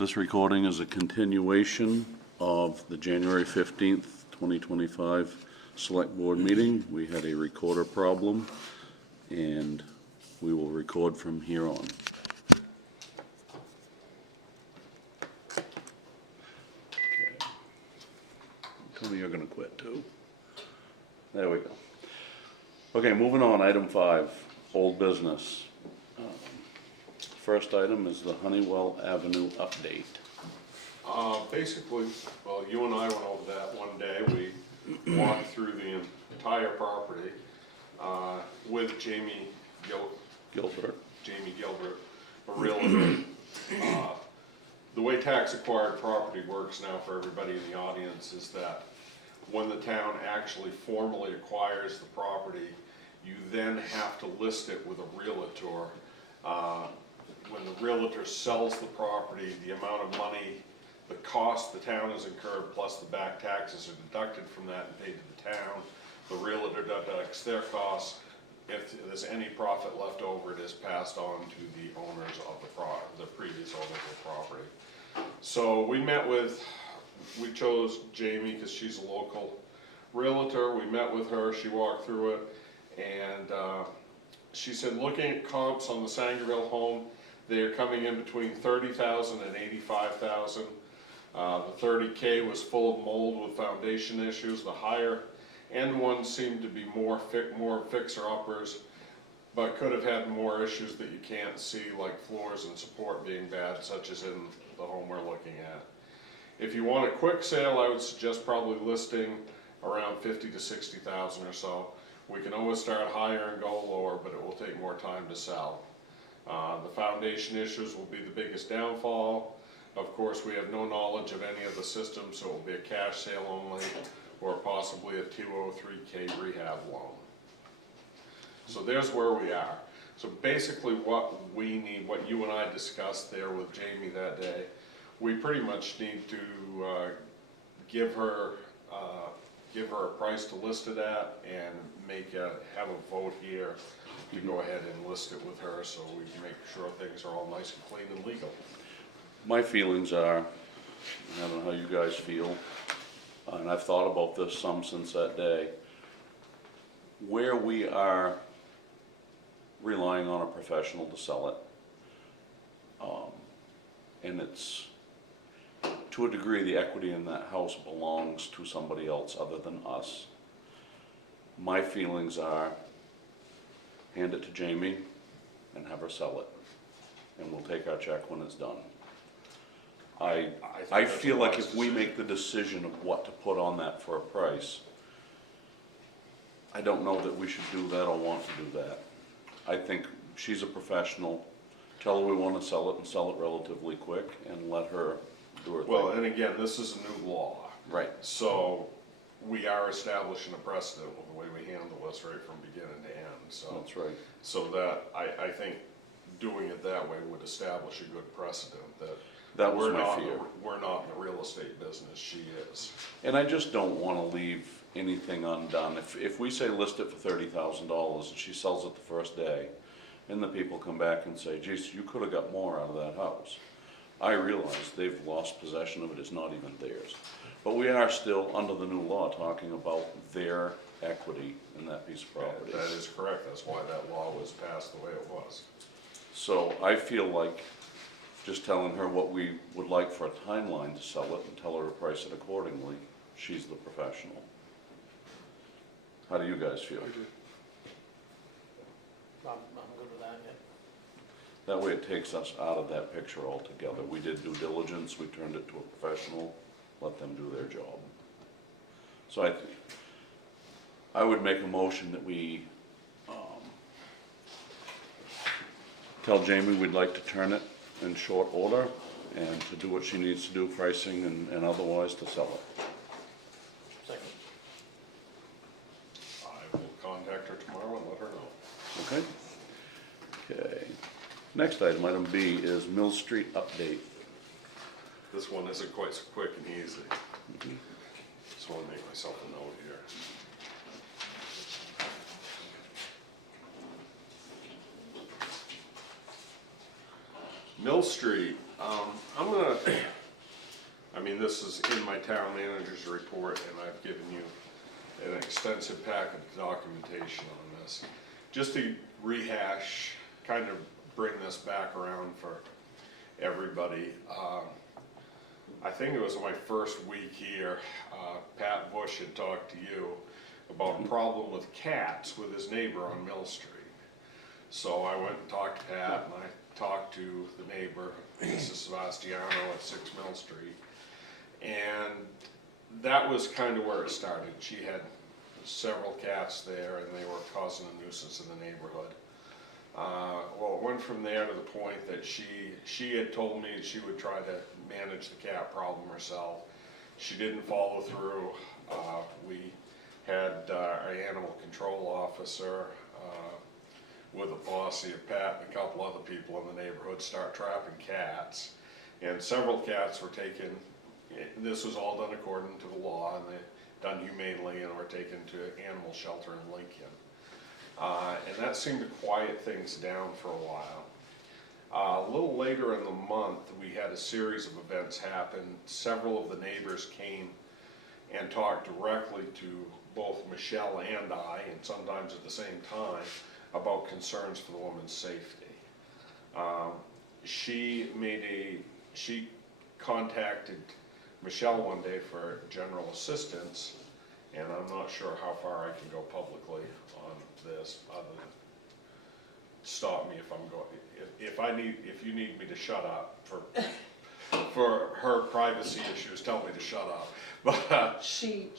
This recording is a continuation of the January 15th, 2025 Select Board meeting. We had a recorder problem, and we will record from here on. Okay. Tell me you're gonna quit too. There we go. Okay, moving on, item 5, old business. First item is the Honeywell Avenue update. Basically, well, you and I went over that one day. We walked through the entire property with Jamie Gilbert. Gilbert, a realtor. The way tax acquired property works now for everybody in the audience is that when the town actually formally acquires the property, you then have to list it with a realtor. When the realtor sells the property, the amount of money, the cost the town has incurred, plus the back taxes are deducted from that and paid to the town. The realtor deducts their costs. If there's any profit left over, it is passed on to the owners of the previous owners of the property. So we chose Jamie because she's a local realtor. We met with her, she walked through it, and she said, looking at comps on the Sangerville home, they're coming in between $30,000 and $85,000. The $30K was full of mold with foundation issues. The higher end ones seemed to be more fixer-uppers, but could have had more issues that you can't see, like floors and support being bad, such as in the home we're looking at. If you want a quick sale, I would suggest probably listing around $50,000 to $60,000 or so. We can always start higher and go lower, but it will take more time to sell. The foundation issues will be the biggest downfall. Of course, we have no knowledge of any of the systems, so it will be a cash sale only, or possibly a 203K rehab loan. So there's where we are. So basically what we need, what you and I discussed there with Jamie that day, we pretty much need to give her a price to list it at and have a vote here to go ahead and list it with her, so we can make sure things are all nice and clean and legal. My feelings are, I don't know how you guys feel, and I've thought about this some since that day, where we are relying on a professional to sell it, and it's, to a degree, the equity in that house belongs to somebody else other than us. My feelings are, hand it to Jamie and have her sell it, and we'll take our check when it's done. I feel like if we make the decision of what to put on that for a price, I don't know that we should do that or want to do that. I think she's a professional. Tell her we want to sell it and sell it relatively quick and let her do her thing. Well, and again, this is a new law. Right. So we are establishing a precedent with the way we handle this right from beginning to end. So That's right. So that I think doing it that way would establish a good precedent That was my fear. We're not in the real estate business, she is. And I just don't want to leave anything undone. If we say list it for $30,000 and she sells it the first day, and the people come back and say, geez, you could have got more out of that house. I realize they've lost possession of it, it's not even theirs. But we are still, under the new law, talking about their equity in that piece of property. That is correct, that's why that law was passed the way it was. So I feel like just telling her what we would like for a timeline to sell it and tell her to price it accordingly, she's the professional. How do you guys feel? I'm good with that, yeah. That way it takes us out of that picture altogether. We did due diligence, we turned it to a professional, let them do their job. So I would make a motion that we tell Jamie we'd like to turn it in short order and to do what she needs to do, pricing and otherwise, to sell it. Second. I will contact her tomorrow and let her know. Okay? Okay. Next item, item B, is Mill Street update. This one isn't quite so quick and easy. Just want to make myself a note here. Mill Street I'm gonna, I mean, this is in my town manager's report, and I've given you an extensive packet of documentation on this. Just to rehash, kind of bring this back around for everybody. I think it was my first week here, Pat Bush had talked to you about a problem with cats with his neighbor on Mill Street. So I went and talked to Pat, and I talked to the neighbor, Mrs. Sebastiano at 6 Mill Street. And that was kind of where it started. She had several cats there, and they were causing a nuisance in the neighborhood. Well, it went from there to the point that she had told me she would try to manage the cat problem herself. She didn't follow through. We had our animal control officer with a posse of Pat and a couple other people in the neighborhood start trapping cats. And several cats were taken, this was all done according to the law, and done humanely, and were taken to animal shelter in Lincoln. And that seemed to quiet things down for a while. A little later in the month, we had a series of events happen. Several of the neighbors came and talked directly to both Michelle and I, and sometimes at the same time, about concerns for the woman's safety. She contacted Michelle one day for general assistance, and I'm not sure how far I can go publicly on this, other than stop me if I'm going, if you need me to shut up for her privacy issues, tell me to shut up. But She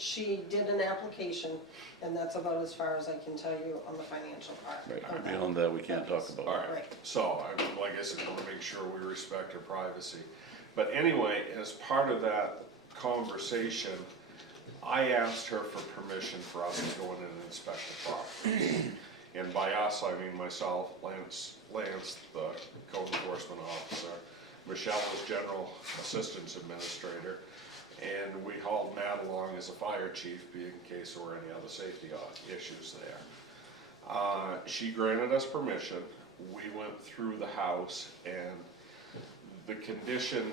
did an application, and that's about as far as I can tell you on the financial part. Right, beyond that, we can't talk about. all right, Right. so like I said, I want to make sure we respect her privacy. But anyway, as part of that conversation, I asked her for permission for us to go in and inspect the property. And by us, I mean myself, Lance, the code enforcement officer, Michelle was general assistance administrator, and we hauled Matt along as a fire chief, in case there were any other safety issues there. She granted us permission. We went through the house, and the condition,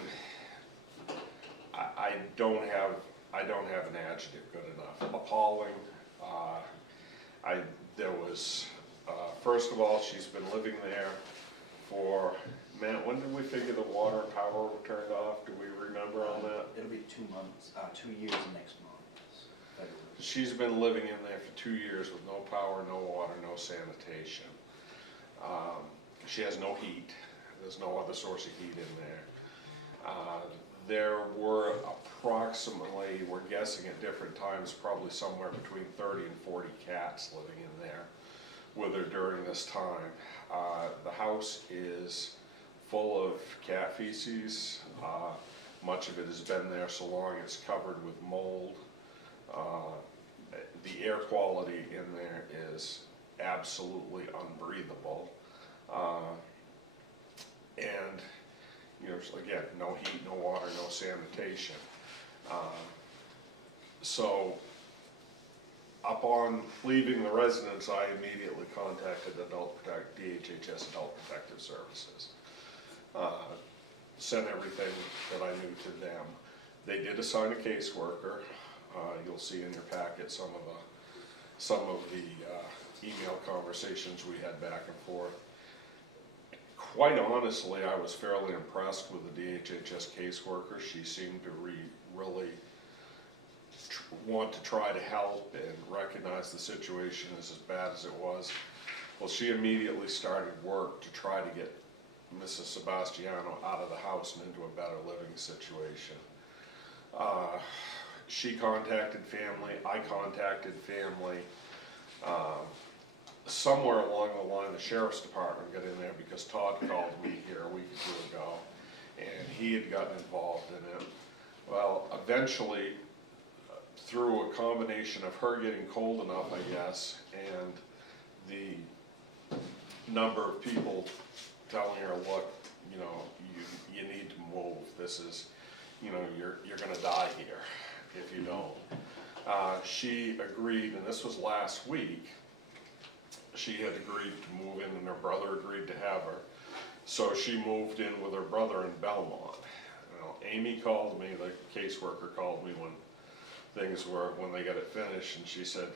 I don't have an adjective good enough. Appalling. There was, first of all, she's been living there for, Matt, when did we figure the water and power were turned off? Do we remember on that? It'll be 2 months, 2 years next month. February. She's been living in there for 2 years with no power, no water, no sanitation. She has no heat. There's no other source of heat in there. There were approximately, we're guessing at different times, probably somewhere between 30 and 40 cats living in there with her during this time. The house is full of cat feces. Much of it has been there so long it's covered with mold. The air quality in there is absolutely unbreathable. And, you know, again, no heat, no water, no sanitation. So, upon leaving the residence, I immediately contacted DHHS Adult Protective Services. Sent everything that I knew to them. They did assign a caseworker. You'll see in your packet some of the email conversations we had back and forth. Quite honestly, I was fairly impressed with the DHHS caseworker. She seemed to really want to try to help and recognize the situation is as bad as it was. Well, she immediately started work to try to get Mrs. Sebastiano out of the house and into a better living situation. She contacted family, I contacted family. Somewhere along the line, the sheriff's department got in there because Todd called me here a week or two ago, and he had gotten involved in it. Well, eventually, through a combination of her getting cold enough, I guess, and the number of people telling her, look, you know, you need to move. This is, you know, you're gonna die here if you don't. She agreed, and this was last week. She had agreed to move in, and her brother agreed to have her So she moved in with her brother in Belmont. Now, Amy called me, the caseworker called me when when they got it finished, and she said,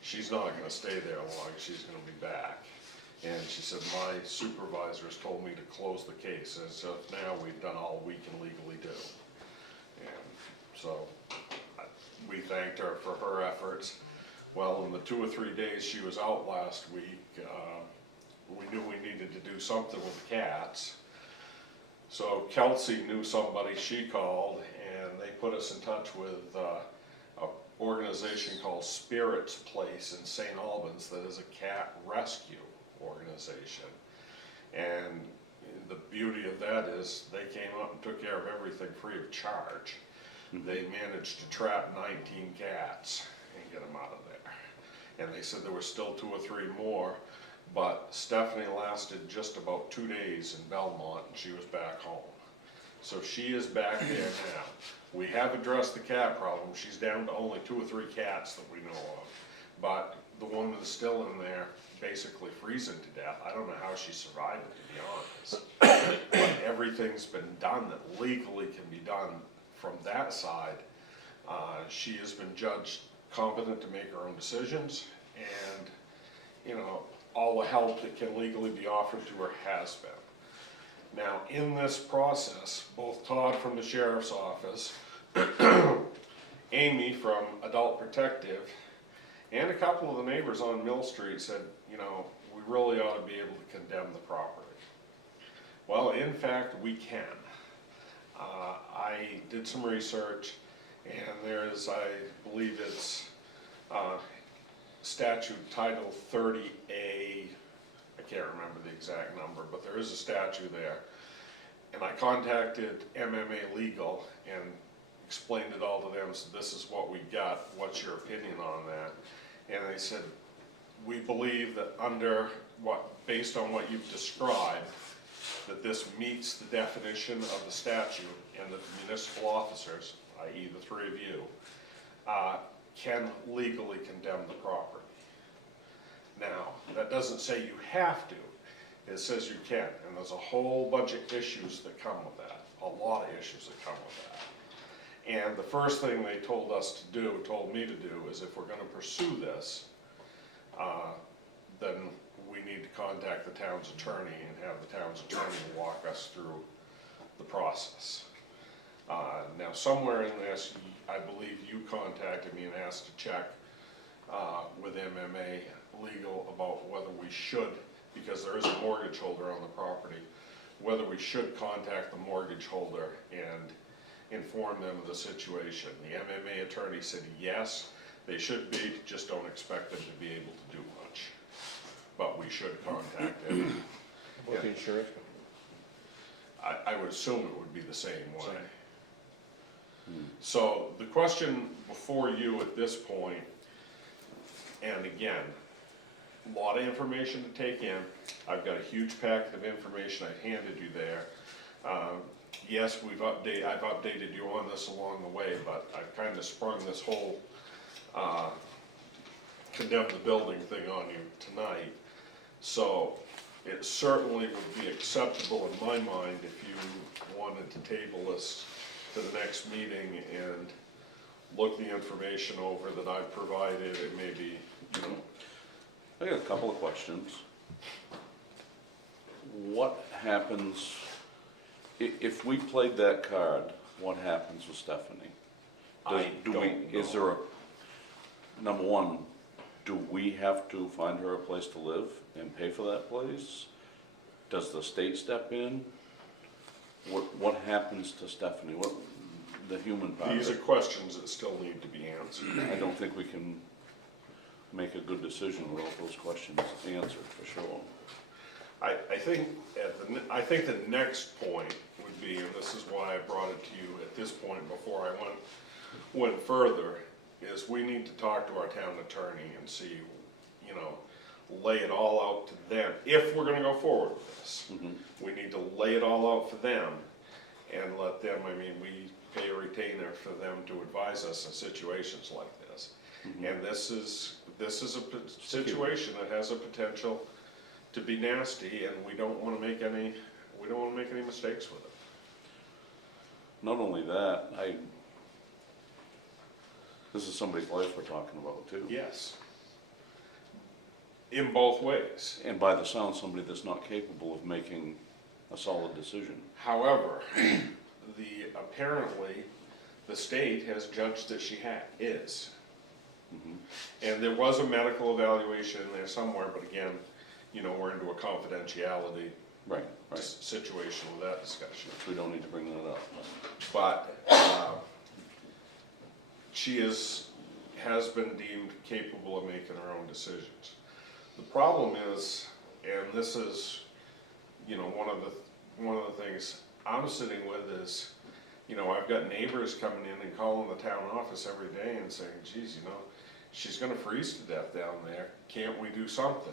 she's not gonna stay there long, she's gonna be back. And she said, my supervisors told me to close the case, and so now we've done all we can legally do. And so, we thanked her for her efforts. Well, in the 2 or 3 days she was out last week, we knew we needed to do something with the cats. So Kelsey knew somebody, she called, and they put us in touch with an organization called Spirits Place in St. Albans that is a cat rescue organization. And the beauty of that is they came up and took care of everything free of charge. They managed to trap 19 cats and get them out of there. And they said there were still 2 or 3 more, but Stephanie lasted just about 2 days in Belmont and she was back home. So she is back there now. We have addressed the cat problem. She's down to only 2 or 3 cats that we know of. But the one that's still in there, basically freezing to death, I don't know how she survived it, to be honest. But everything's been done that legally can be done from that side. She has been judged competent to make her own decisions, and, you know, all the help that can legally be offered to her has been. Now, in this process, both Todd from the sheriff's office, Amy from Adult Protective, and a couple of the neighbors on Mill Street said, you know, we really ought to be able to condemn the property. Well, in fact, we can. I did some research, and there's, I believe it's statute title 30A, I can't remember the exact number, but there is a statute there. And I contacted MMA Legal and explained it all to them, so this is what we got, what's your opinion on that? And they said, we believe that based on what you've described, that this meets the definition of the statute, and that the municipal officers, i.e. the 3 of you, can legally condemn the property. Now, that doesn't say you have to, it says you can, and there's a whole bunch of issues that come with that, a lot of issues that come with that. And the first thing they told me to do, is if we're gonna pursue this, then we need to contact the town's attorney and have the town's attorney walk us through the process. Now, somewhere in this, I believe you contacted me and asked to check with MMA Legal about whether we should, because there is a mortgage holder on the property, whether we should contact the mortgage holder and inform them of the situation. The MMA attorney said yes, they should be, just don't expect them to be able to do much. But we should contact them. What the insurance company? I would assume it would be the same way. So the question before you at this point, and again, a lot of information to take in. I've got a huge packet of information I've handed you there. Yes, I've updated you on this along the way, but I've kind of sprung this whole condemn the building thing on you tonight. So it certainly would be acceptable in my mind if you wanted to table this to the next meeting and look the information over that I've provided, and maybe, you know. I got a couple of questions. What happens, if we played that card, what happens with Stephanie? I don't Is there a, number one, do we have to find her a place to live and pay for that place? Does the state step in? What happens to Stephanie? What, the human part of These are it? questions that still need to be answered. I don't think we can make a good decision without those questions answered, for sure. I think the next point would be, and this is why I brought it to you at this point before I went further, is we need to talk to our town attorney and see, you know, lay it all out to them. If we're gonna go forward with this, we need to lay it all out for them and let them, I mean, we pay a retainer for them to advise us in situations like this. And this is a situation that has a potential to be nasty, and we don't wanna make any any mistakes with it. Not only that, this is somebody's life we're talking about too. Yes. In both ways. And by the sound, somebody that's not capable of making a solid decision. However, apparently, the state has judged that she is. Mhm. And there was a medical evaluation in there somewhere, but again, you know, we're into a confidentiality Right, right. situation with that discussion. We don't need to bring that up. But she has been deemed capable of making her own decisions. The problem is, and this is, you know, one of the things I'm sitting with is, you know, I've got neighbors coming in and calling the town office every day and saying, geez, you know, she's gonna freeze to death down there, can't we do something?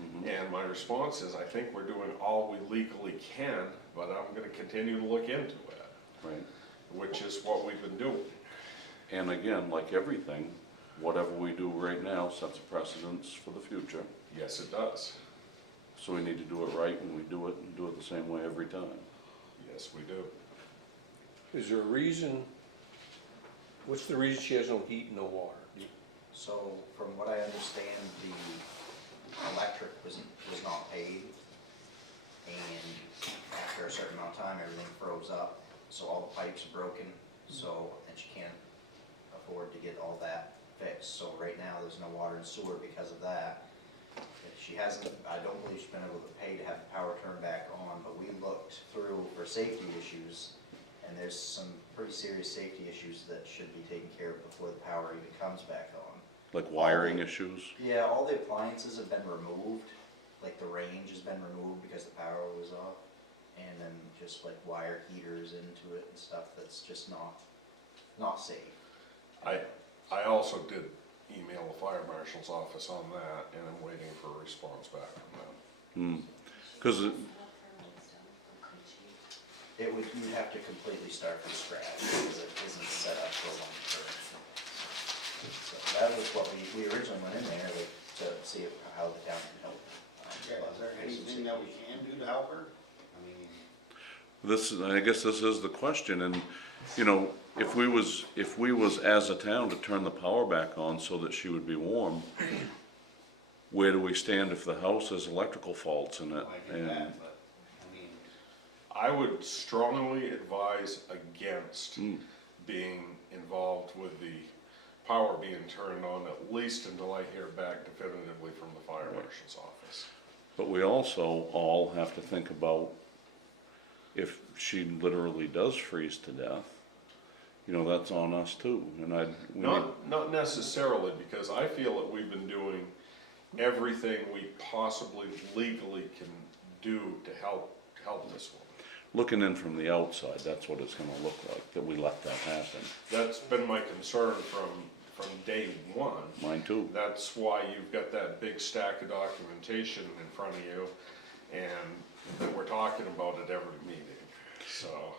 Mhm. And my response is, I think we're doing all we legally can, but I'm gonna continue to look into it, Right. which is what we've been doing. And again, like everything, whatever we do right now sets a precedence for the future. Yes, it does. So we need to do it right when we do it and do it the same way every time. Yes, we do. Is there a reason, what's the reason she has no heat and no water? So from what I understand, the electric was not paid. And after a certain amount of time, everything froze up, so all the pipes are broken, and she can't afford to get all that fixed. So right now, there's no water and sewer because of that. She hasn't, I don't believe she's been able to pay to have the power turned back on, but we looked through for safety issues, and there's some pretty serious safety issues that should be taken care of before the power even comes back on. Like wiring issues. Yeah, all the appliances have been removed, like the range has been removed because the power was off, and then just like wire heaters into it and stuff that's just not safe. I also did email the fire marshal's office on that, and I'm waiting for a response back from them. Because You'd have to completely start from scratch because it isn't set up for long term. So that was what we originally went in there to see how the town can help. Yeah, is there anything that we can do to help her? I mean, I guess this is the question, and, you know, if we was as a town to turn the power back on so that she would be warm, where do we stand if the house has electrical faults in it? I get And that, but, I mean, I would strongly advise against Mm. being involved with the power being turned on, at least until I hear back definitively from the fire marshal's office. But we also all have to think about if she literally does freeze to death, you know, that's on us too, and Not necessarily, because I feel that we've been doing everything we possibly legally can do to help this woman. looking in from the outside, that's what it's gonna look like, that we let that happen. That's been my concern from day one. Mine too. That's why you've got that big stack of documentation in front of you, and that we're talking about at every meeting. So,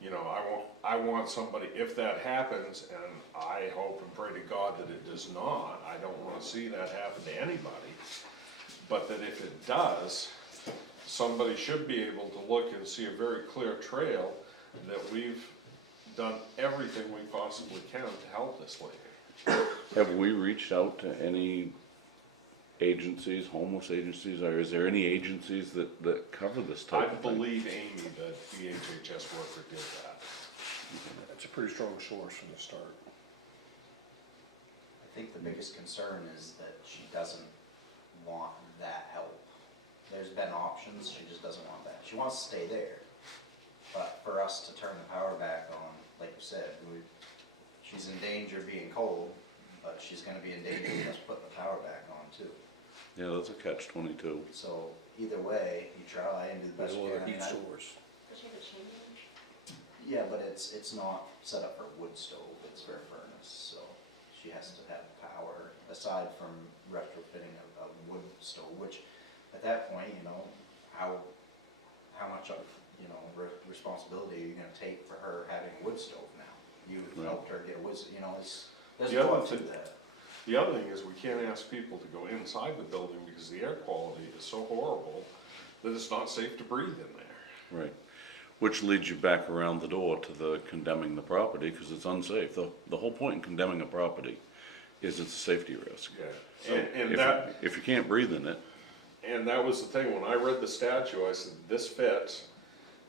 you know, I want somebody, if that happens, and I hope and pray to God that it does not, I don't wanna see that happen to anybody, but that if it does, somebody should be able to look and see a very clear trail that we've done everything we possibly can to help this lady. Have we reached out to any agencies, homeless agencies, or is there any agencies that cover this I type of thing? believe Amy, the DHHS worker, did that. That's a pretty strong source from the start. I think the biggest concern is that she doesn't want that help. There's been options, she just doesn't want that. She wants to stay there. But for us to turn the power back on, like you said, she's in danger of being cold, but she's gonna be in danger of us putting the power back on too. Yeah, that's a catch-22. So either way, you try and do the best There's you no can. other I mean, heat source. Yeah, but it's not set up for wood stove, it's for a furnace, so she has to have power, aside from retrofitting a wood stove, which, at that point, you know, how much of, you know, responsibility are you gonna take for her having a wood stove now? You Right. helped her get a wood, you know, there's The other more to thing- that. The other thing is, we can't ask people to go inside the building because the air quality is so horrible that it's not safe to breathe in there. Right, which leads you back around the door to the condemning the property, because it's unsafe. The whole point in condemning a property is it's a safety risk. Yeah, and If, that, if you can't breathe in it, and that was the thing, when I read the statute, I said, this fits.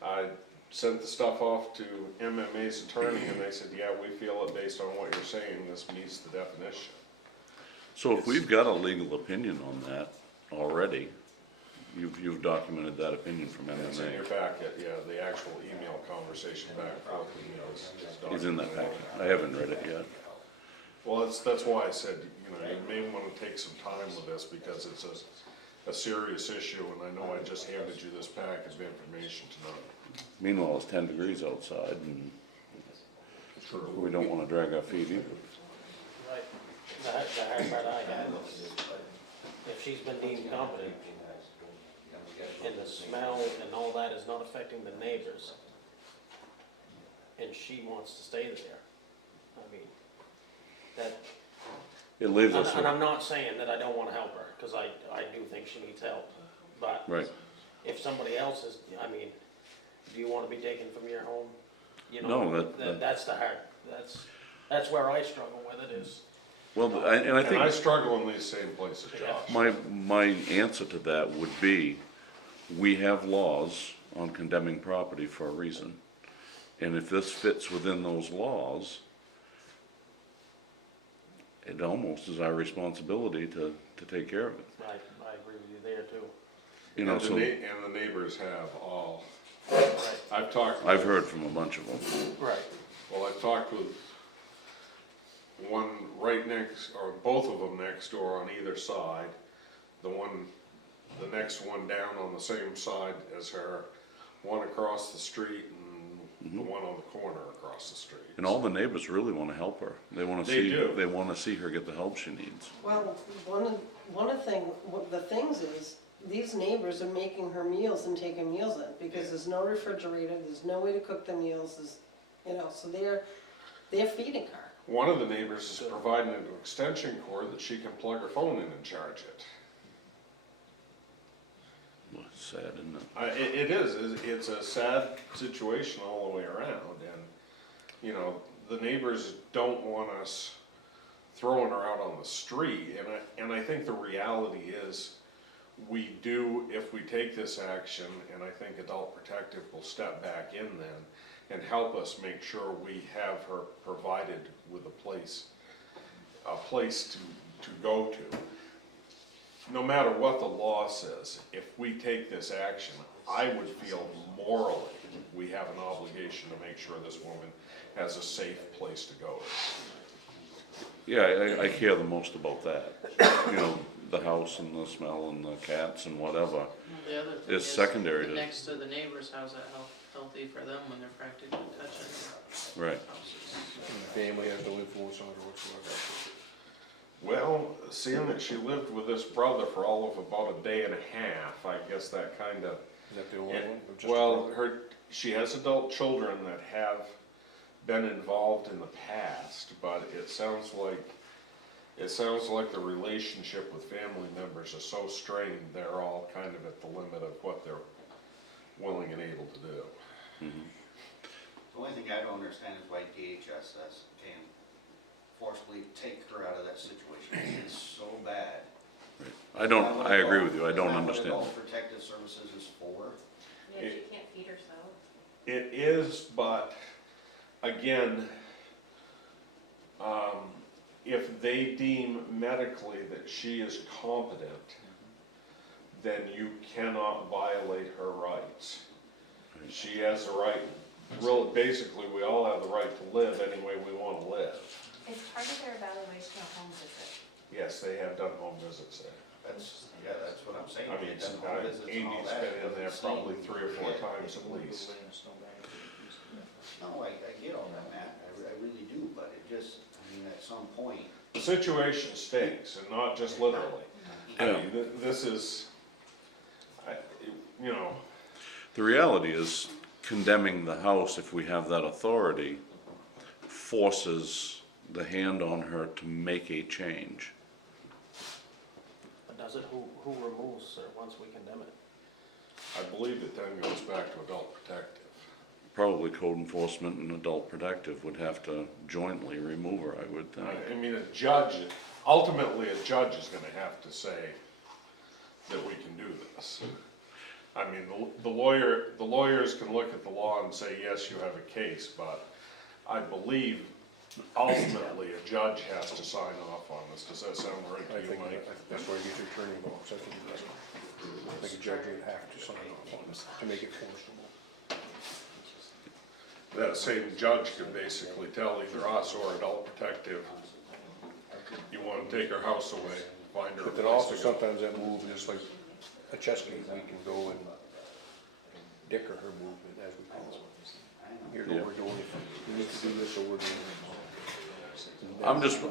I sent the stuff off to MMA's attorney, and they said, yeah, we feel it based on what you're saying, this meets the definition. so if we've got a legal opinion on that already, you've documented that opinion from It's in your MMA. packet, yeah, the actual email conversation back and forth, is He's in that documented. packet. I haven't read it yet. Well, that's why I said, you know, you may wanna take some time with this, because it's a serious issue, and I know I just handed you this packet of information tonight. Meanwhile, it's 10 degrees outside, and we don't wanna drag our feet either. Right. The hard part I had is, if she's been deemed competent, and the smell and all that is not affecting the neighbors, and she wants to stay there, I mean, that, It leaves us, and I'm not saying that I don't wanna help her, cause I do think she needs help, but right, if somebody else is, I mean, do you wanna be taken from your home? You No, know, that- that's the hard, that's where I struggle with it is, well, and I And I think struggle in these same places, Josh. my answer to that would be, we have laws on condemning property for a reason. And if this fits within those laws, it almost is our responsibility to take care of it. I agree with you there too. You know, And the so and the neighbors have all, Right, I've talked. I've heard from a bunch of them. right, Well, I've talked with one right next, or both of them next door on either side. The next one down on the same side as her, one across the street, and the one on the corner across the street. And all the neighbors really wanna help her. They wanna They see, do. they wanna see her get the help she needs. Well, one of the things is, these neighbors are making her meals and taking meals in, because there's no refrigerator, there's no way to cook the meals, there's, you know, so they're feeding her. One of the neighbors is providing an extension cord that she can plug her phone in and charge it. Well, it's sad, isn't it? It is, it's a sad situation all the way around, and, you know, the neighbors don't want us throwing her out on the street, and I think the reality is, we do, if we take this action, and I think Adult Protective will step back in then, and help us make sure we have her provided with a place to go to. No matter what the law says, if we take this action, I would feel morally, we have an obligation to make sure this woman has a safe place to go. Yeah, I care the most about that. You know, the house and the smell and the cats and whatever. The other thing It's is, secondary to- next to the neighbors, how's that healthy for them when they're practically touching Right. houses? The family has no influence on her whatsoever. Well, seeing that she lived with this brother for all of about a day and a half, I guess that kinda. Is that the only one? or just Well, her? she has adult children that have been involved in the past, but it sounds like the relationship with family members is so strained, they're all kind of at the limit of what they're willing and able to do. The only thing I don't understand is why DHS can forcibly take her out of that situation. It's so bad. I agree with you, I don't Is that what understand. Adult Protective Services is for? Yeah, she can't feed herself. It is, but again, if they deem medically that she is competent, then you cannot violate her rights. She has the right, basically, we all have the right to live any way we wanna live. Is part of their evaluation a home visit? Yes, they have done home visits there. That's what I'm saying. I mean, They've done home visits and all Amy's that. been in It there doesn't probably seem 3 or 4 fit. times at least. No, I get all that, Matt, I really do, but it just, I mean, at some point, The situation stinks, and not just literally. I mean, this is, you know, The reality is condemning the house, if we have that authority, forces the hand on her to make a change. but does it, who removes her once we condemn it? I believe it then goes back to adult probably code enforcement and adult protective would have to jointly remove her, I would think. I mean, ultimately, a judge is gonna have to say that we can do this. I mean, the lawyers can look at the law and say, yes, you have a case, but I believe ultimately a judge has to sign off on this. Does that sound right I to you, think Mike? that's why he's attorney laws, I think a judge would have to sign off on this to make it forcible. That same judge can basically tell either us or adult protective, you wanna take her house away, find her a But then place also to go. sometimes that move, just like a chess game, we can go and dicker her movement, as we call it. Here's what we're doing, we need to do this, so we're doing it.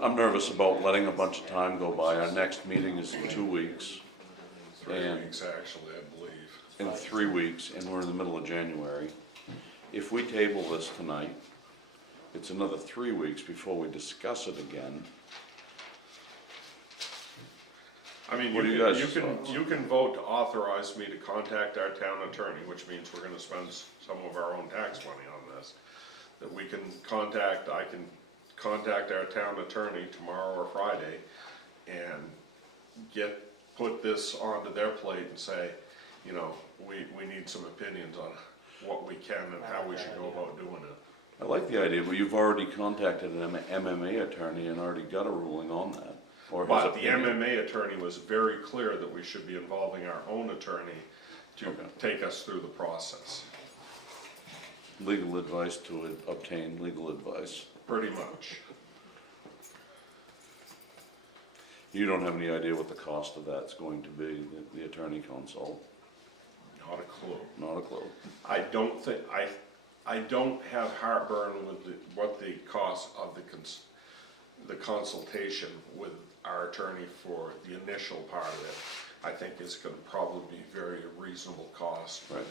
I'm nervous about letting a bunch of time go by. Our next meeting is in 2 weeks, 3 and- weeks, actually, I believe. in 3 weeks, and we're in the middle of January. If we table this tonight, it's another 3 weeks before we discuss it again. I mean, What are you you can, guys' thoughts? you can vote to authorize me to contact our town attorney, which means we're gonna spend some of our own tax money on this. That we can contact, I can contact our town attorney tomorrow or Friday and put this onto their plate and say, you know, we need some opinions on what we can and how we should go about doing it. I like the idea, but you've already contacted an MMA attorney and already got a ruling on that, or his But the opinion. MMA attorney was very clear that we should be involving our own attorney to Okay. take us through the process, Legal advice to obtain legal advice. pretty much. You don't have any idea what the cost of that's going to be, the attorney consult? Not a clue. Not a clue. I don't think, I don't have heartburn with what the cost of the consultation with our attorney for the initial part of it. I think it's gonna probably be very reasonable cost. Right.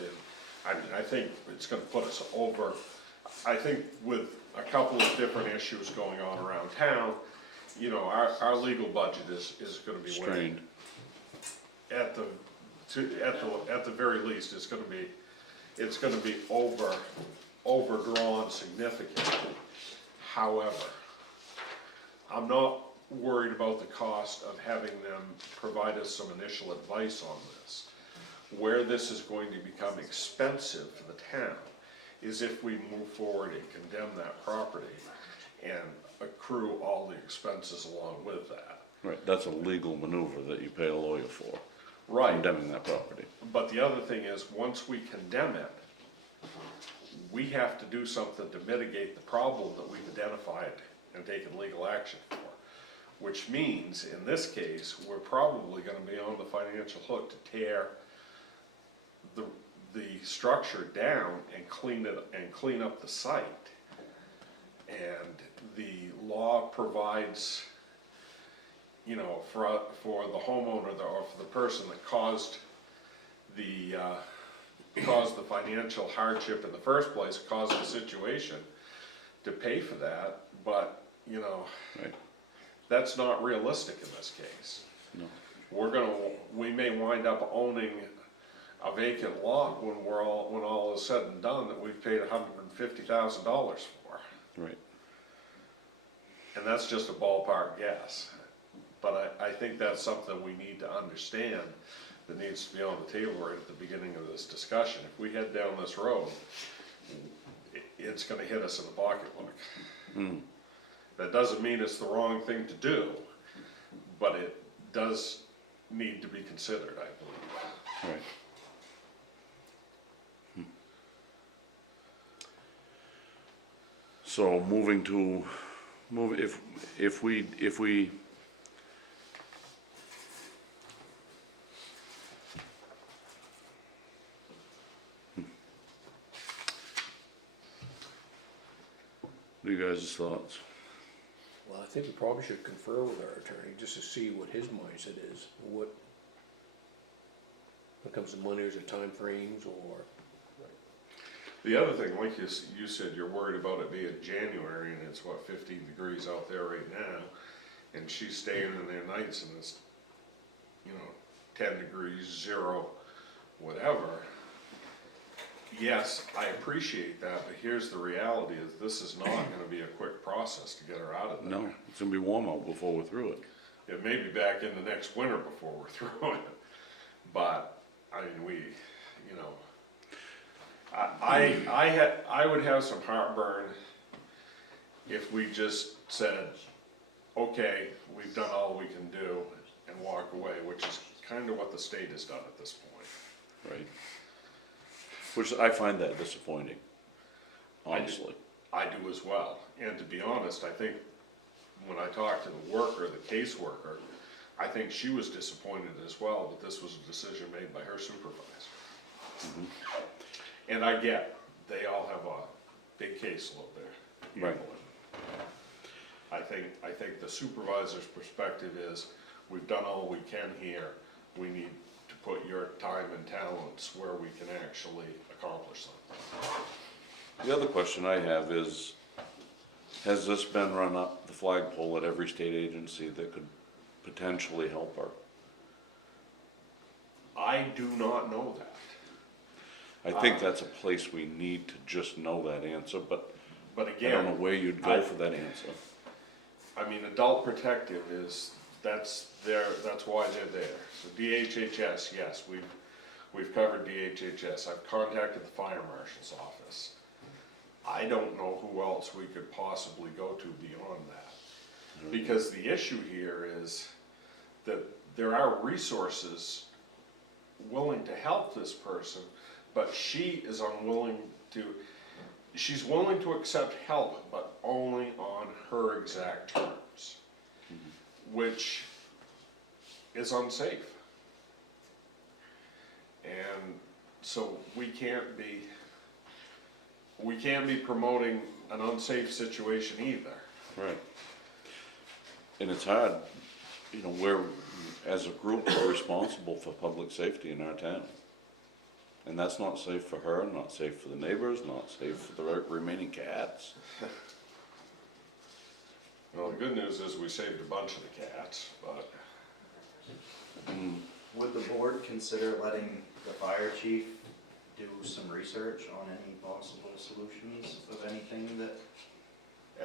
I mean, I think it's gonna put us over, I think with a couple of different issues going on around town, you know, our legal budget is gonna be way Strained. at the very least, it's gonna be overdrawn significantly. However, I'm not worried about the cost of having them provide us some initial advice on this. Where this is going to become expensive for the town is if we move forward and condemn that property and accrue all the expenses along with that. Right, that's a legal maneuver that you pay a lawyer for, Right. condemning that property. But the other thing is, once we condemn it, we have to do something to mitigate the problem that we've identified and taken legal action for. Which means, in this case, we're probably gonna be on the financial hook to tear the structure down and clean up the site. And the law provides, you know, for the homeowner, or for the person that caused the financial hardship in the first place, caused the situation, to pay for that, but, you know, Right. that's not realistic in this case. No. We may wind up owning a vacant lot when all is said and done, that we've paid $150,000 for. Right. And that's just a ballpark guess. But I think that's something we need to understand, that needs to be on the table right at the beginning of this discussion. If we head down this road, it's gonna hit us in the pocketbook. That doesn't mean it's the wrong thing to do, but it does need to be considered, I believe. Right. So if we what are you guys' thoughts? Well, I think we probably should confer with our attorney, just to see what his mindset is, when it comes to money, is it timeframes, or, The other thing, like you said, you're worried about it being January, and it's what, 15 degrees out there right now, and she's staying in there nights, and it's, you know, 10 degrees, 0, whatever. yes, I appreciate that, but here's the reality is this is not gonna be a quick process to get her out of there. No, it's gonna be warm out before we're through it. It may be back in the next winter before we're through it, but, I mean, we, you know, I would have some heartburn if we just said, okay, we've done all we can do and walk away, which is kind of what the state has done at this point. Right. Which I find that disappointing, honestly. I do as well, and to be honest, I think when I talked to the worker, the caseworker, I think she was disappointed as well, that this was a decision made by her supervisor. And I get, they all have a big caseload there. Right. I think the supervisor's perspective is, we've done all we can here, we need to put your time and talents where we can actually accomplish something. The other question I have is, has this been run up the flagpole at every state agency that could potentially help her? I do not know that. I think that's a place we need to just know that answer, but But I don't know again, where you'd go for that answer. I mean, adult protective is, that's why they're there. So DHHS, yes, we've covered DHHS. I've contacted the fire marshal's office. I don't know who else we could possibly go to beyond that. Because the issue here is that there are resources willing to help this person, but she is unwilling to, she's willing to accept help, but only on her exact terms, which is unsafe. And so we can't be promoting an unsafe situation either. Right. And it's hard, you know, we're, as a group, we're responsible for public safety in our town. And that's not safe for her, not safe for the neighbors, not safe for the remaining cats. Well, the good news is we saved a bunch of the cats, but Would the board consider letting the fire chief do some research on any possible solutions of anything that,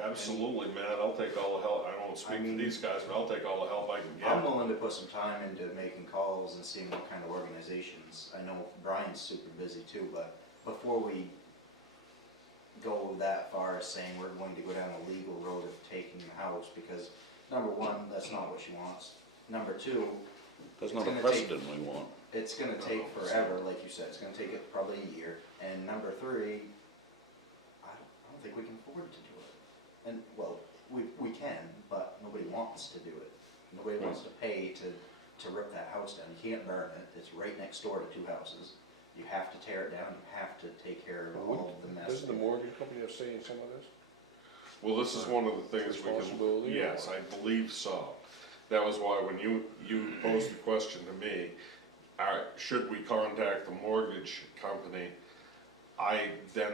absolutely, Matt, I'll take all the help. I won't speak to these guys, but I'll take all the help I can I'm get. willing to put some time into making calls and seeing what kind of organizations. I know Brian's super busy too, but before we go that far as saying we're going to go down the legal road of taking the house, because number one, that's not what she wants. Number two, That's It's not a gonna take- precedent we want. it's gonna take forever, like you said, it's gonna take it probably a year. And number three, I don't think we can afford to do it. And, well, we can, but nobody wants to do it. Nobody wants to pay to rip that house down. You can't burn it, it's right next door to two houses. You have to tear it down, you have to take care of all of the mess. Doesn't the mortgage company have say in some of this? Well, this is one of the things we can, Responsibility or yes, what? I believe so. That was why when you posed the question to me, should we contact the mortgage company? I then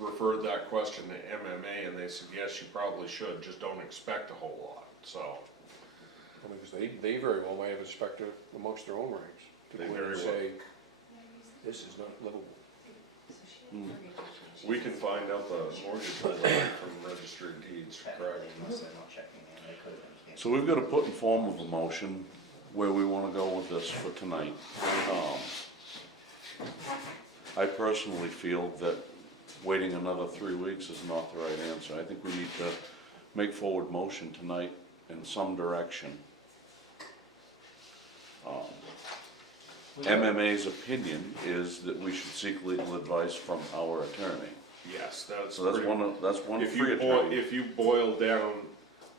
referred that question to MMA and they said, yes, you probably should, just don't expect a whole lot, so. Because they very well may have a inspector amongst their own ranks. To They go in very and well. say, this is not livable. We can find out the mortgage holder from registry of deeds, correct? Technically, unless they're not checking in, they could have been canceled. So we've got to put in form of a motion where we want to go with this for tonight. I personally feel that waiting another 3 weeks is not the right answer. I think we need to make forward motion tonight in some direction. MMA's opinion is that we should seek legal advice from our attorney. Yes, that's So that's pretty. one If free you attorney. if you boil down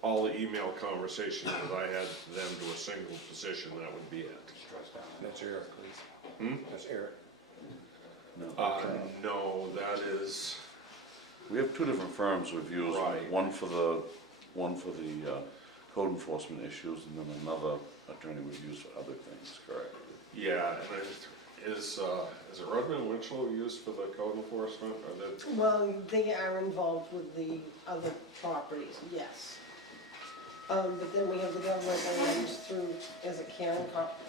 all the email conversations that I had to them to a single position, that would be it. That's Eric, That's Eric. No. No, that is, We have two different firms we've used, Right. one for the code enforcement issues, and then another attorney we've used for other things, correct? yeah, and is it Rudman Winchell used for the code enforcement, or the, Well, they are involved with the other properties, yes. But then we have the government lands through, is it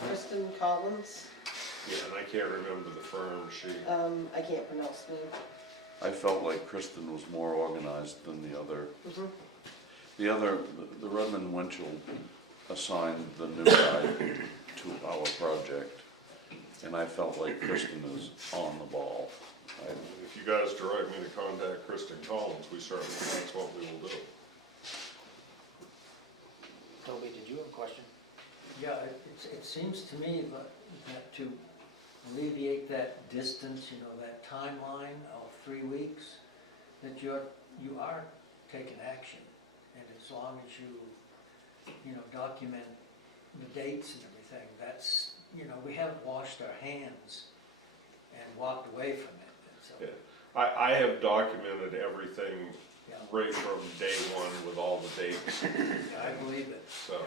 Kristen Collins? Yeah, and I can't remember the firm, she, I can't pronounce the name. I felt like Kristen was more organized than the other. The Redmond Winchell assigned the new guy to our project, and I felt like Kristen is on the ball. if you guys direct me to contact Kristen Collins, we certainly, that's what we will do. Toby, did you have a question? Yeah, it seems to me that to alleviate that distance, you know, that timeline of 3 weeks, that you are taking action. And as long as you know, document the dates and everything, that's, you know, we haven't washed our hands and walked away from it. And so, Yeah. I have documented everything yeah, right from day one with all the dates, I believe it. so.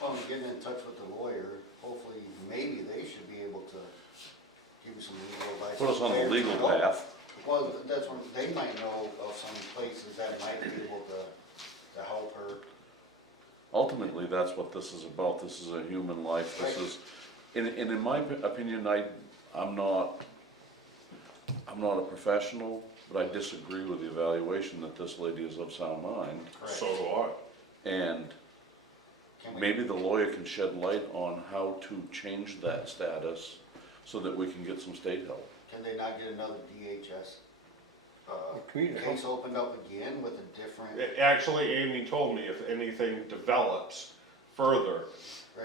Well, and getting in touch with the lawyer, hopefully, maybe they should be able to give you some legal advice. Put us on the legal path. Well, that's what, they might know of some places that might be able to help her. Ultimately, that's what this is about. This is a human life. This is, and in my opinion, I'm not a professional, but I disagree with the evaluation that this lady is of sound mind. Correct. So do I. And Can we- maybe the lawyer can shed light on how to change that status so that we can get some state help. Can they not get another DHS Community case opened up again with a different, Actually, Amy told me if anything develops further,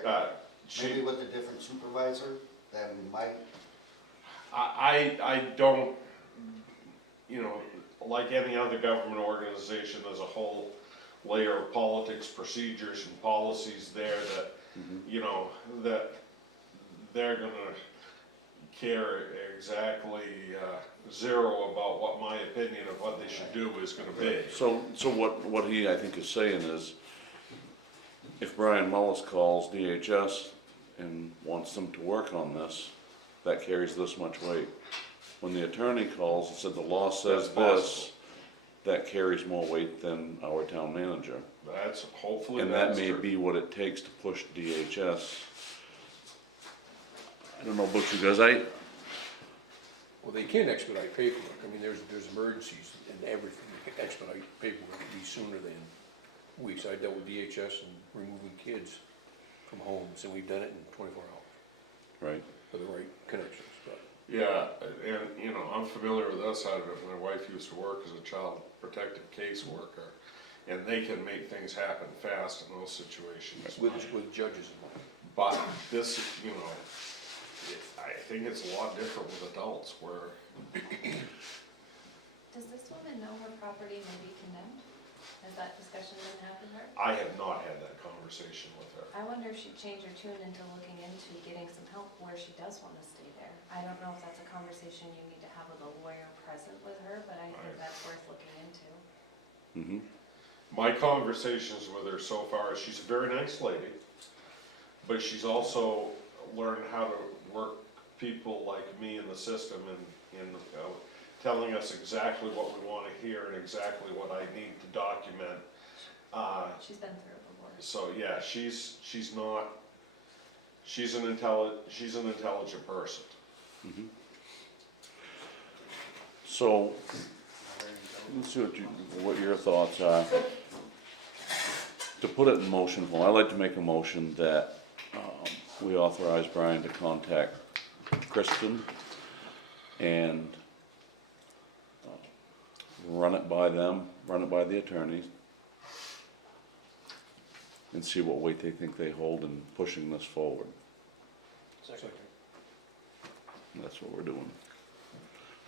right, she, maybe with a different supervisor, that might, I don't, you know, like any other government organization, there's a whole layer of politics, procedures, and policies there that, you know, that they're gonna care exactly zero about what my opinion of what they should do is gonna be. So what he, I think, is saying is, if Brian Mullis calls DHS and wants them to work on this, that carries this much weight. When the attorney calls and said the law says That's this, that carries more weight than our town manager. That's, hopefully And that that's may true. be what it takes to push DHS. I don't know about you guys, Well, they can expedite paperwork. I mean, there's emergencies and everything. You can expedite paperwork to be sooner than weeks. I dealt with DHS and removing kids from homes, and we've done it in 24 hours right, for the right connections, but. Yeah, and, you know, I'm familiar with that side of it. My wife used to work as a child protective caseworker, and they can make things happen fast in those situations. With judges involved. But this, you know, I think it's a lot different with adults where, Does this woman know her property may be condemned? Has that discussion been had with her? I have not had that conversation with her. I wonder if she'd change her tune into looking into getting some help where she does want to stay there. I don't know if that's a conversation you need to have with a lawyer present with her, but I think that's worth looking into. mm-hmm, My conversations with her so far is she's a very nice lady, but she's also learned how to work people like me in the system and telling us exactly what we want to hear and exactly what I need to document. She's been through it before. So, yeah, she's an intelligent person. mm-hmm. So, let's see what your thoughts are. To put it in motion form, I'd like to make a motion that we authorize Brian to contact Kristen and run it by them, run it by the attorneys, and see what weight they think they hold in pushing this forward. Second. And that's what we're doing.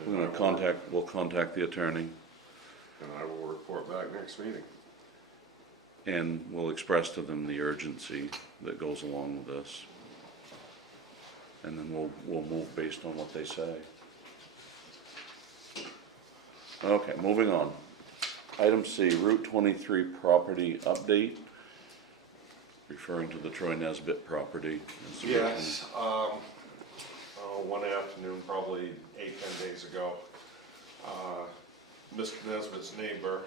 We'll contact the attorney, And I will report back next meeting. and we'll express to them the urgency that goes along with this. And then we'll move based on what they say. Okay, moving on. Item C, Route 23 property update, referring to the Troy Nesbit property. Yes, one afternoon, probably 8-10 days ago, Mr. Nesbitt's neighbor,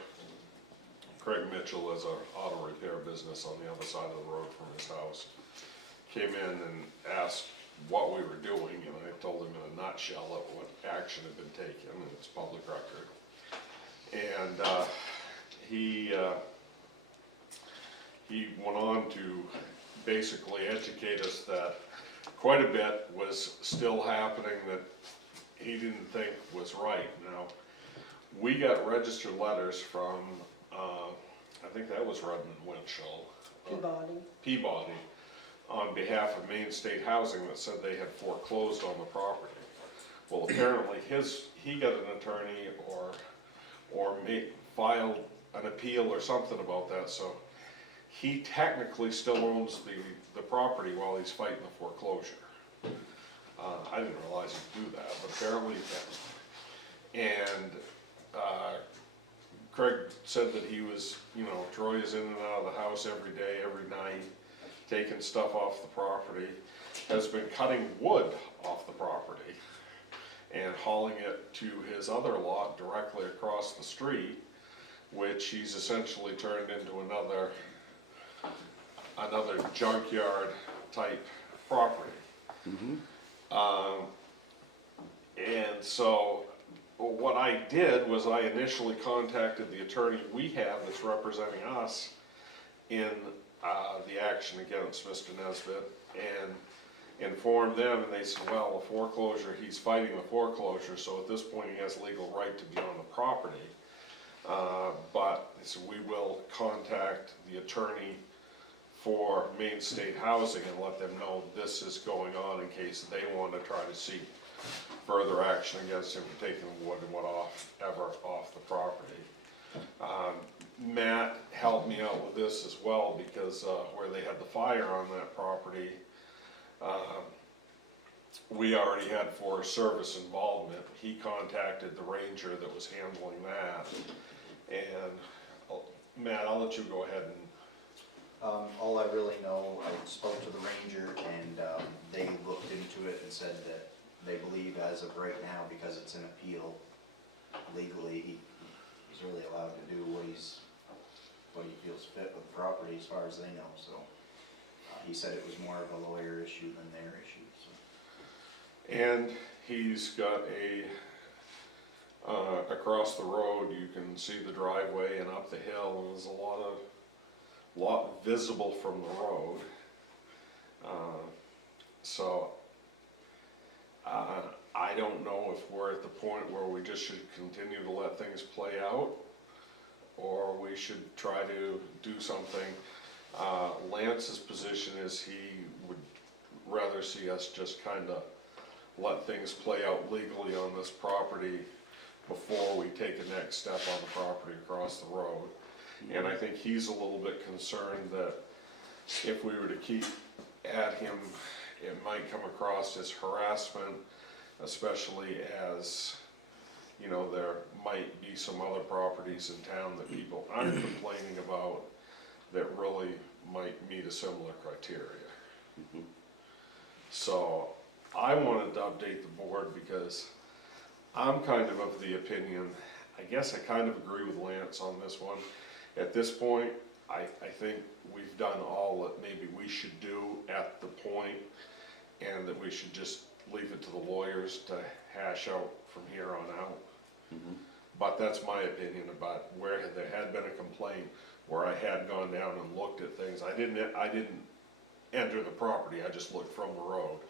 Craig Mitchell, has an auto repair business on the other side of the road from his house, came in and asked what we were doing, and I told him in a nutshell what action had been taken, and it's public record. And he went on to basically educate us that quite a bit was still happening that he didn't think was right. Now, we got registered letters from, I think that was Rudman Winchell. Peabody, on behalf of Maine State Housing that said they had foreclosed on the property. Well, apparently he got an attorney or filed an appeal or something about that, so he technically still owns the property while he's fighting the foreclosure. I didn't realize he'd do that, but apparently he can. And Craig said that he was, Troy is in and out of the house every day, every night, taking stuff off the property, has been cutting wood off the property and hauling it to his other lot directly across the street, which he's essentially turned into another junkyard type property. And so what I did was I initially contacted the attorney we have that's representing us in the action against Mr. Nesbitt and informed them, and they said, well, a foreclosure, he's fighting the foreclosure, so at this point he has legal right to be on the property. But they said, we will contact the attorney for Maine State Housing and let them know this is going on in case they want to try to seek further action against him for taking wood and whatever off the property. Matt helped me out with this as well because where they had the fire on that property, we already had Forest Service involvement. He contacted the ranger that was handling that. And Matt, I'll let you go ahead and. All I really know, I spoke to the ranger and they looked into it and said that they believe as of right now, because it's an appeal, legally, he's really allowed to do what he feels fit with the property as far as they know, so. He said it was more of a lawyer issue than their issue, so. And he's got across the road, you can see the driveway and up the hill, and there's a lot visible from the road. So, I don't know if we're at the point where we just should continue to let things play out, or we should try to do something. Lance's position is he would rather see us just kind of let things play out legally on this property before we take the next step on the property across the road. And I think he's a little bit concerned that if we were to keep at him, it might come across as harassment, especially as, there might be some other properties in town that people aren't complaining about that really might meet a similar criteria. So I wanted to update the board because I'm kind of the opinion, I guess I kind of agree with Lance on this one. At this point, I think we've done all that maybe we should do at the point, and that we should just leave it to the lawyers to hash out from here on out. But that's my opinion about where there had been a complaint, where I had gone down and looked at things. I didn't enter the property, I just looked from the road.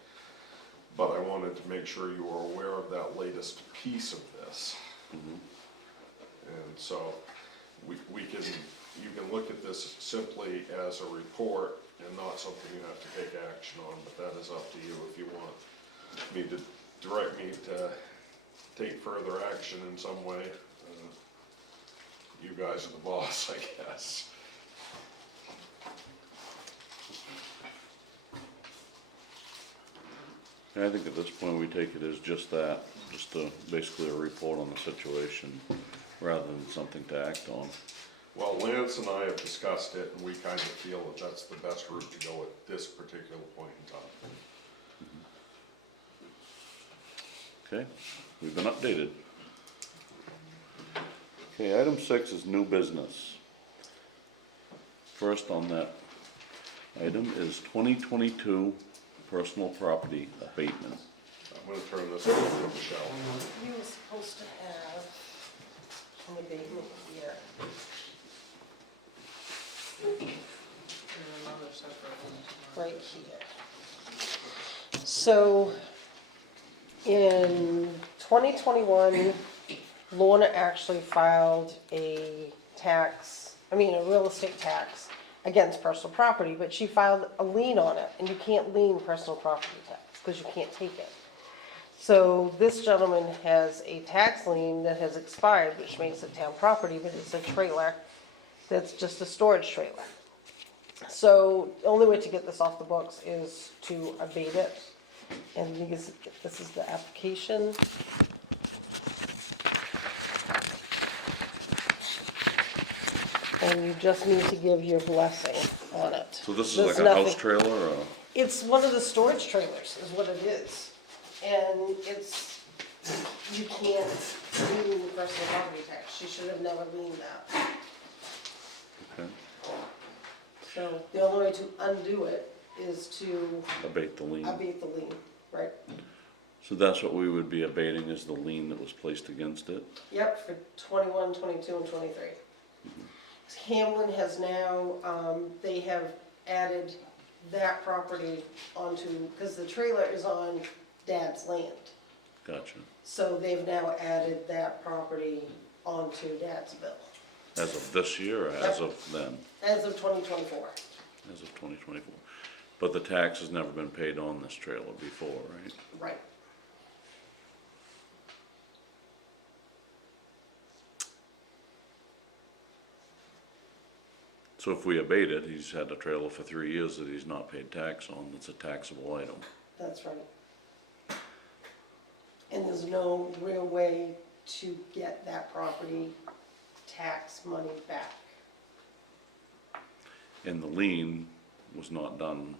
But I wanted to make sure you were aware of that latest piece of this. And so you can look at this simply as a report and not something you have to take action on, but that is up to you if you want me to direct me to take further action in some way. You guys are the boss, I guess. I think at this point we take it as just that, basically a report on the situation, rather than something to act on. Well, Lance and I have discussed it, and we kind of feel that that's the best route to go at this particular point in time. Okay, we've been updated. Okay, item 6 is new business. First on that item is 2022 personal property abatement. I'm gonna turn this over to Michelle. You were supposed to have an abatement here. And another separate one tomorrow. Right here. So, in 2021, Lorna actually filed a real estate tax against personal property, but she filed a lien on it, and you can't lien personal property tax, because you can't take it. So this gentleman has a tax lien that has expired, which makes it town property, but it's a trailer that's just a storage trailer. So the only way to get this off the books is to abate it. And this is the application. And you just need to give your blessing on it. So this is There's like a house nothing- trailer or? It's one of the storage trailers is what it is. And you can't lien personal property tax. She should have never liened that. Okay. So the only way to undo it is to Abate the lien. abate the lien, right? So that's what we would be abating, is the lien that was placed against it? Yep, for 21, 22, and 23. Hamlin has now, they have added that property onto, because the trailer is on Dad's land. Gotcha. So they've now added that property onto Dad's bill, As of this year or as of then? as of 2024. As of 2024. But the tax has never been paid on this trailer before, right? Right. So if we abate it, he's had a trailer for 3 years that he's not paid tax on, it's a taxable item. That's right. And there's no real way to get that property tax money back. And the lien was not done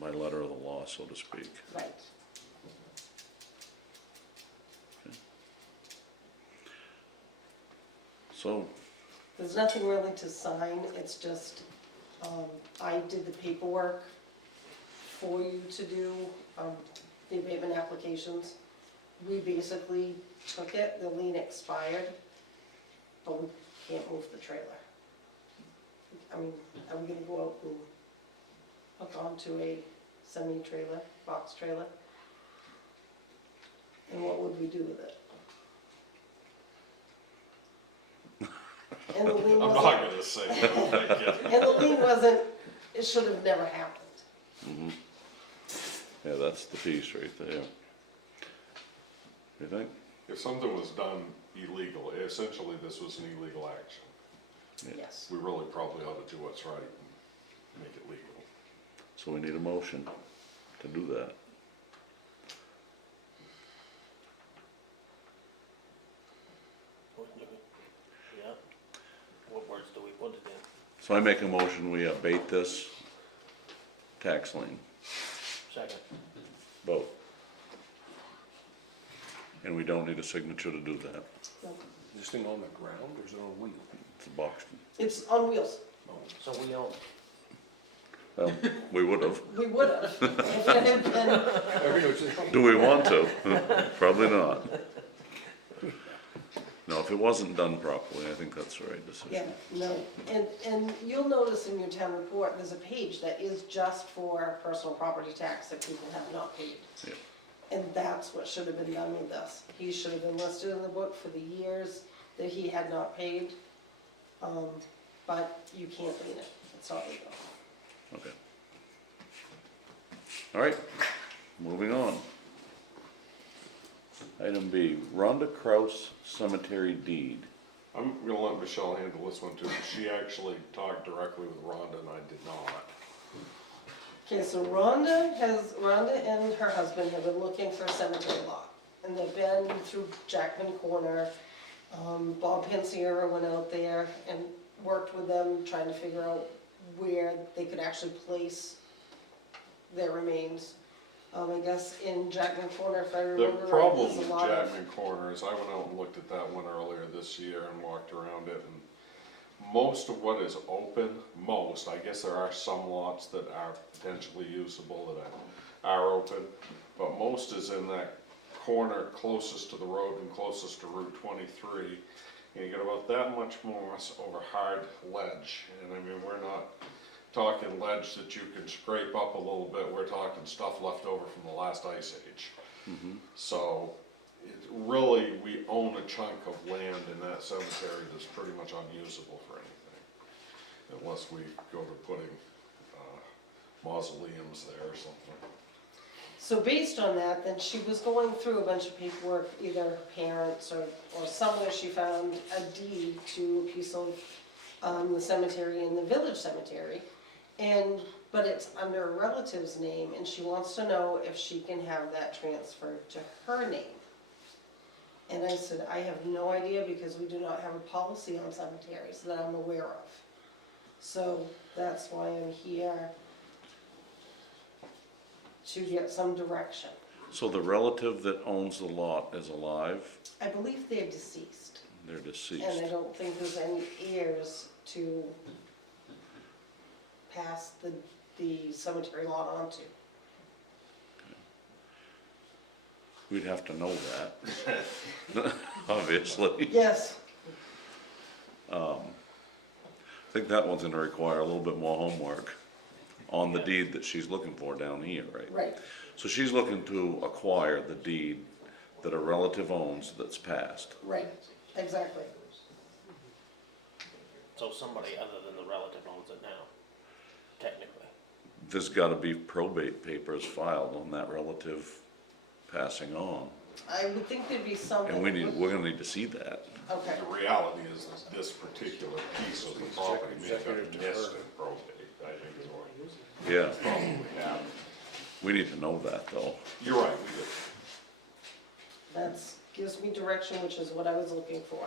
by letter of the law, so to speak. Right. So, There's nothing really to sign, it's just, I did the paperwork for you to do, the abatement applications. We basically took it, the lien expired, but we can't move the trailer. I mean, are we gonna go out and hook onto a semi-trailer, box trailer? And what would we do with it? And the lien I'm wasn't, not gonna say no, I get it. and the lien wasn't, it should have never happened. yeah, that's the piece right there. You think? If something was done illegal, essentially this was an illegal action. Yes. We really probably ought to do what's right and make it legal. So we need a motion to do that. Yeah. What words do we put it in? So I make a motion, we abate this tax lien, Second. both. And we don't need a signature to do that. Is this thing on the ground or is it on wheel? It's a box. It's on wheels. So we own it. Well, we would have. We would have. If it had been, I mean, it's- Do we want to? Probably not. No, if it wasn't done properly, I think that's the right yeah, decision. no. And you'll notice in your town report, there's a page that is just for personal property tax that people have not paid. Yeah. And that's what should have been done with this. He should have been listed in the book for the years that he had not paid. But you can't lien it. It's not legal. Okay. All right, moving on. Item B, Rhonda Kraus Cemetery Deed. I'm gonna let Michelle handle this one too, 'cause she actually talked directly with Rhonda and I did not. Okay, so Rhonda and her husband have been looking for a cemetery lot. And they've been through Jackman Corner. Bob Pansiera went out there and worked with them, trying to figure out where they could actually place their remains. I guess in Jackman Corner, if I The remember right, problem there's with a lot of. Jackman Corner is I went out and looked at that one earlier this year and walked around it, and most of what is open, I guess there are some lots that are potentially usable that are open, but most is in that corner closest to the road and closest to Route 23. And you get about that much moss over hard ledge, and I mean, we're not talking ledge that you can scrape up a little bit, we're talking stuff left over from the last ice age. So, it really, we own a chunk of land in that cemetery that's pretty much unusable for anything. Unless we go to putting mausoleums there or something. So based on that, then she was going through a bunch of paperwork, either her parents or somewhere she found a deed to a piece of the cemetery in the village cemetery. But it's under a relative's name, and she wants to know if she can have that transferred to her name. And I said, I have no idea because we do not have a policy on cemeteries that I'm aware of. So that's why I'm here to get some direction. So the relative that owns the lot is alive, I believe they're deceased, they're and I deceased. don't think there's any heirs to pass the cemetery lot on to. We'd have to know that, obviously. Yes, I think that one's gonna require a little bit more homework on the deed that she's looking for down here, right? right, So she's looking to acquire the deed that a relative owns that's passed. right, exactly. So somebody other than the relative owns it now, technically. There's gotta be probate papers filed on that relative passing on. I would think there'd be something. We're gonna need to see that. Okay, The reality is that this particular piece of the property may have Executive to missed her. in probate, I think is what Yeah, probably happened. we need to know that though. You're right, we did. that's, gives me direction, which is what I was looking for.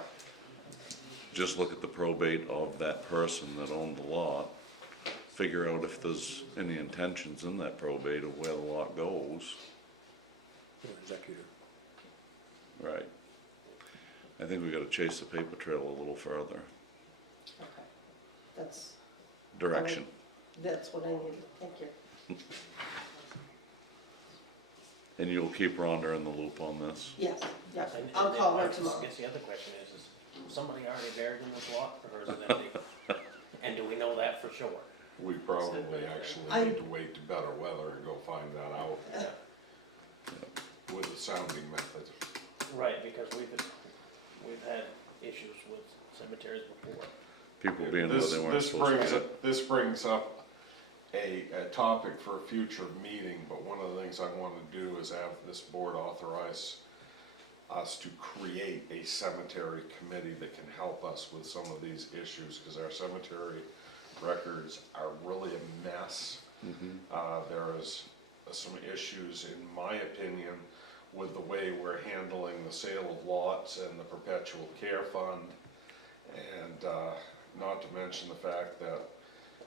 Just look at the probate of that person that owned the lot. Figure out if there's any intentions in that probate of where the lot goes. Executor. Right. I think we gotta chase the paper trail a little further. Okay, that's Direction. what I needed, thank you. And you'll keep Rhonda in the loop on this? Yes, yes, And- I'll and call her I tomorrow. guess the other question is somebody already buried in this lot, or is it empty? And do we know that for sure? We probably actually I- need to wait to better weather and go find that out with the sounding method. Right, because we've had issues with cemeteries before. People being where This, they weren't this supposed brings to be. up, this brings up a topic for a future meeting, but one of the things I wanna do is have this board authorize us to create a cemetery committee that can help us with some of these issues, cause our cemetery records are really a mess. There is some issues, in my opinion, with the way we're handling the sale of lots and the perpetual care fund. And, not to mention the fact that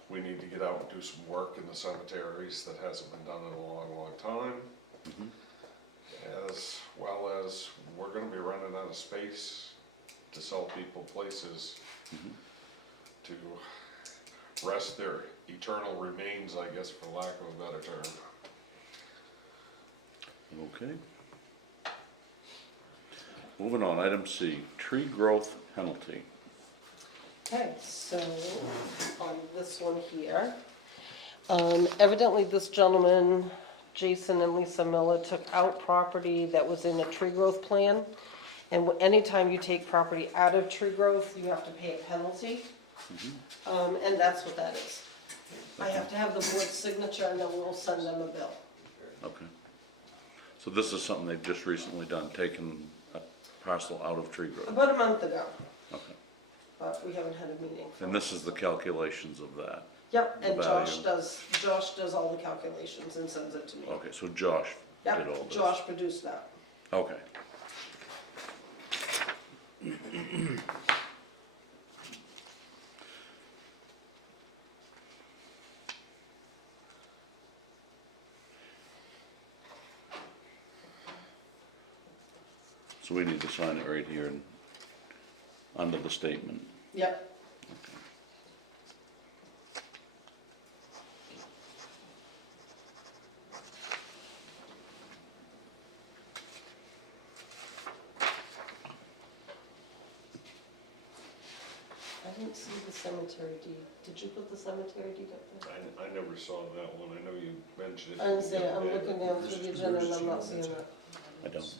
we need to get out and do some work in the cemeteries that hasn't been done in a long, long time. As well as, we're gonna be running out of space to sell people places to rest their eternal remains, I guess, for lack of a better term. Okay. Moving on, item C, tree growth penalty. Okay, so on this one here, evidently this gentleman, Jason and Lisa Miller, took out property that was in a tree growth plan. And anytime you take property out of tree growth, you have to pay a penalty. And that's what that is. I have to have the board's signature and then we'll send them a bill. Okay. So this is something they've just recently done, taken a parcel out of tree growth. About a month ago, Okay. but we haven't had a meeting. for And this is the calculations of that. Yep, and the Josh value. does all the calculations and sends it to me. Okay, so Josh did all Yep, this. Josh produced that. Okay. So we need to sign it right here and under the statement. Yep. didn't see the cemetery deed. Did you put the cemetery deed up there? I never saw that one, I know you mentioned it. I'm the saying, other I'm day, looking but- down through the agenda and I'm not seeing it. I don't.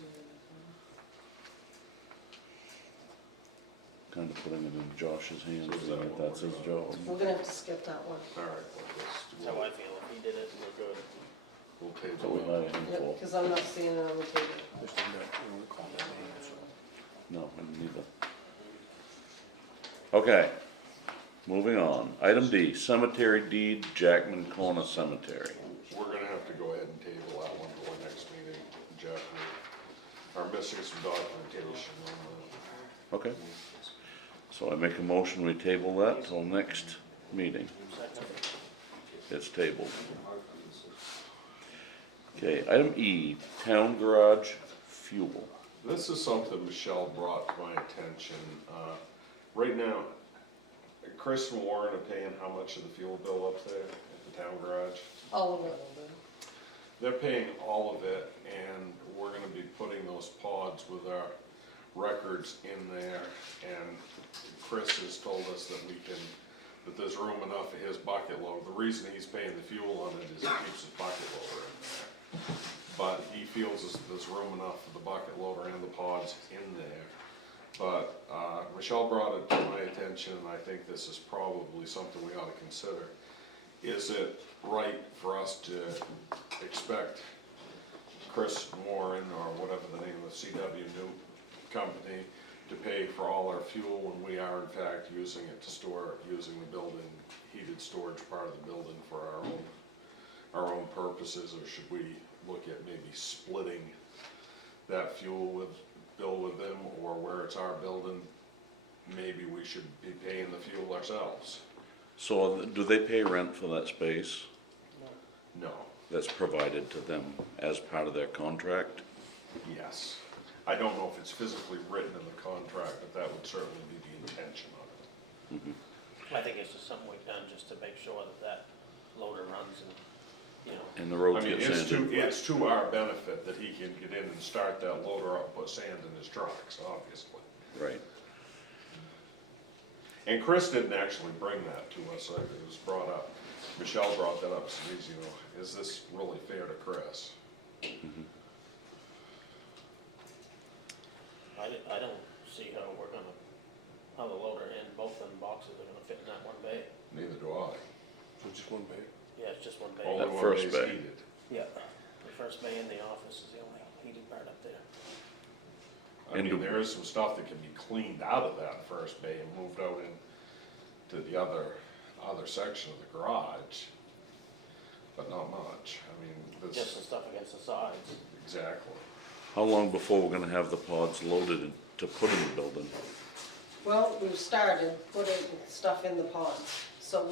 Kind of putting it in Josh's hands, So is that if what that's his we're job. We're gonna have to skip that one. All right, That's how I feel, if he did it, we're good. we'll That's table what we that. hired him Yep, for. because I'm not seeing it on the table. Just didn't know, you don't recall that name, so. No, I didn't either. Okay, moving on. Item D, cemetery deed, Jackman Corner Cemetery. We're gonna have to go ahead and table that one till our next meeting, Jeff. We are missing some documentation on that. Okay. So I make a motion, we table that till next meeting. Second. It's tabled. Okay, item E, town garage fuel. This is something Michelle brought to my attention. Right now, Chris and Warren are paying how much of the fuel bill up there at the town garage? All of it. They're paying all of it, and we're gonna be putting those pods with our records in there. And Chris has told us that that there's room enough for his bucket load. The reason he's paying the fuel on it is he keeps his bucket loader in there. But he feels as there's room enough for the bucket loader and the pods in there. But, Michelle brought it to my attention, and I think this is probably something we ought to consider. Is it right for us to expect Chris Warren, or whatever the name of the CW New company, to pay for all our fuel when we are in fact using it to store, using the building, heated storage part of the building for our own purposes, or should we look at maybe splitting that fuel bill with them, or where it's our building, maybe we should be paying the fuel ourselves? So do they pay rent for that space No, that's provided to them as part of their contract? yes. I don't know if it's physically written in the contract, but that would certainly be the intention of it. I think it's just something we've done just to make sure that loader runs and, you know, And the I roads mean, get sanded? it's to our benefit that he can get in and start that loader up, and put sand in his trucks, obviously. Right. And Chris didn't actually bring that to us, it was brought up, Michelle brought that up, said, you know, is this really fair to Chris? I don't see how how the loader and both them boxes are gonna fit in that one bay. Neither do I. So just one bag? Yeah, it's just one bay. Only That one first bay's bay. heated. Yeah, the first bay in the office is the only heating part up there. I And mean, do- there is some stuff that can be cleaned out of that first bay and moved out into the other section of the garage, but not much, I mean, Just the this, stuff against the sides. exactly. How long before we're gonna have the pods loaded and to put in the building? Well, we've started putting stuff in the ponds, so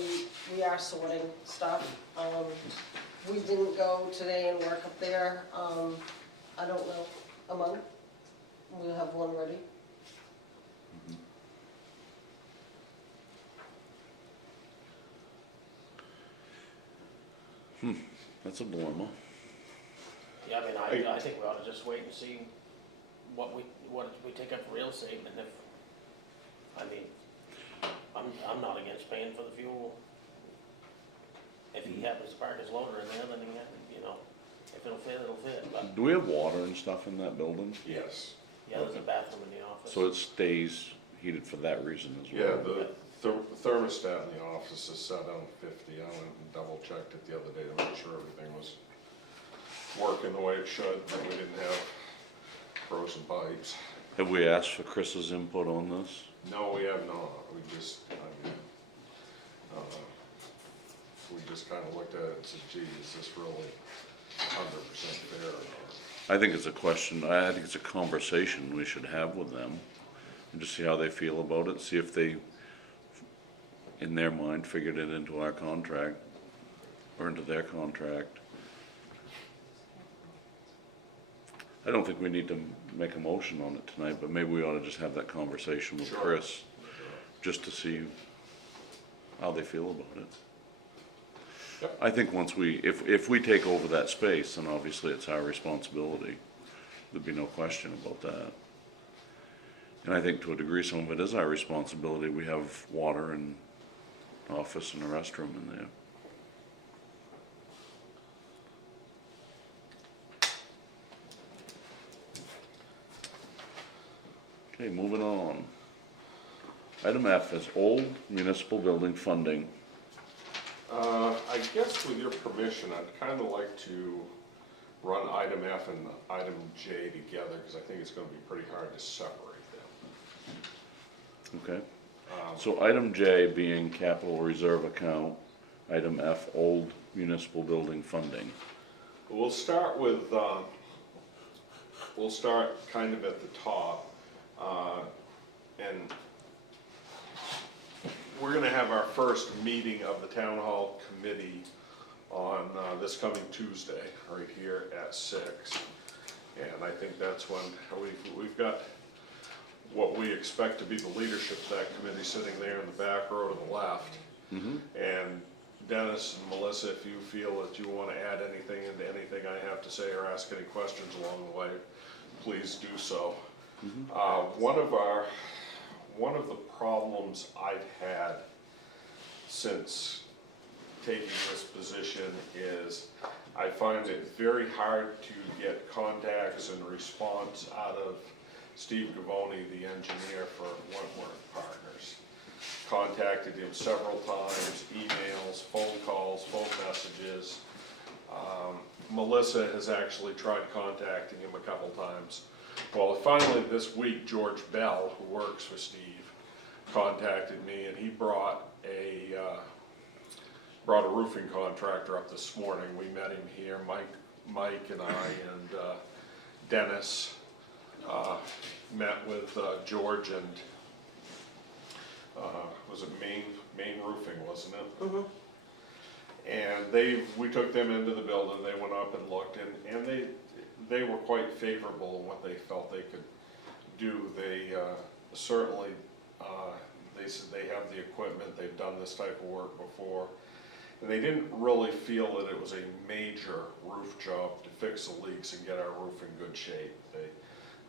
we are sorting stuff. We didn't go today and work up there, I don't know, a month. We'll have one ready. That's a dilemma. Yeah, I mean, I think we ought to just wait and see what we take up for real estate, and if, I mean, I'm not against paying for the fuel. If he happens to park his loader in there, then he, you know, if it'll fit, it'll fit, but, Do we have water and stuff in that building? Yes. yeah, there's a bathroom in the office. So it stays heated for that reason as Yeah, well? the thermostat in the office is set on 50, I went and double checked it the other day to make sure everything was working the way it should, that we didn't have frozen pipes. Have we asked for Chris's input on this? No, we have not, we just, I mean, we just kinda looked at it and said, gee, is this really 100% fair or not? I think it's a question, I think it's a conversation we should have with them and just see how they feel about it, see if they, in their mind, figured it into our contract or into their contract. I don't think we need to make a motion on it tonight, but maybe we ought to just have that conversation with Sure. Chris, just to see how they feel about it. Yep. I think once if we take over that space, then obviously it's our responsibility. There'd be no question about that. And I think to a degree, some of it is our responsibility. We have water and office and a restroom in there. Okay, moving on. Item F is old municipal building funding. I guess with your permission, I'd kind of like to run item F and item J together, because I think it's gonna be pretty hard to separate them. Okay, so item J being capital reserve account, item F, old municipal building funding. We'll start kind of at the top, and we're gonna have our first meeting of the town hall committee on, this coming Tuesday, right here at 6. And I think that's when we've got what we expect to be the leadership of that committee sitting there in the back row to the left. And Dennis and Melissa, if you feel that you wanna add anything into anything I have to say or ask any questions along the way, please do so. One of the problems I've had since taking this position is I find it very hard to get contacts and response out of Steve Gavoni, the engineer for Wentworth Partners. Contacted him several times, emails, phone calls, phone messages. Melissa has actually tried contacting him a couple times. Well, finally this week, George Bell, who works for Steve, contacted me, and he brought a roofing contractor up this morning. We met him here, Mike and I and Dennis met with George and was it Main Roofing, wasn't it? And we took them into the building, they went up and looked, and they were quite favorable in what they felt they could do. They certainly, they said they have the equipment, they've done this type of work before. And they didn't really feel that it was a major roof job to fix the leaks and get our roof in good shape.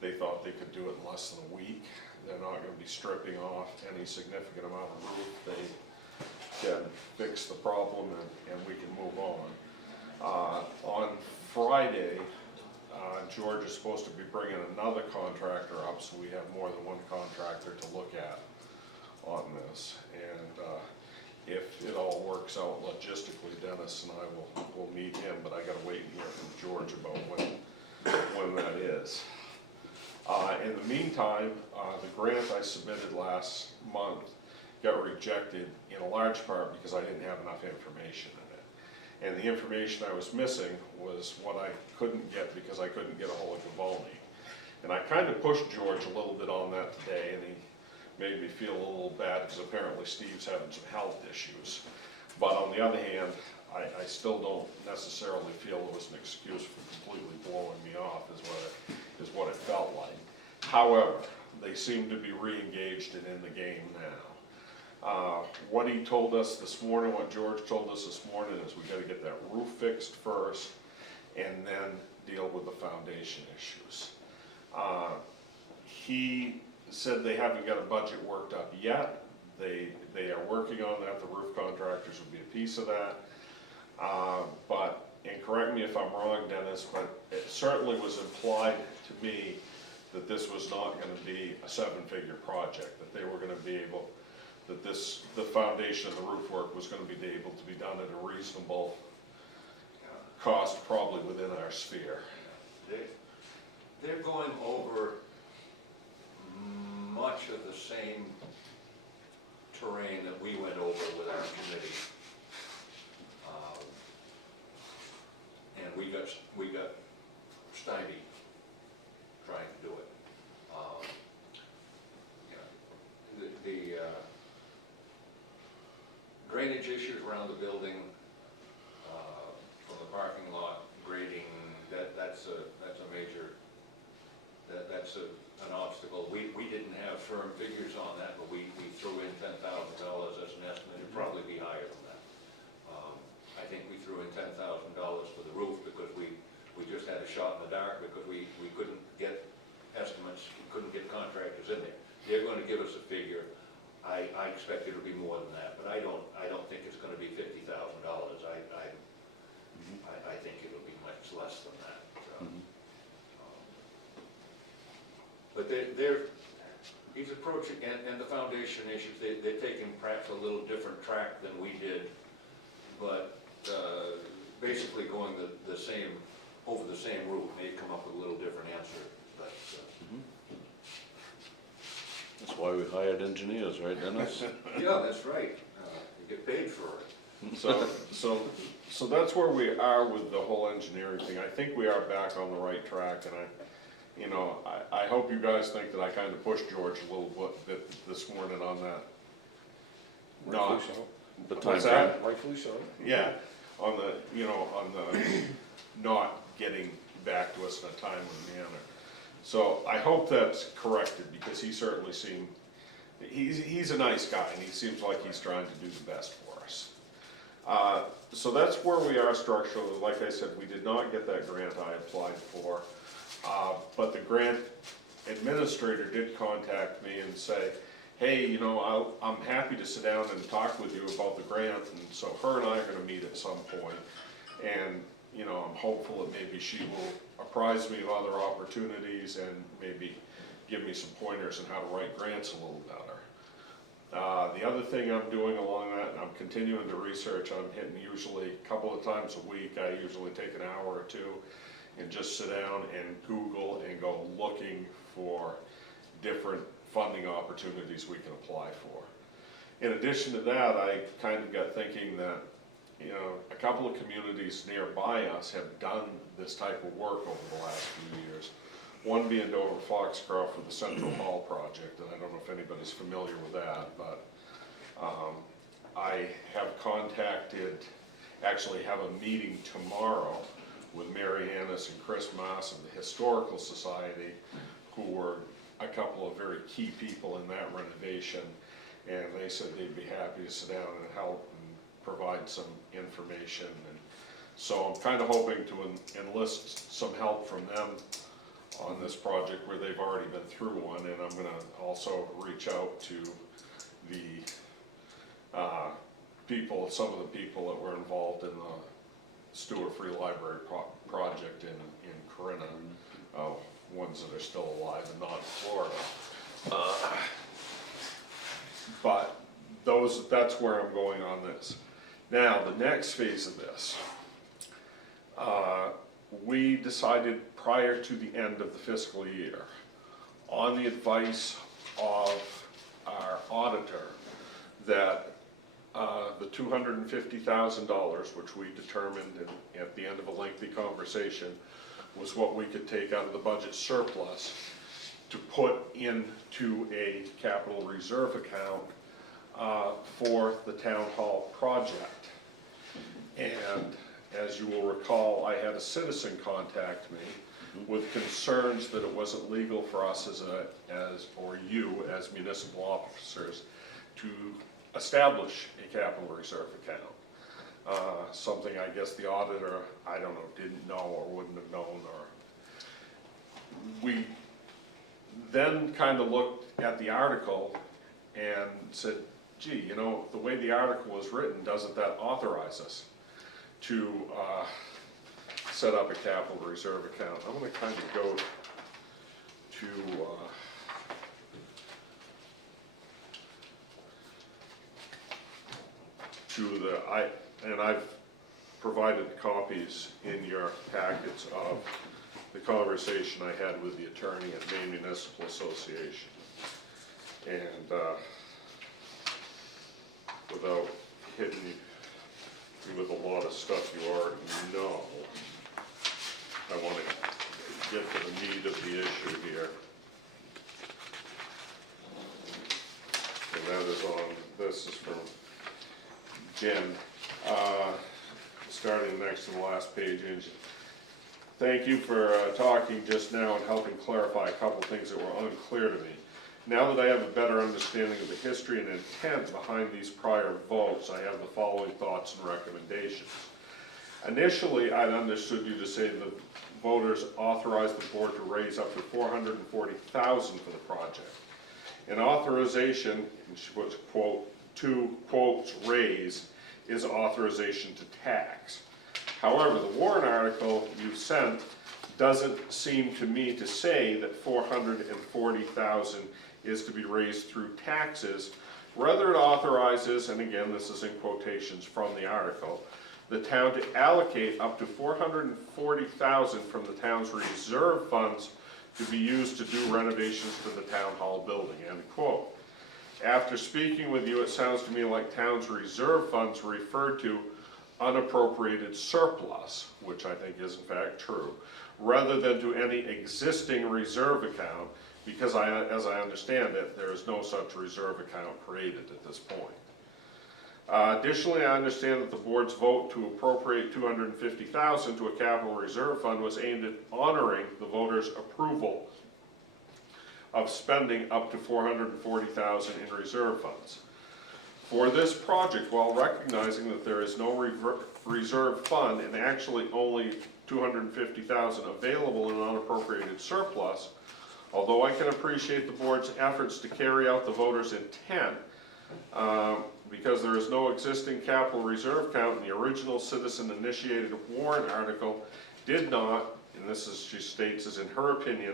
They thought they could do it in less than a week. They're not gonna be stripping off any significant amount of roof. They can fix the problem and we can move on. On Friday, George is supposed to be bringing another contractor up, so we have more than one contractor to look at on this. And if it all works out logistically, Dennis and I will meet him, but I gotta wait and hear from George about when that is. In the meantime, the grant I submitted last month got rejected in a large part because I didn't have enough information in it. And the information I was missing was what I couldn't get because I couldn't get a hold of Gavoni. And I kind of pushed George a little bit on that today, and he made me feel a little bad because apparently Steve's having some health issues. But on the other hand, I still don't necessarily feel it was an excuse for completely blowing me off is what it felt like. However, they seem to be re-engaged and in the game now. What he told us this morning, what George told us this morning is we gotta get that roof fixed first and then deal with the foundation issues. He said they haven't got a budget worked up yet. They are working on that. The roof contractors will be a piece of that. And correct me if I'm wrong, Dennis, but it certainly was implied to me that this was not gonna be a 7-figure project, that they were gonna be able, that the foundation of the roof work was gonna be able to be done at a reasonable cost, probably within our sphere. They're going over much of the same terrain that we went over with our committee. And we got stymied trying to do it. The drainage issues around the building, from the parking lot, grading, that's a major, that's an obstacle. We didn't have firm figures on that, but we threw in $10,000 as an estimate. It'd probably be higher than that. I think we threw in $10,000 for the roof because we just had a shot in the dark because we couldn't get estimates, we couldn't get contractors in there. they're gonna give us a figure. I expect it'll be more than that, but I don't think it's gonna be $50,000. I think it'll be much less than that, so. But he's approaching, and the foundation issues, they're taking perhaps a little different track than we did, but basically going the same, over the same route, may come up with a little different answer, but. That's why we hired engineers, right, Dennis? Yeah, that's right, you get paid for it. So that's where we are with the whole engineering thing. I think we are back on the right track, and I hope you guys think that I kind of pushed George a little bit this morning on that. Rightfully so. The What's time that? Rightfully so. Yeah, on the not getting back to us in a timely manner. So I hope that's corrected, because he certainly he's a nice guy, and he seems like he's trying to do the best for us. So that's where we are structurally. Like I said, we did not get that grant I applied for, but the grant administrator did contact me and say, hey, I'm happy to sit down and talk with you about the grant, and so her and I are gonna meet at some point, and I'm hopeful that maybe she will apprise me of other opportunities and maybe give me some pointers on how to write grants a little better. The other thing I'm doing along that, and I'm continuing to research, I'm hitting usually a couple of times a week, I usually take an hour or two and just sit down and Google and go looking for different funding opportunities we can apply for. In addition to that, I kind of got thinking that a couple of communities nearby us have done this type of work over the last few years. One being Dover Foxcroft with the Central Hall project, and I don't know if anybody's familiar with that, but I have actually have a meeting tomorrow with Mary Annis and Chris Mass of the Historical Society, who were a couple of very key people in that renovation, and they said they'd be happy to sit down and help provide some information, and so I'm kind of hoping to enlist some help from them on this project where they've already been through one, and I'm gonna also reach out to the some of the people that were involved in the Stewart Free Library project in Corinna, ones that are still alive and not in Florida. But that's where I'm going on this. Now, the next phase of this, we decided prior to the end of the fiscal year, on the advice of our auditor, that the $250,000, which we determined at the end of a lengthy conversation, was what we could take out of the budget surplus to put into a capital reserve account for the town hall project. And as you will recall, I had a citizen contact me with concerns that it wasn't legal for us or you as municipal officers to establish a capital reserve account. Something I guess the auditor, I don't know, didn't know or wouldn't have known, or we then kind of looked at the article and said, gee, the way the article was written, doesn't that authorize us to set up a capital reserve account? I'm gonna kind of go and I've provided copies in your packets of the conversation I had with the attorney at Maine Municipal Association. And without hitting you with a lot of stuff you already know, I want to get to the meat of the issue here. And that is this is from Jen, starting next to the last page. Thank you for talking just now and helping clarify a couple things that were unclear to me. Now that I have a better understanding of the history and intent behind these prior votes, I have the following thoughts and recommendations. Initially, I'd understood you to say the voters authorized the board to raise up to $440,000 for the project. An authorization, and she puts quote, to quotes raise, is authorization to tax. However, the warrant article you sent doesn't seem to me to say that 440,000 is to be raised through taxes. Rather, it authorizes, and again, this is in quotations from the article, the town to allocate up to 440,000 from the town's reserve funds to be used to do renovations to the town hall building, end quote. After speaking with you, it sounds to me like town's reserve funds refer to unappropriated surplus, which I think is in fact true, rather than to any existing reserve account, because as I understand it, there is no such reserve account created at this point. Additionally, I understand that the board's vote to appropriate $250,000 to a capital reserve fund was aimed at honoring the voters' approval of spending up to $440,000 in reserve funds. For this project, while recognizing that there is no reserve fund and actually only $250,000 available in unappropriated surplus, although I can appreciate the board's efforts to carry out the voters' intent, because there is no existing capital reserve account, and the original citizen-initiated warrant article did not, and this is, she states, is in her opinion,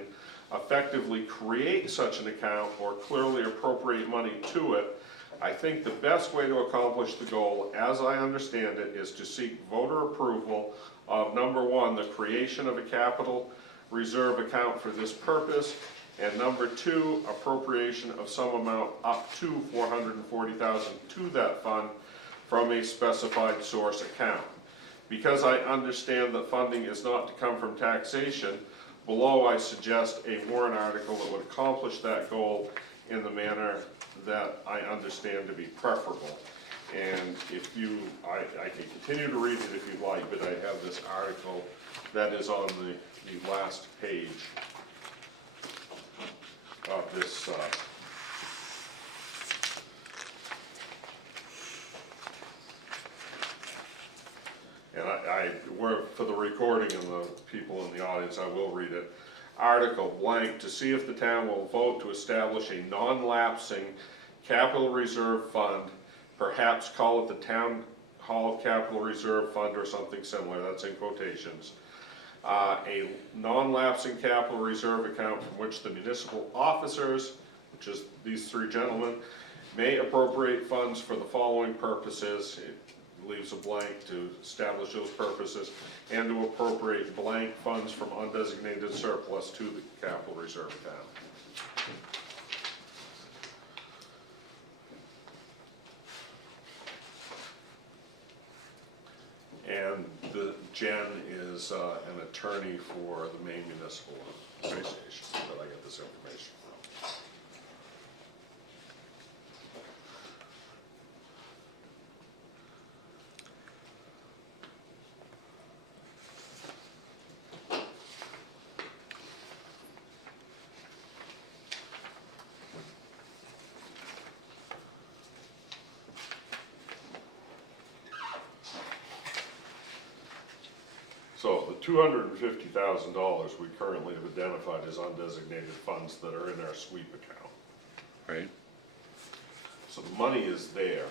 effectively create such an account or clearly appropriate money to it, I think the best way to accomplish the goal, as I understand it, is to seek voter approval of, number one, the creation of a capital reserve account for this purpose, and number two, appropriation of some amount up to $440,000 to that fund from a specified source account. Because I understand that funding is not to come from taxation, below I suggest a warrant article that would accomplish that goal in the manner that I understand to be preferable. And if you, I can continue to read it if you'd like, but I have this article that is on the last page of this, and for the recording and the people in the audience, I will read it. Article blank, to see if the town will vote to establish a non-lapsing capital reserve fund, perhaps call it the Town Hall Capital Reserve Fund or something similar, that's in quotations. A non-lapsing capital reserve account from which the municipal officers, which is these three gentlemen, may appropriate funds for the following purposes. It leaves a blank to establish those purposes, and to appropriate blank funds from undesignated surplus to the capital reserve account. And Jen is an attorney for the Maine Municipal Association that I get this information from. So the $250,000 we currently have identified as undesignated funds that are in our sweep account. Right? So the money is there,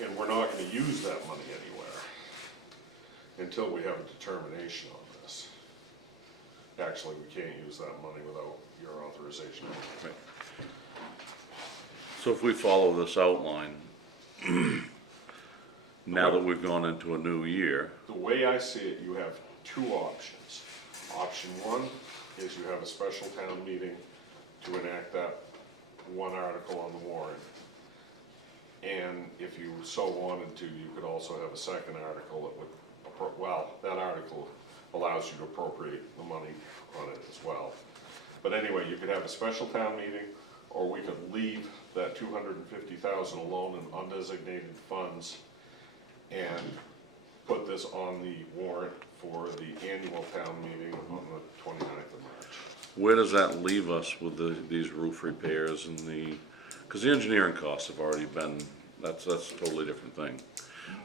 and we're not gonna use that money anywhere until we have a determination on this. Actually, we can't use that money without your authorization. Right. So if we follow this outline, now that we've gone into a new year, The way I see it, you have two options. Option one is you have a special town meeting to enact that one article on the warrant. And if you so wanted to, you could also have a second article that would, well, that article allows you to appropriate the money on it as well. But anyway, you could have a special town meeting, or we could leave that $250,000 alone in undesignated funds and put this on the warrant for the annual town meeting on the 29th of March. where does that leave us with these roof repairs and because the engineering costs have already been, that's a totally different thing.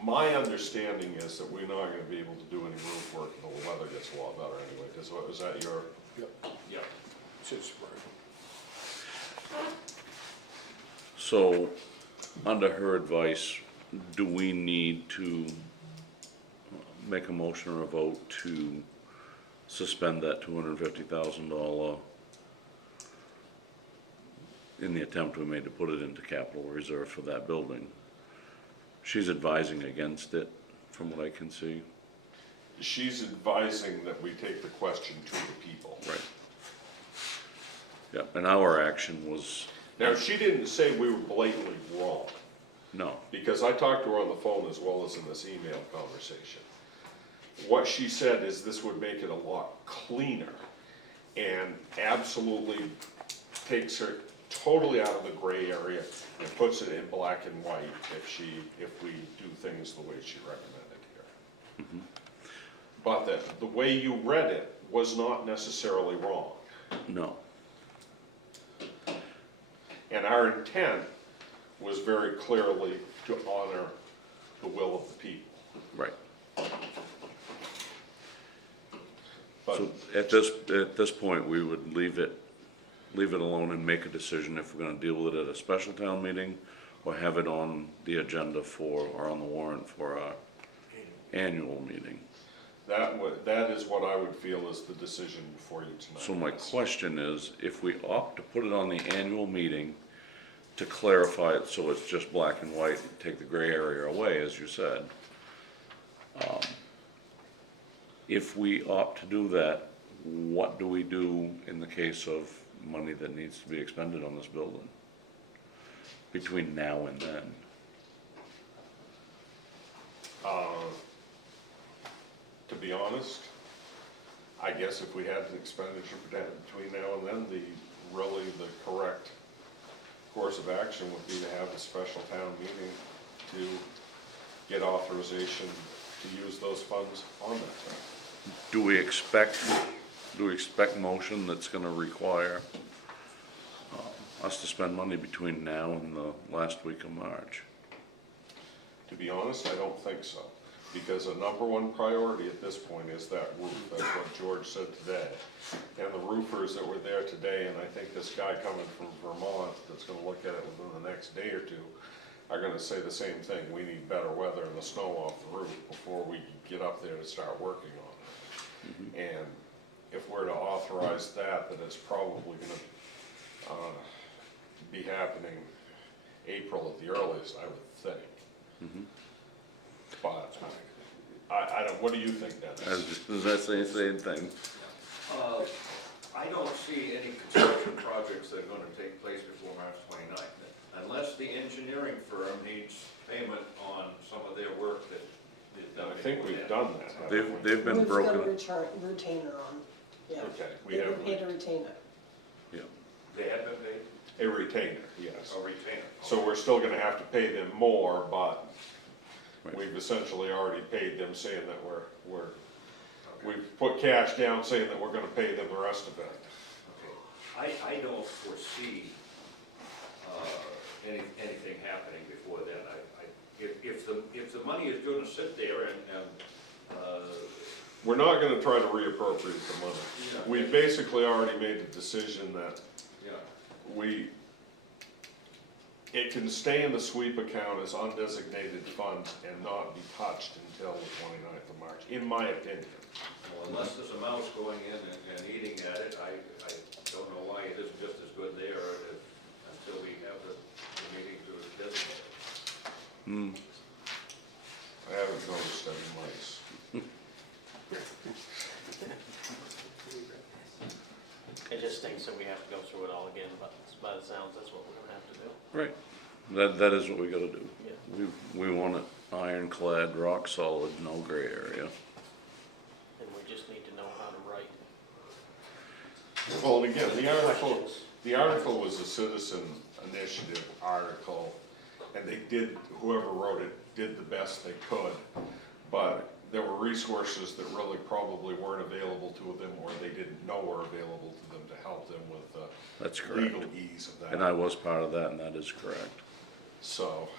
My understanding is that we're not gonna be able to do any roof work until the weather gets a lot better anyway. Is that your? Yep. Yeah. It's spring. So, under her advice, do we need to make a motion or a vote to suspend that $250,000 in the attempt we made to put it into capital reserve for that building? She's advising against it, from what I can see. She's advising that we take the question to the people. Right. Yeah, and our action was, Now, she didn't say we were blatantly wrong, no, because I talked to her on the phone as well as in this email conversation. What she said is this would make it a lot cleaner and absolutely takes her totally out of the gray area and puts it in black and white if we do things the way she recommended here. But the way you read it was not necessarily wrong. no. And our intent was very clearly to honor the will of the people. Right. But So at this point, we would leave it alone and make a decision if we're gonna deal with it at a special town meeting or have it on the agenda or on the warrant for our annual meeting. that is what I would feel is the decision before you tonight. So my question is, if we opt to put it on the annual meeting to clarify it so it's just black and white, take the gray area away, as you said, if we opt to do that, what do we do in the case of money that needs to be expended on this building between now and then? To be honest, I guess if we had an expenditure between now and then, the correct course of action would be to have a special town meeting to get authorization to use those funds on that time. Do we expect motion that's gonna require us to spend money between now and the last week of March? To be honest, I don't think so, because the number one priority at this point is that roof, that's what George said today. And the roofers that were there today, and I think this guy coming from Vermont that's gonna look at it within the next day or two, are gonna say the same thing, we need better weather and the snow off the roof before we get up there to start working on it. And if we're to authorize that, then it's probably gonna, be happening April at the earliest, I would think. But, I don't, what do you think, Dennis? Does that say the same thing? I don't see any construction projects that are gonna take place before March 29th, unless the engineering firm needs payment on some of their work that is done. I think we've done that, haven't we? They've been We've got a broken, retainer on, yeah. Okay, we They've have been paid a retainer. yeah. They have been paid, a retainer, yes. a retainer. So we're still gonna have to pay them more, but Right. we've essentially already paid them, saying that we've put cash down saying that we're gonna pay them the rest of it. I don't foresee, anything happening before then. If the money is gonna sit there and, We're not gonna try to reappropriate the money. Yeah. We basically already made the decision that yeah, it can stay in the sweep account as undesignated funds and not be touched until the 29th of March, in my opinion. well, unless there's a mouse going in and eating at it, I don't know why it isn't just as good there until we have the meeting to designate. I haven't noticed any mice. I just think so we have to go through it all again, but by the sounds, that's what we're gonna have to do. Right. That is what we gotta do. Yeah. We want it ironclad, rock solid, no gray area. And we just need to know how to write Well, and again, questions. the article was a citizen initiative article, and whoever wrote it did the best they could, but there were resources that really probably weren't available to them, or they didn't know were available to them to help them with the That's correct. legal ease of that. And I was part of that, and that is correct. So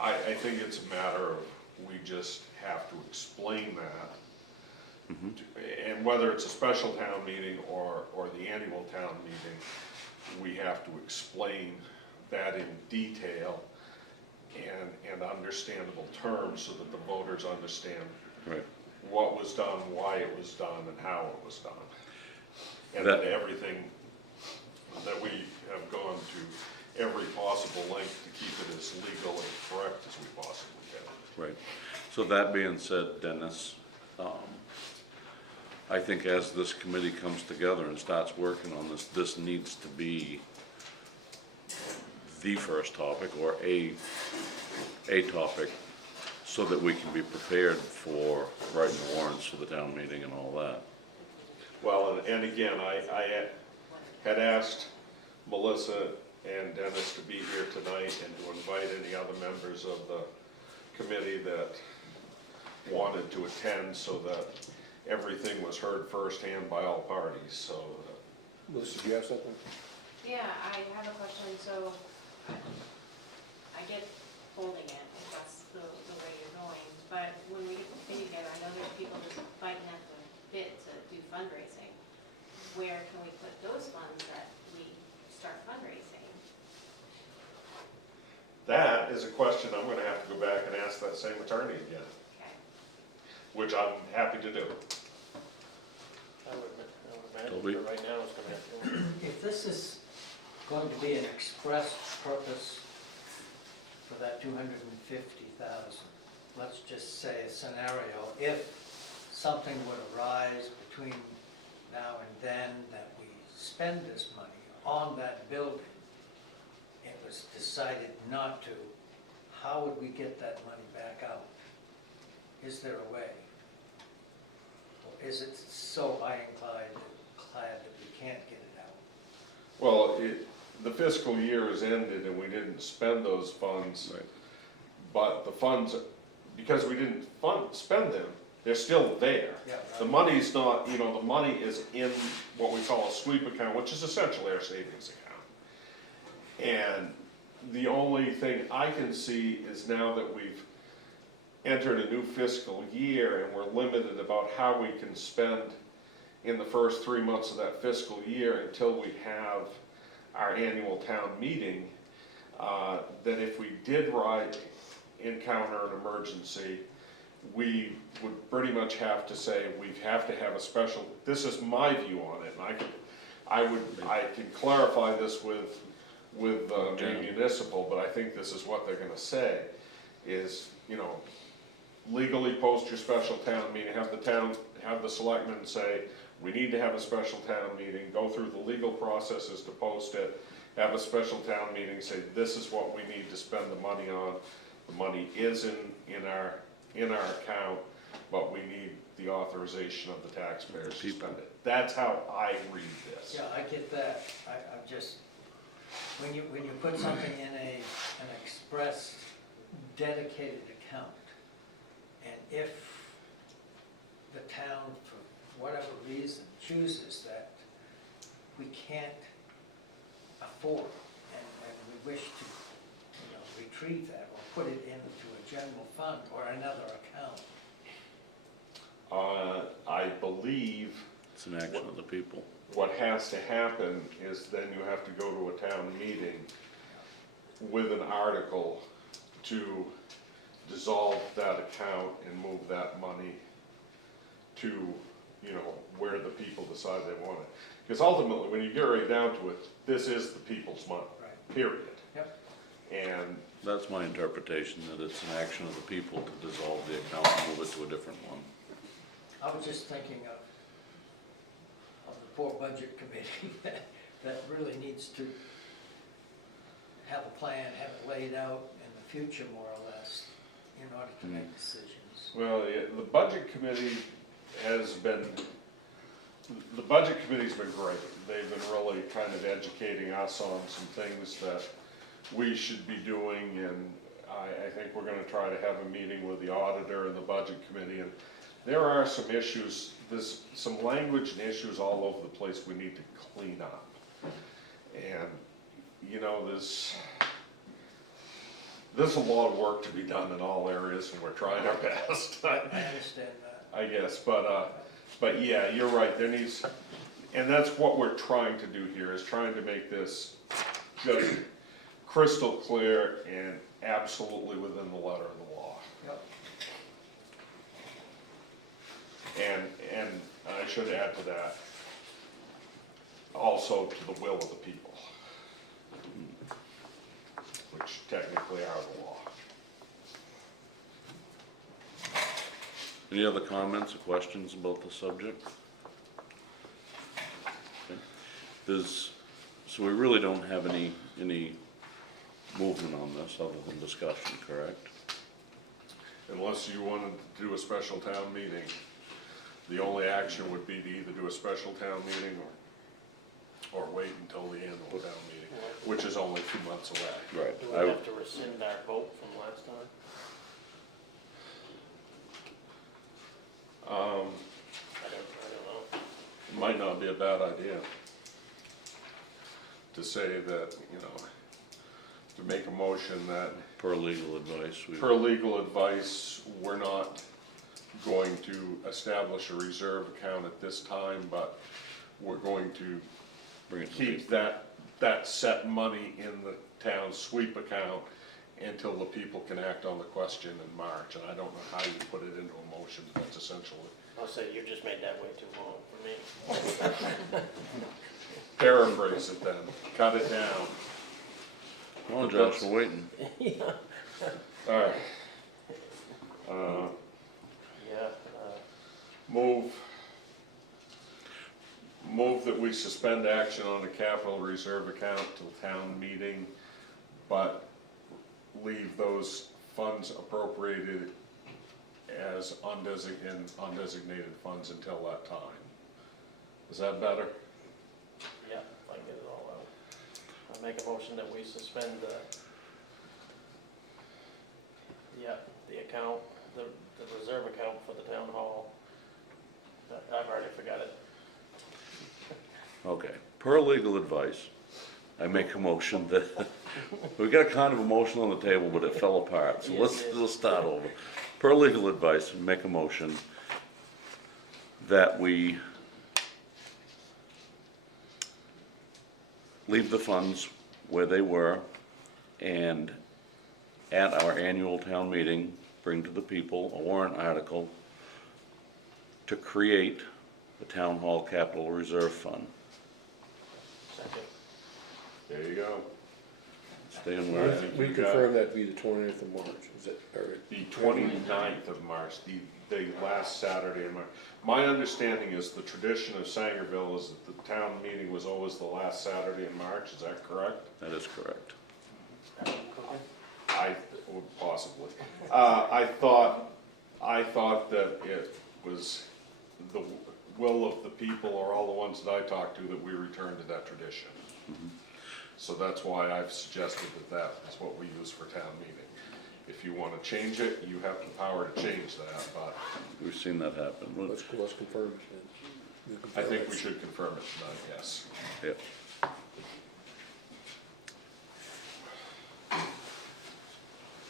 I think it's a matter of, we just have to explain that And whether it's a special town meeting or the annual town meeting, we have to explain that in detail and understandable terms so that the voters understand Right. what was done, why it was done, and how it was done. And That- that everything, that we have gone to every possible length to keep it as legal and correct as we possibly can. Right. So that being said, Dennis, I think as this committee comes together and starts working on this, this needs to be the first topic or a topic so that we can be prepared for writing the warrants for the town meeting and all that. Well, and again, I had asked Melissa and Dennis to be here tonight and to invite any other members of the committee that wanted to attend so that everything was heard firsthand by all parties, so. Melissa, do you have something? Yeah, I have a question, so I get holding it, if that's the way you're going, but when we get the committee together, I know there's people just fighting at the bit to do fundraising. Where can we put those funds that we start fundraising? That is a question I'm gonna have to go back and ask that same attorney again, Okay. which I'm happy to do. I would imagine Toby? for right now it's gonna have to. If this is going to be an express purpose for that 250,000, let's just say a scenario, if something would arise between now and then that we spend this money on that building, it was decided not to, how would we get that money back out? Is there a way? Or is it so ironclad that we can't get it out? Well, the fiscal year has ended and we didn't spend those funds. Right. But the funds, because we didn't spend them, they're still there. Yeah, right. The money's not, the money is in what we call a sweep account, which is essentially our savings account. And the only thing I can see is now that we've entered a new fiscal year and we're limited about how we can spend in the first 3 months of that fiscal year until we have our annual town meeting, that if we did encounter an emergency, we would pretty much have to say, we have to have a special, this is my view on it, and I can clarify this with Maine Municipal, but I think this is what they're gonna say, is, legally post your special town meeting, have the selectmen say, we need to have a special town meeting, go through the legal processes to post it, have a special town meeting, say, this is what we need to spend the money on. The money is in our account, but we need the authorization of the taxpayers to spend it. That's how I read this. Yeah, I get that. I'm just, when you put something in an express dedicated account, and if the town, for whatever reason, chooses that we can't afford, and we wish to, retrieve that or put it into a general fund or another account. I believe It's an action of the people. what has to happen is then you have to go to a town meeting with an article to dissolve that account and move that money to, where the people decide they want it. Because ultimately, when you get right down to it, this is the people's money, Right. period. Yep. And That's my interpretation, that it's an action of the people to dissolve the account and move it to a different one. I was just thinking of the poor budget committee that really needs to have a plan, have it laid out in the future more or less, in order to make decisions. well, the budget committee the budget committee's been great. They've been really kind of educating us on some things that we should be doing, and I think we're gonna try to have a meeting with the auditor and the budget committee, and there are some issues, there's some language and issues all over the place we need to clean up. And, there's a lot of work to be done in all areas, and we're trying our best. I understand that. I guess, but, But yeah, you're right, there needs, and that's what we're trying to do here, is trying to make this just crystal clear and absolutely within the letter of the law. And I should add to that, also to the will of the people, which technically are the law. Any other comments or questions about the subject? Okay. So we really don't have any movement on this other than discussion, correct? Unless you wanted to do a special town meeting, the only action would be to either do a special town meeting or wait until the annual town meeting, which is only 2 months away. Right. Do we have to rescind our vote from last time? I don't know. It might not be a bad idea to say that, you know, to make a motion that Per legal advice, per legal advice, we're not going to establish a reserve account at this time, but we're going to bring it to keep people. that set money in the town sweep account until the people can act on the question in March. And I don't know how you put it into a motion, but that's essentially. I'll say you just made that way too long for me. Paraphrase it then, cut it down. Come on, Josh, we're waiting. All right. Yeah, Move that we suspend action on the capital reserve account till town meeting, but leave those funds appropriated as undesignated funds until that time. Is that better? yeah, I get it all out. I make a motion that we suspend the account, the reserve account for the town hall. I've already forgot it. Okay, per legal advice, I make a motion that, we got a kind of a motion on the table, but it fell apart, so Yes, yes. let's start over. Per legal advice, make a motion that we leave the funds where they were, and at our annual town meeting, bring to the people a warrant article to create the town hall capital reserve fund. Second. There you go. Staying where it is. We confirm that to be the 20th of March, is that, all right? The 29th of March, the last Saturday in March. My understanding is the tradition of Sangerville is that the town meeting was always the last Saturday in March, is that correct? That is correct. Possibly. I thought that it was the will of the people, or all the ones that I talked to, that we return to that tradition. So that's why I've suggested that is what we use for town meeting. If you wanna change it, you have the power to change that, but We've seen that happen. Let's confirm it then. We'll I confirm think it. we should confirm it tonight, yes. Yep.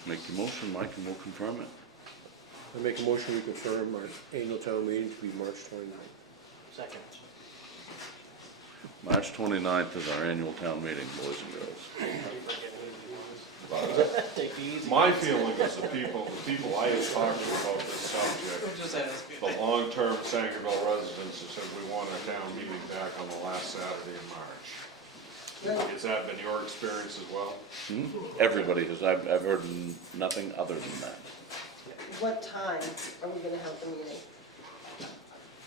Make the motion, Mike, and we'll confirm it. I make a motion we confirm our annual town meeting to be March 29th. Second. March 29th is our annual town meeting, boys and girls. Take the easy. My feeling is the people I have talked to about this subject, Just ask. the long-term Sangerville residents have said we want our town meeting back on the last Saturday in March. Has that been your experience as well? Everybody has, I've heard nothing other than that. What time are we gonna have the meeting?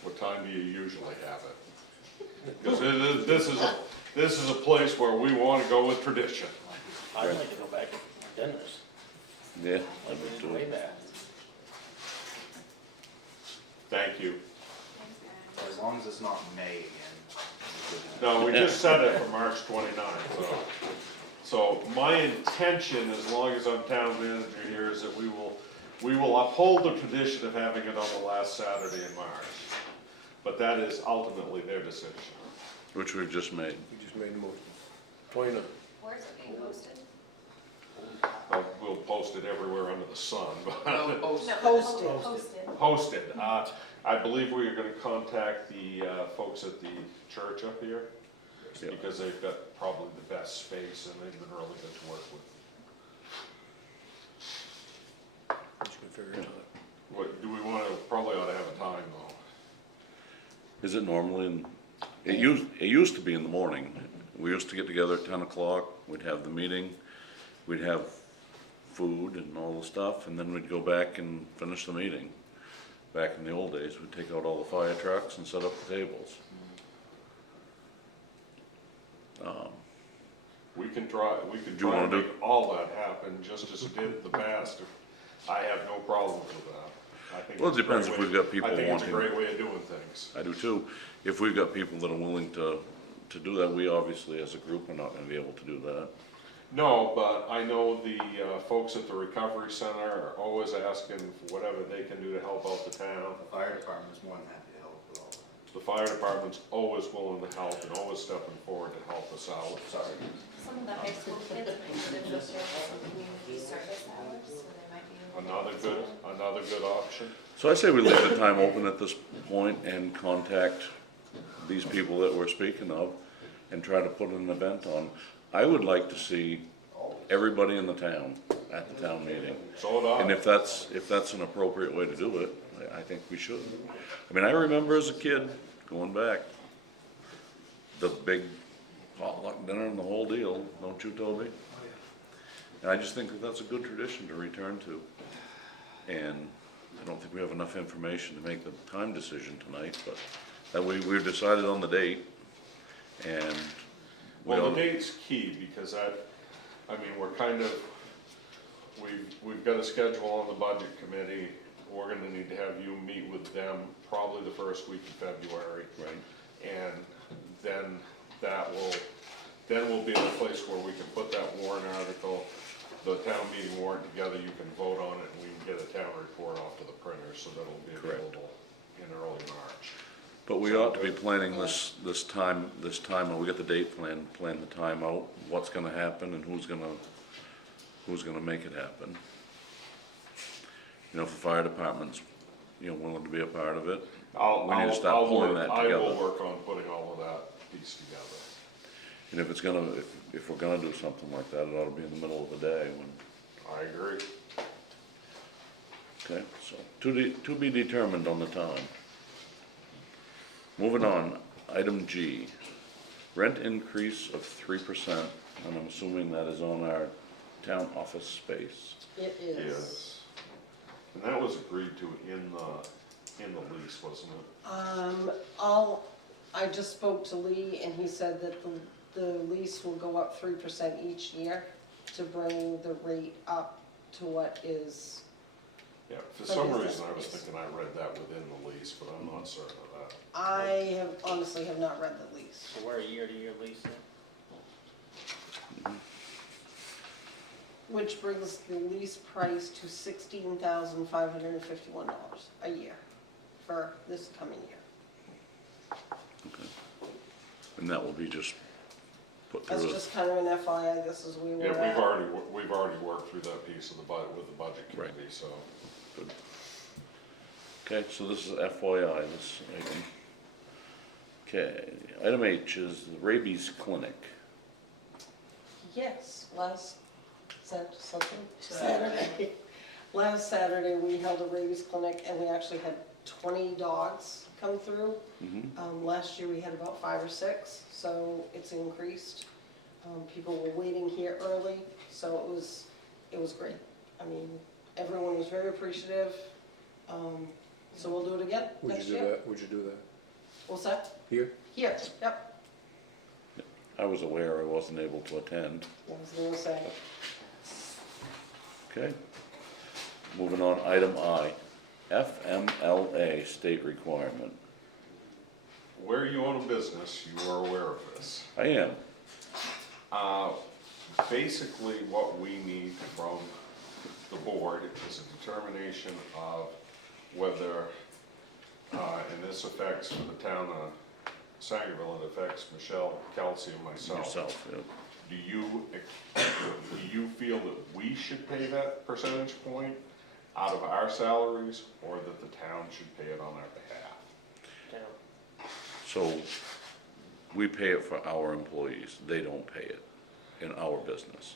What time do you usually have it? Because this is a place where we want to go with tradition. I'd like to go back to dinners. Yeah, I Like we would did do way it. back. Thank you. As long as it's not May again. No, we just set it for March 29th, so my intention, as long as I'm town manager here, is that we will uphold the tradition of having it on the last Saturday in March. But that is ultimately their decision. Which we've just made. We just made a motion. 29th. Where's it being posted? We'll post it everywhere under the sun, but No, post. No, Posted. Posted. posted. I believe we are gonna contact the, folks at the church up here, Yeah. because they've got probably the best space and they've been really good to work with. Just gonna figure it out. What, do we wanna, probably ought to have a time though. Is it normally in, it used to be in the morning. We used to get together at 10 o'clock, we'd have the meeting, we'd have food and all the stuff, and then we'd go back and finish the meeting. Back in the old days, we'd take out all the fire trucks and set up the tables. We can try you to wanna do- make all that happen, just as it did in the past. I have no problems with that. I think Well, it it's a depends great if way- we've got people I think it's a wanting- great way of doing things. I do too. If we've got people that are willing to do that, we obviously as a group are not gonna be able to do that. No, but I know the folks at the recovery center are always asking for whatever they can do to help out the town. The fire department's more than happy to help with all that. The fire department's always willing to help and always stepping forward to help us out. Sorry. Some of the high school kids might be interested in community service hours, so they might be able to. Another good option. So I say we leave the time open at this point and contact these people that we're speaking of and try to put an event on. I would like to see everybody in the town at the town meeting. So do I. And if that's an appropriate way to do it, I think we should. I mean, I remember as a kid, going back, the big potluck dinner and the whole deal, don't you, Toby? And I just think that that's a good tradition to return to. And I don't think we have enough information to make the time decision tonight, but that we've decided on the date, and we Well, ought the to- date's key, because we're kind of, we've got a schedule on the budget committee. We're gonna need to have you meet with them probably the first week of February. Right. And then we'll be in a place where we can put that warrant article, the town meeting warrant together, you can vote on it, and we can get a town report off to the printer, so that'll be Correct. available in early March. But we ought to be planning this time, and we got the date plan the time out, what's gonna happen and who's gonna make it happen. You know, if the fire department's, willing to be a part of it, we need to start pulling that I will together. work on putting all of that piece together. And if we're gonna do something like that, it ought to be in the middle of the day when, I agree. okay, so, to be determined on the time. Moving on, item G, rent increase of 3%, and I'm assuming that is on our town office space. It is. Yes. And that was agreed to in the lease, wasn't it? I just spoke to Lee and he said that the lease will go up 3% each year to bring the rate up to what is, Yeah, for But some is reason I was this- thinking I read that within the lease, but I'm not certain of that. I honestly have not read the lease. So we're a year-to-year lease then? Which brings the lease price to $16,551 a year for this coming year. And that will be just put That's through, just kind of an FYI, this is where we're Yeah, at. we've already worked through that piece of the budget with the budget Right. committee, so. okay, so this is FYI, this item. Okay, item H is the rabies clinic. Yes, Saturday. Last Saturday, we held a rabies clinic and we actually had 20 dogs come through. Last year, we had about 5 or 6, so it's increased. People were waiting here early, so it was great. I mean, everyone was very appreciative. So we'll do it again Would next you do year. that, would you do that What's that? here? Here, yep. I was aware I wasn't able to attend. I was gonna say, Okay. Moving on, item I, FMLA state requirement. Where you own a business, you are aware of this. I am. Basically, what we need from the board is a determination of whether, and this affects for the town of Sangerville, it affects Michelle, Kelsey, and myself. Yourself, yeah. Do you feel that we should pay that percentage point out of our salaries, or that the town should pay it on our behalf? So we pay it for our employees, they don't pay it in our business,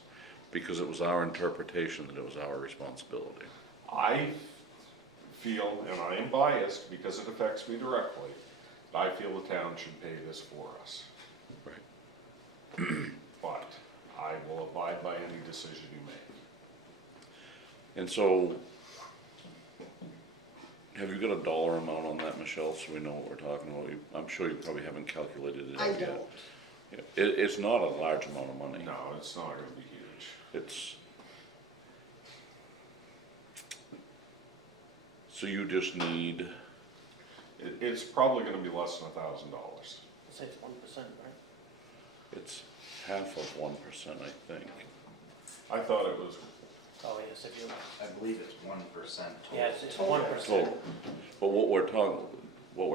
because it was our interpretation that it was our responsibility. I feel, and I am biased because it affects me directly, I feel the town should pay this for us. Right. But I will abide by any decision you make. And so, have you got a dollar amount on that, Michelle, so we know what we're talking about? I'm sure you probably haven't calculated it I out yet. don't. Yeah, it's not a large amount of money. No, it's not gonna be huge. It's, so you just need, It's probably gonna be less than $1,000. Say it's 1%, right? it's half of 1%, I think. I thought it was, Oh, yes, if you, I believe it's 1% total. yeah, it's 1%. Total. But what we're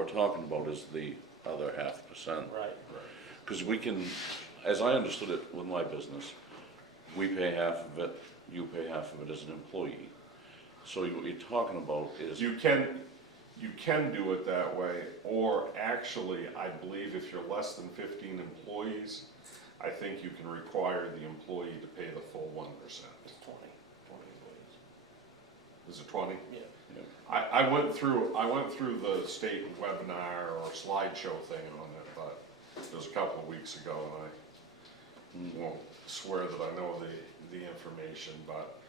talking about is the other 0.5%. Right. Because we can, as I understood it with my business, we pay half of it, you pay half of it as an employee. So what you're talking about is, you can do it that way, or actually, I believe if you're less than 15 employees, I think you can require the employee to pay the full 1%. It's 20 employees. Is it 20? Yeah. I went through the state webinar or slideshow thing on it, but it was a couple of weeks ago, and I won't swear that I know the information, but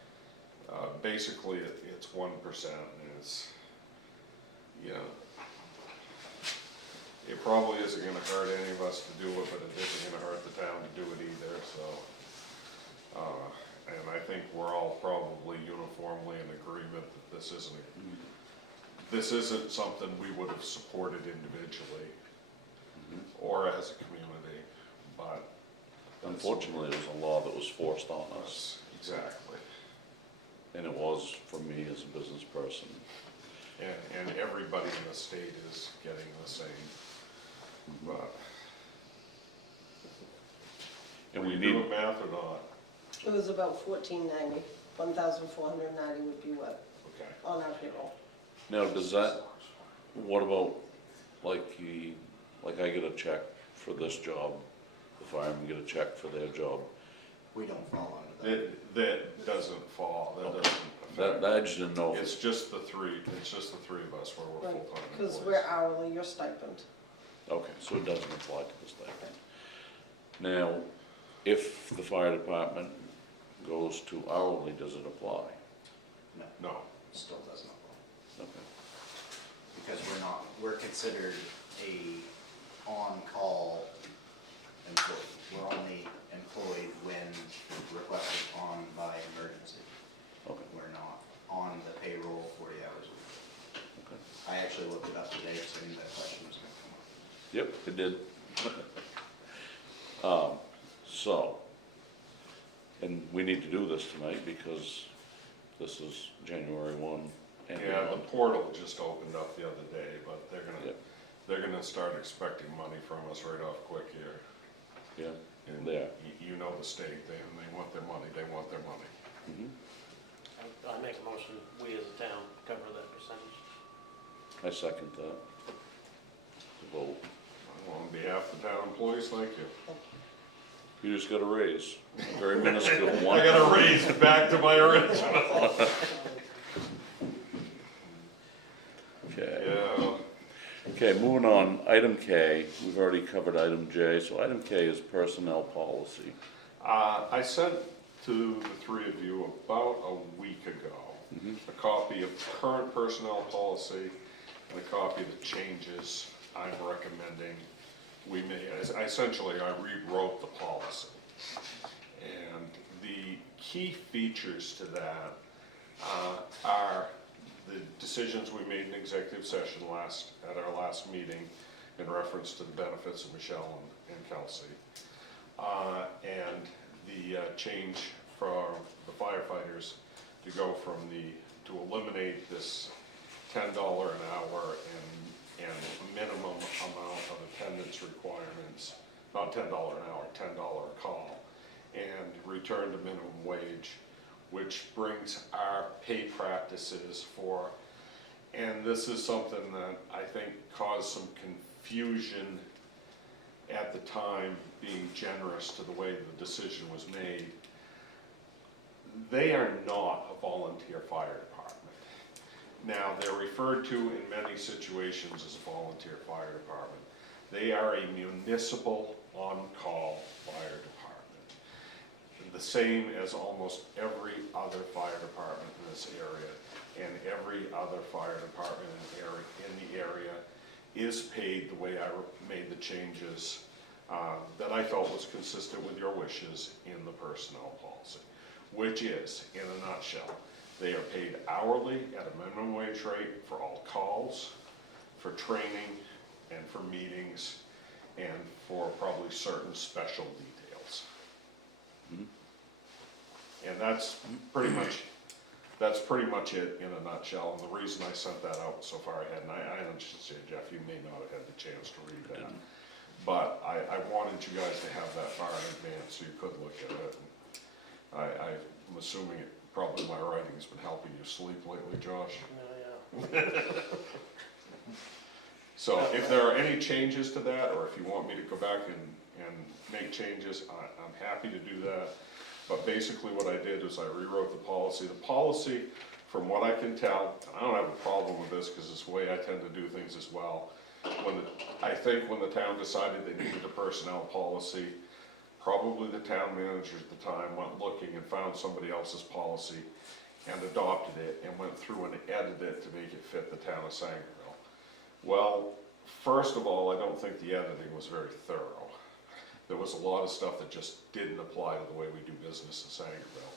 basically it's 1%, and it's, you know, it probably isn't gonna hurt any of us to do it, but it isn't gonna hurt the town to do it either, so. And I think we're all probably uniformly in agreement that this isn't something we would have supported individually or as a community, but. unfortunately, it was a law that was forced on us. Exactly. And it was for me as a business person. And everybody in the state is getting the same, but. And Were we you need, doing math or not? It was about 1490, 1,490 would be what, Okay. on our payroll. now, does that, what about, like I get a check for this job, the firemen get a check for their job? We don't fall under that. That doesn't fall, that Okay. doesn't That, affect. I just didn't know. It's just the three of us where we're Right, full-time because employees. we're hourly, you're stipend. Okay, so it doesn't apply to this thing. Now, if the fire department goes to hourly, does it apply? No, Still doesn't apply. Okay. Because we're considered a on-call employee. We're only employed when requested on by emergency. Okay, We're not on the payroll 40 hours a week. okay. I actually looked it up today because I knew that question was gonna come up. Yep, it did. So, and we need to do this tonight because this is January 1 and yeah, the beyond. portal just opened up the other day, but Yep. they're gonna start expecting money from us right off quick here. Yeah, And there. you know the state, they want their money, they want their money. Mhm. I make a motion, we as a town cover that percentage. I second that. Vote. Well, on behalf of the town employees, thank you. You just got a raise, a very minuscule one. I gotta raise it back to my original. Okay. Yeah, Okay, moving on, item K, we've already covered item J, so item K is personnel policy. I sent to the three of you about a week ago, a copy of current personnel policy and a copy of the changes I'm recommending we made. Essentially, I rewrote the policy. And the key features to that are the decisions we made in executive session at our last meeting in reference to the benefits of Michelle and Kelsey. And the change for the firefighters to go from to eliminate this $10 an hour and minimum amount of attendance requirements, not $10 an hour, $10 a call, and return to minimum wage, which brings our pay practices and this is something that I think caused some Fusion at the time being generous to the way the decision was made, they are not a volunteer fire department. Now, they're referred to in many situations as a volunteer fire department. They are a municipal on-call fire department. The same as almost every other fire department in this area, and every other fire department in the area is paid the way I made the changes that I felt was consistent with your wishes in the personnel policy, which is, in a nutshell, they are paid hourly at a minimum wage rate for all calls, for training, and for meetings, and for probably certain special details. And that's pretty much it in a nutshell, and the reason I sent that out so far ahead, and I understand, Jeff, you may not have had the chance to read that, but I wanted you guys to have that far in advance so you could look at it. I'm assuming probably my writing's been helping you sleep lately, Josh. Yeah. So if there are any changes to that, or if you want me to go back and make changes, I'm happy to do that. But basically what I did is I rewrote the policy. The policy, from what I can tell, and I don't have a problem with this because it's the way I tend to do things as well. I think when the town decided they needed a personnel policy, probably the town manager at the time went looking and found somebody else's policy and adopted it and went through and edited it to make it fit the town of Sangerville. Well, first of all, I don't think the editing was very thorough. There was a lot of stuff that just didn't apply to the way we do business in Sangerville.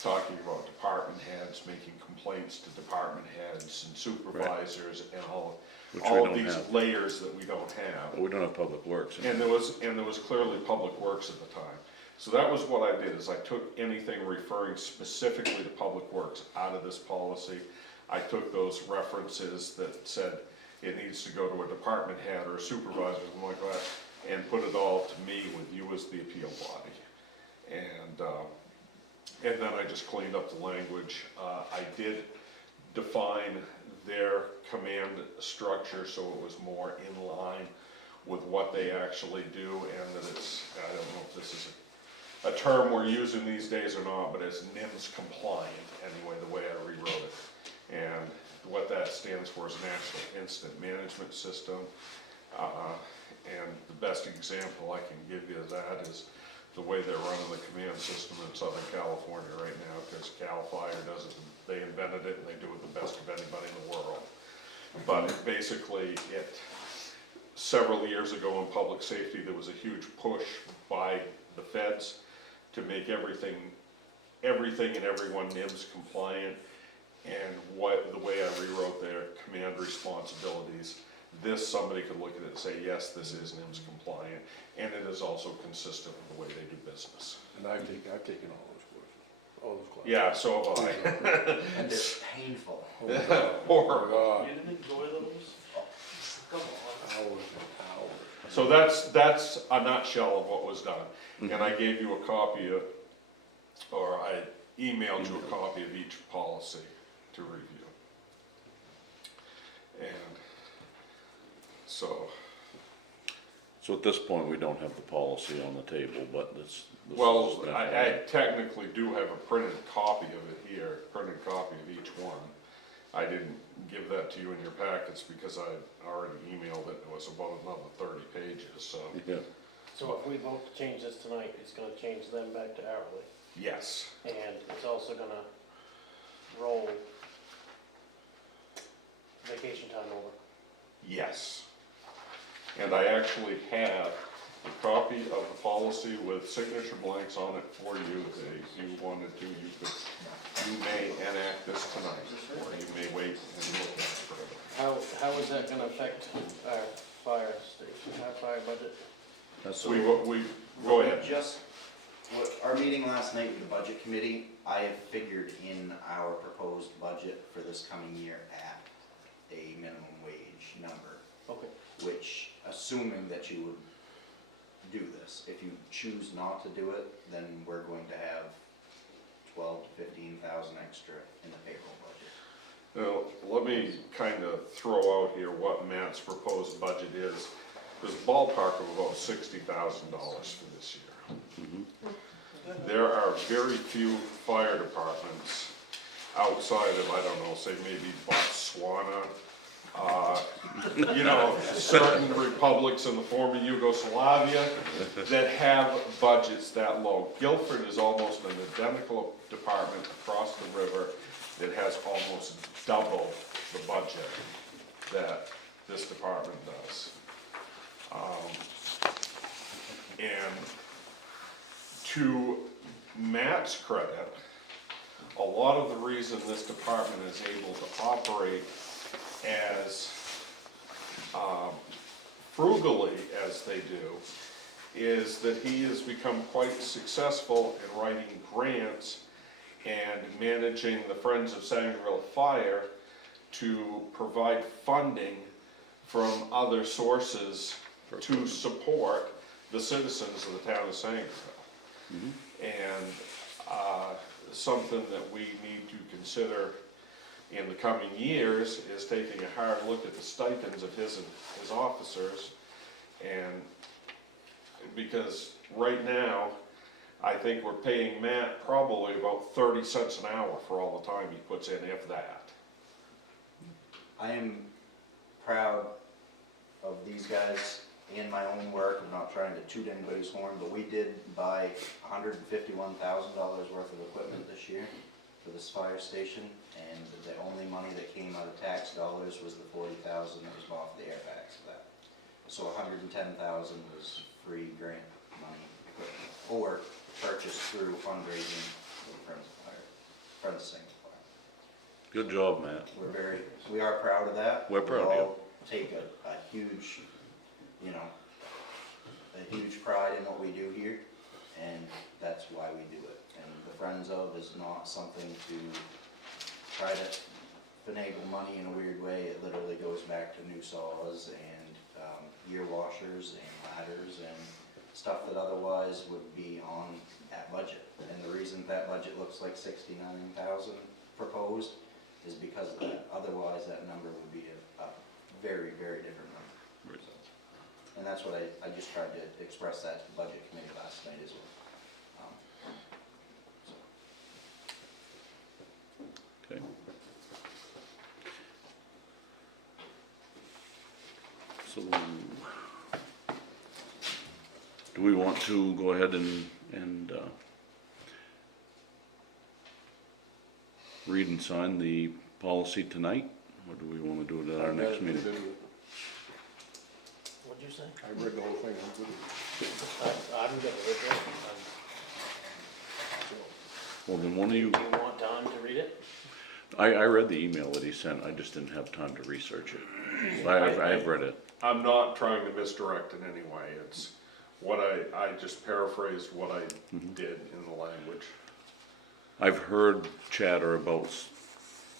Talking about department heads, making complaints to department heads and supervisors and all Which we of don't these have. layers that we don't have. But we don't have public works. And there was clearly Public Works at the time. So that was what I did, is I took anything referring specifically to Public Works out of this policy. I took those references that said it needs to go to a department head or a supervisor, something like that, and put it all to me with you as the appeal body. And then I just cleaned up the language. I did define their command structure so it was more in line with what they actually do, and that it's, I don't know if this is a term we're using these days or not, but it's NIMS compliant anyway, the way I rewrote it. And what that stands for is National Incident Management System. And the best example I can give you of that is the way they're running the command system in Southern California right now, because CAL FIRE does it, they invented it and they do it the best of anybody in the world. But basically, several years ago in public safety, there was a huge push by the feds to make everything and everyone NIMS compliant. And the way I rewrote their command responsibilities, somebody could look at it and say, yes, this is NIMS compliant, and it is also consistent with the way they do business. And I've taken all those classes. Yeah, so have I. And it's painful. Horrible. You didn't enjoy those? Come on. Hours and hours. So that's a nutshell of what was done. And I gave you a copy of, or I emailed you a copy of each policy to review. And so at this point, we don't have the policy on the table, but this well, is I definitely- technically do have a printed copy of it here, printed copy of each one. I didn't give that to you in your packets because I already emailed it. It was about another 30 pages, so Yeah, So if we vote to change this tonight, it's gonna change them back to hourly, yes. and it's also gonna roll vacation time over. Yes. And I actually have a copy of the policy with signature blanks on it for you, that if you wanted to, you may enact this tonight, or you may wait and look at it further. How is that gonna affect our fire station, our fire budget? that's We go ahead. Our meeting last night with the budget committee, I have figured in our proposed budget for this coming year at a minimum wage number, Okay. which, assuming that you would do this, if you choose not to do it, then we're going to have 12 to 15,000 extra in the payroll budget. Now, let me kind of throw out here what Matt's proposed budget is. There's a ballpark of about $60,000 for this year. There are very few fire departments outside of, I don't know, say maybe Botswana, you know, certain republics in the former Yugoslavia that have budgets that low. Guilford is almost an identical department across the river that has almost double the budget that this department does. And to Matt's credit, a lot of the reason this department is able to operate as frugally as they do is that he has become quite successful in writing grants and managing the Friends of Sangerville Fire to provide funding from other sources to support the citizens of the town of Sangerville. And something that we need to consider in the coming years is taking a hard look at the stipends of his officers. And because right now, I think we're paying Matt probably about 30 cents an hour for all the time he puts in, if that. I am proud of these guys and my own work. I'm not trying to toot anybody's horn, but we did buy $151,000 worth of equipment this year for this fire station, and the only money that came out of tax dollars was the $40,000 that was off the airbags for that. So $110,000 was free grant money equipment, or purchased through fundraising for the Friends of Fire, Friends of Sangerville Fire. Good job, Matt. We are proud of that. We're proud of you. We all take a huge, you know, a huge pride in what we do here, and that's why we do it. And the Friends of is not something to try to finagle money in a weird way. It literally goes back to new saws and gear washers and ladders and stuff that otherwise would be on that budget. And the reason that budget looks like $69,000 proposed is because of that. Otherwise, that number would be a very, very different number. Right. And that's what I just tried to express that to the budget committee last night as well. Okay. So, do we want to go ahead and read and sign the policy tonight? Or do we want to do it at our next meeting? What'd you say? I read the whole thing, I'm good with it. I'm good with it. Well, then one of you, Do you want time to read it? I read the email that he sent, I just didn't have time to research it. I have read it. I'm not trying to misdirect in any way. It's what I just paraphrased what I did in the language. I've heard chatter about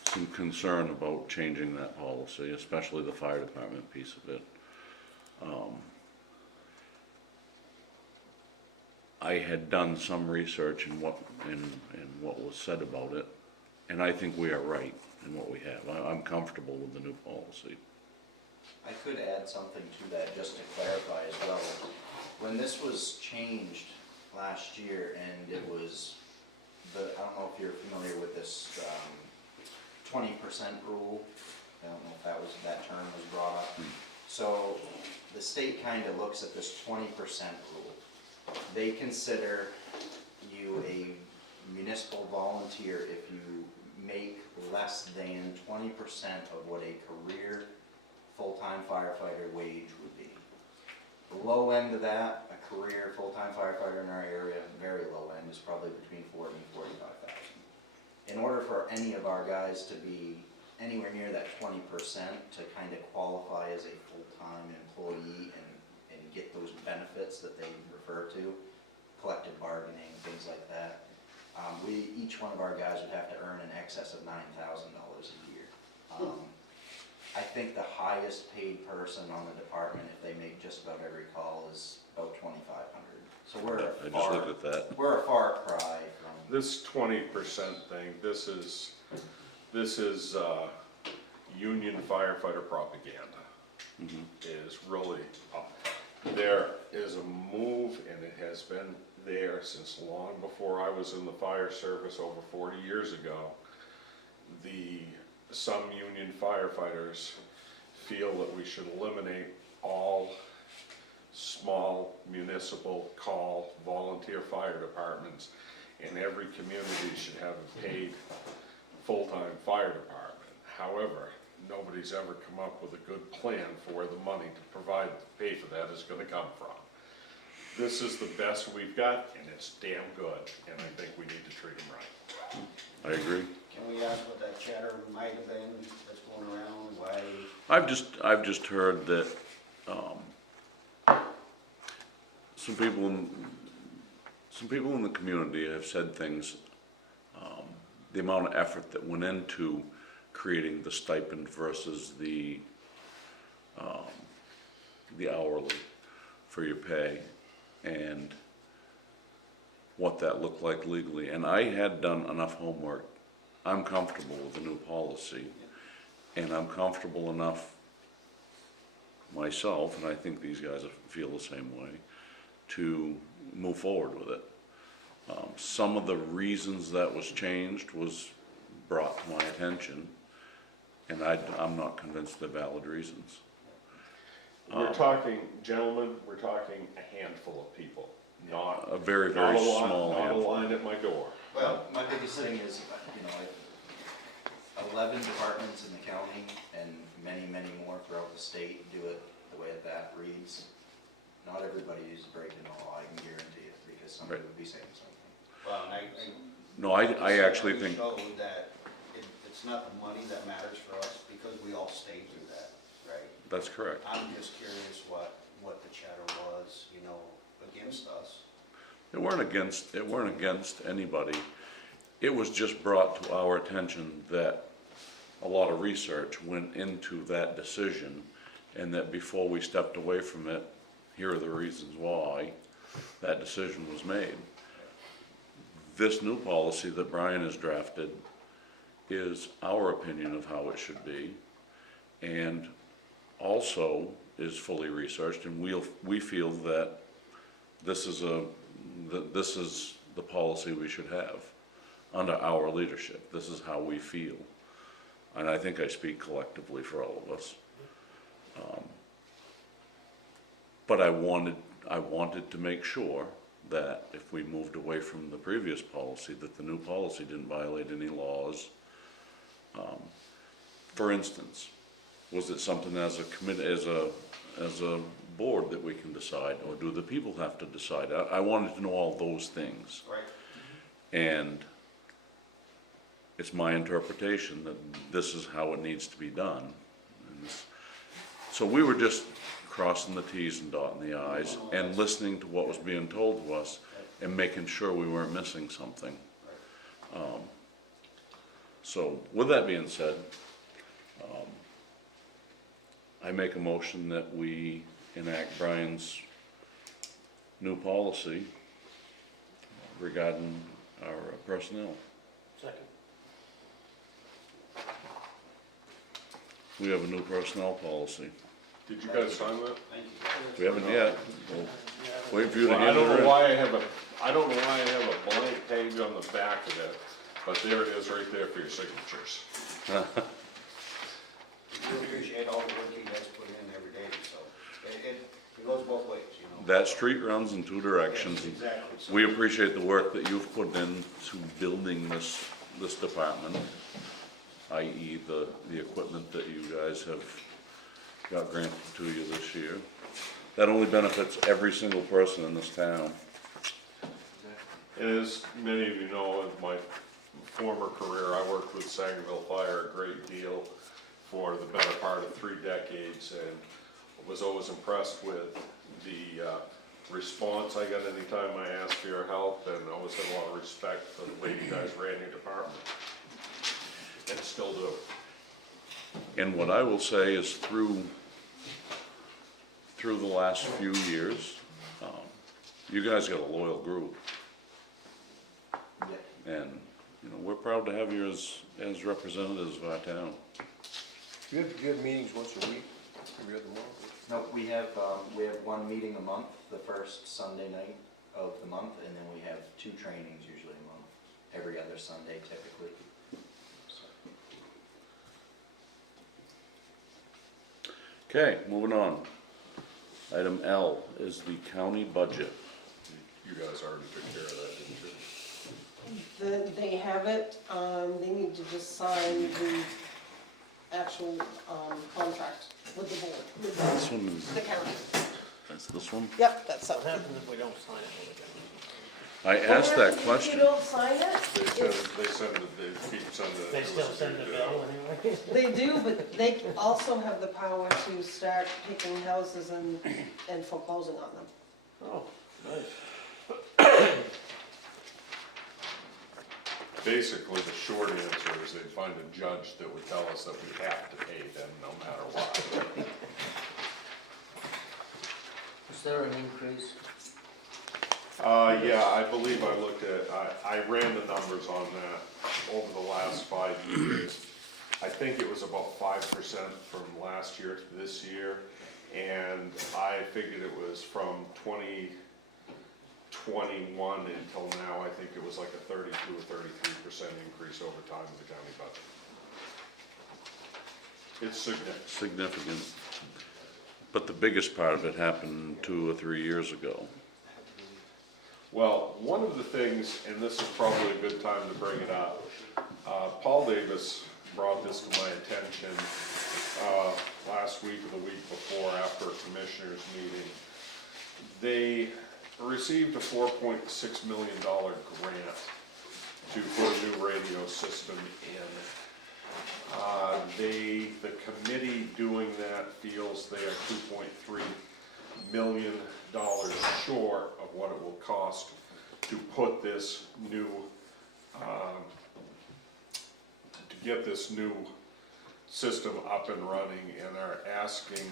some concern about changing that policy, especially the fire department piece of it. I had done some research in what was said about it, and I think we are right in what we have. I'm comfortable with the new policy. I could add something to that just to clarify as well. When this was changed last year, and it was I don't know if you're familiar with this 20% rule. I don't know if that term was brought up. So the state kind of looks at this 20% rule. They consider you a municipal volunteer if you make less than 20% of what a career full-time firefighter wage would be. The low end of that, a career full-time firefighter in our area, very low end, is probably between 40 and 45,000. In order for any of our guys to be anywhere near that 20% to kind of qualify as a full-time employee and get those benefits that they refer to, collective bargaining, things like that, each one of our guys would have to earn in excess of $9,000 a year. I think the highest paid person on the department, if they make just about every call, is about 2,500. So I just looked at that. we're a far cry from. This 20% thing, this is union firefighter propaganda Mhm. is really up. There is a move, and it has been there since long before I was in the fire service over 40 years ago. Some union firefighters feel that we should eliminate all small municipal call volunteer fire departments, and every community should have a paid full-time fire department. However, nobody's ever come up with a good plan for where the money to pay for that is gonna come from. This is the best we've got, and it's damn good, and I think we need to treat them right. I agree. Can we ask what that chatter might have been that's going around, why? I've just heard that, some people in the community have said things, the amount of effort that went into creating the stipend versus the hourly for your pay, and what that looked like legally, and I had done enough homework. I'm comfortable with the new policy, and I'm comfortable enough myself, and I think these guys feel the same way, to move forward with it. Some of the reasons that was changed was brought to my attention, and I'm not convinced they're valid reasons. We're talking, gentlemen, we're talking a handful of people, not, A very, not very a line, small not a handful. line at my door. Well, my biggest thing is, you know, 11 departments in the county and many, many more throughout the state do it the way that reads. Not everybody is breaking the law, I can guarantee it, because somebody Right. would be saying something. Well, and No, I actually think, showed that it's not the money that matters for us, because we all stayed through that, right? that's correct. I'm just curious what the chatter was, you know, against us. It weren't against anybody. It was just brought to our attention that a lot of research went into that decision, and that before we stepped away from it, here are the reasons why that decision was made. This new policy that Brian has drafted is our opinion of how it should be, and also is fully researched, and we feel that this is the policy we should have under our leadership. This is how we feel. And I think I speak collectively for all of us. But I wanted to make sure that if we moved away from the previous policy, that the new policy didn't violate any laws. For instance, was it something as a committee, as a board that we can decide, or do the people have to decide? I wanted to know all those things. Right. And it's my interpretation that this is how it needs to be done. So we were just crossing the Ts and dotting the Is, and listening to what was being told to us, and making sure we weren't missing something. So with that being said, I make a motion that we enact Brian's new policy regarding our personnel. Second. We have a new personnel policy. Did you guys sign that? Thank you. We haven't yet. We'll wait for you to Well, I hand don't it know in. why I have a blank page on the back of it, but there it is right there for your signatures. We appreciate all the work you guys put in every day, so it goes both ways, you know. That street runs in two directions. Yes, exactly. So- We appreciate the work that you've put into building this department, i.e. the equipment that you guys have got granted to you this year. That only benefits every single person in this town. And as many of you know, in my former career, I worked with Sangerville Fire a great deal for the better part of 3 decades, and was always impressed with the response I got anytime I asked for your help, and always had a lot of respect for the way you guys ran your department. And still do. And what I will say is through the last few years, you guys got a loyal group. Yeah. And, we're proud to have you as representatives of our town. You have meetings once a week, every other month? No, we have one meeting a month, the first Sunday night of the month, and then we have 2 trainings usually a month, every other Sunday typically. So, Okay, moving on. Item L is the county budget. You guys already took care of that, didn't you? They have it, they need to just sign the actual, contract with the board, with This one is, the county. that's this one? Yep, that's What something. happens if we don't sign it? What I asked that If question. you don't sign it, They keep sending it. They still send the bill anyway? they do, but they also have the power to start picking houses and foreclosing on them. Oh, nice. Basically, the short answer is they'd find a judge that would tell us that we have to pay them no matter what. Is there an increase? Yeah, I believe I looked at, I ran the numbers on that over the last 5 years. I think it was about 5% from last year to this year, and I figured it was from 2021 until now, I think it was like a 32 or 33% increase over time in the county budget. It's significant. Significant. But the biggest part of it happened 2 or 3 years ago. Well, one of the things, and this is probably a good time to bring it up, Paul Davis brought this to my attention last week or the week before after a commissioners meeting. They received a $4.6 million grant to put a new radio system in. The committee doing that feels they are $2.3 million short of what it will cost to put this new, to get this new system up and running, and are asking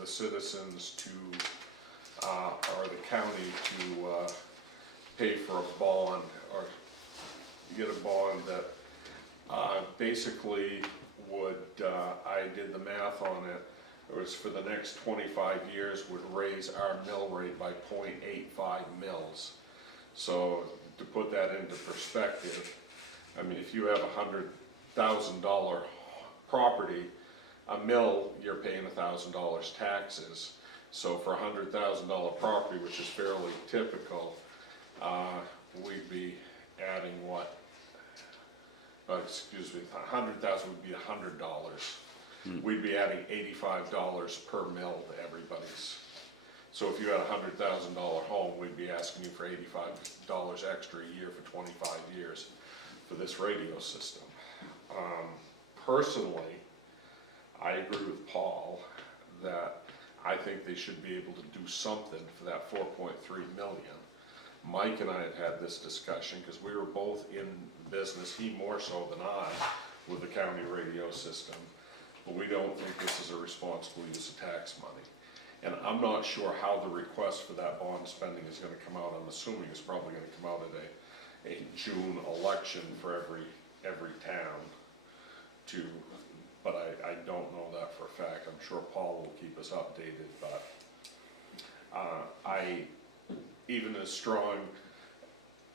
the citizens to, or the county to pay for a bond, or get a bond that basically would, I did the math on it, it was for the next 25 years would raise our mill rate by 0.85 mils. So to put that into perspective, I mean, if you have $100,000 property, a mill, you're paying $1,000 taxes. So for $100,000 property, which is fairly typical, we'd be adding what? Excuse me, 100,000 would be $100. We'd be adding $85 per mill to everybody's. So if you had a $100,000 home, we'd be asking you for $85 extra a year for 25 years for this radio system. Personally, I agree with Paul that I think they should be able to do something for that 4.3 million. Mike and I had had this discussion because we were both in business, he more so than I, with the county radio system. But we don't think this is a responsible use of tax money. And I'm not sure how the request for that bond spending is gonna come out. I'm assuming it's probably gonna come out at a June election for every town to, but I don't know that for a fact. I'm sure Paul will keep us updated, but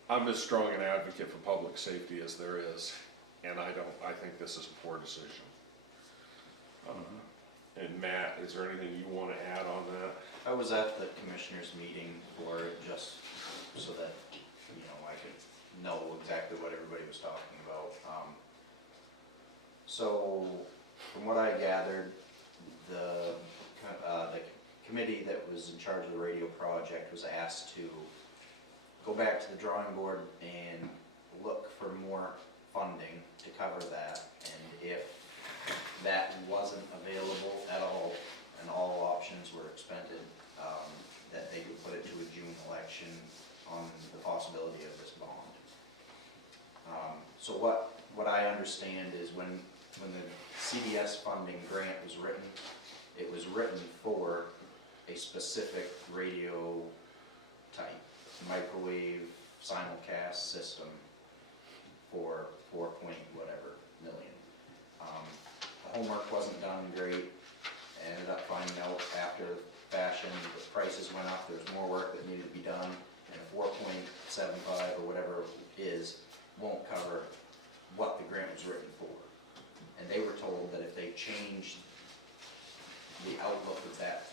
I'm as strong an advocate for public safety as there is, and I think this is a poor decision. And Matt, is there anything you wanna add on that? I was at the commissioners meeting for it, just so that, I could know exactly what everybody was talking about. So, from what I gathered, the committee that was in charge of the radio project was asked to go back to the drawing board and look for more funding to cover that, and if that wasn't available at all, and all options were expended, that they would put it to a June election on the possibility of this bond. So what I understand is when the CDS funding grant was written, it was written for a specific radio type, microwave simulcast system for 4 point whatever million. The homework wasn't done great. Ended up finding out after fashion, the prices went up, there's more work that needed to be done, and a 4.75 or whatever it is, won't cover what the grant was written for. And they were told that if they changed the outlook of that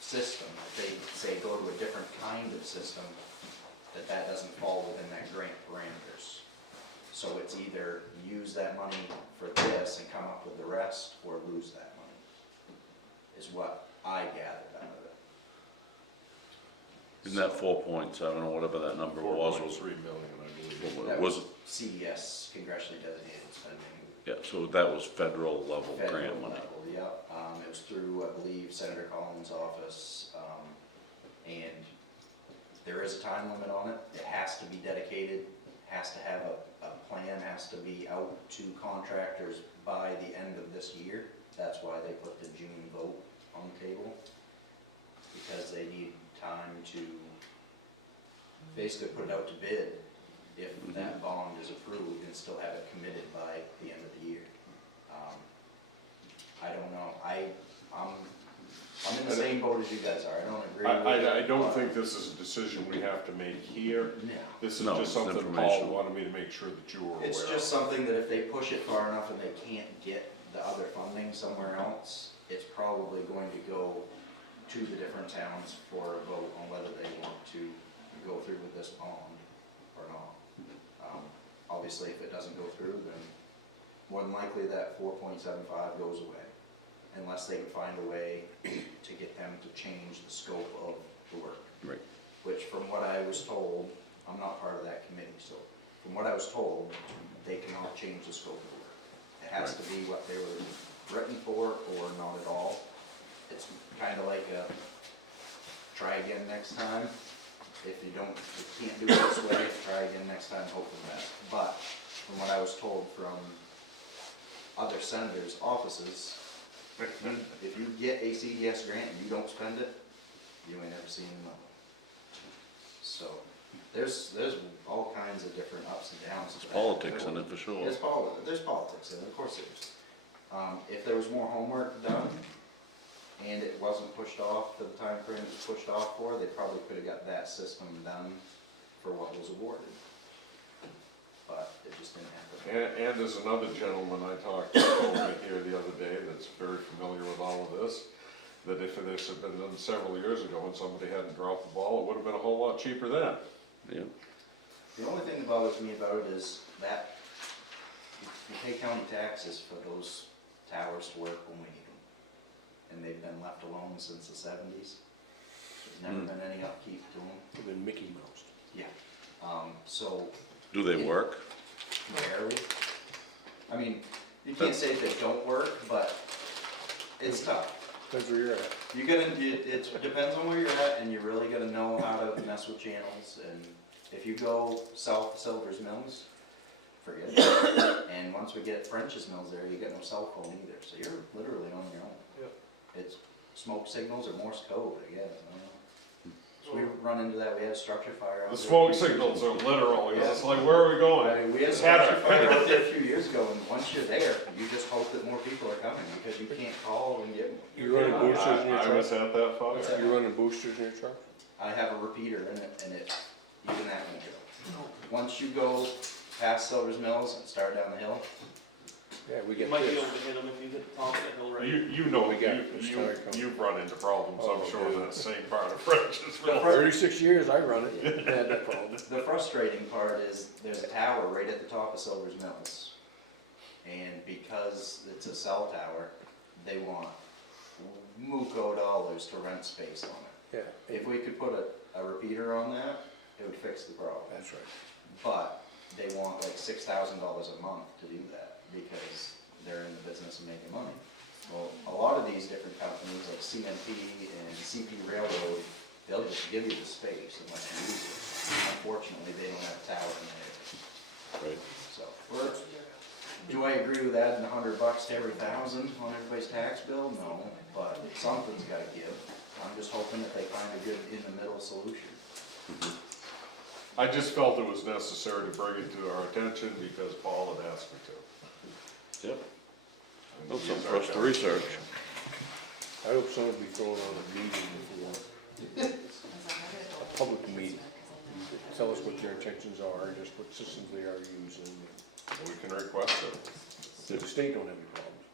system, if they say go to a different kind of system, that doesn't fall within that grant parameters. So it's either use that money for this and come up with the rest, or lose that money, is what I gathered out of it. In that 4.7 or whatever that number was 4.3 million, I believe. That was, was CDS, congressionally designated spending. yeah, so that was federal level Federal grant money. level, yep. It was through, I believe, Senator Collins' office, and there is a time limit on it. It has to be dedicated, has to have a plan, has to be out to contractors by the end of this year. That's why they put the June vote on the table, because they need time to basically put it out to bid if that bond is approved and still have it committed by the end of the year. I don't know, I'm in the same boat as you guys are, I don't agree with it. I don't but- think this is a decision we have to make here. No. This is No, just it's something Paul information. wanted me to make sure that you were aware of. It's just something that if they push it far enough and they can't get the other funding somewhere else, it's probably going to go to the different towns for a vote on whether they want to go through with this bond or not. Obviously, if it doesn't go through, then more than likely that 4.75 goes away, unless they can find a way to get them to change the scope of the work. Right. Which from what I was told, I'm not part of that committee, so from what I was told, they cannot change the scope of the work. It has to be what they were written for or not at all. It's kind of like a try again next time. If you can't do it this way, try again next time, hope for the best. But from what I was told from other senators' offices, if you get a CDS grant and you don't spend it, you ain't never seen the money. So, there's all kinds of different ups and downs. There's politics in it for sure. There's politics in it, of course there is. If there was more homework done, and it wasn't pushed off to the time frame it was pushed off for, they probably could have got that system done for what was awarded. But it just didn't happen. And there's another gentleman I talked to over here the other day that's very familiar with all of this, that if this had been done several years ago and somebody hadn't dropped the ball, it would have been a whole lot cheaper then. Yeah. The only thing that bothers me about it is that you pay county taxes for those towers to work when we need them. And they've been left alone since the 70s. There's never been any upkeep to them. And then Mickey Mouse. Yeah. So Do they work? rarely. I mean, you can't say they don't work, but it's tough. Depends where you're at. It depends on where you're at, and you really gotta know how to mess with channels, and if you go south of Silver's Mills, forget it. And once we get French's Mills there, you get no cell phone either, so you're literally on your own. It's smoke signals or Morse code, I guess, I don't know. So we run into that, we had a structure fire out The there. smoke signals are literal, it's like, where are we going? I mean, we had a structure fire out there a few years ago, and once you're there, you just hope that more people are coming, because you can't call and get. You running boosters in your I was truck? at that fire. You running boosters in your truck? I have a repeater in it, and even that won't go. Once you go past Silver's Mills and start down the hill, Yeah, we You get might be this. able to hit them if you get the top of the hill right. You know, We got it. you've run into problems, Oh, I'm sure, in yeah. that same part of French'sville. 36 years I run it, never had that problem. the frustrating part is there's a tower right at the top of Silver's Mills. And because it's a cell tower, they want muco dollars to rent space on it. Yeah, If we could put a repeater on that, it would fix the problem. that's right. But they want like $6,000 a month to do that because they're in the business of making money. Well, a lot of these different companies like CNP and CP Railroad, they'll just give you the space and let you use it. Unfortunately, they don't have a tower in there. Right. So, do I agree with adding $100 to every 1,000 on everybody's tax bill? No, but something's gotta give. I'm just hoping that they find a good in-the-middle solution. I just felt it was necessary to bring it to our attention because Paul had asked me to. Yep. and That's use something our for us to town. research. I hope someone will be throwing on a meeting before, a public meeting. Tell us what their intentions are, just what systems they are using. We can request it, The state don't have any problems,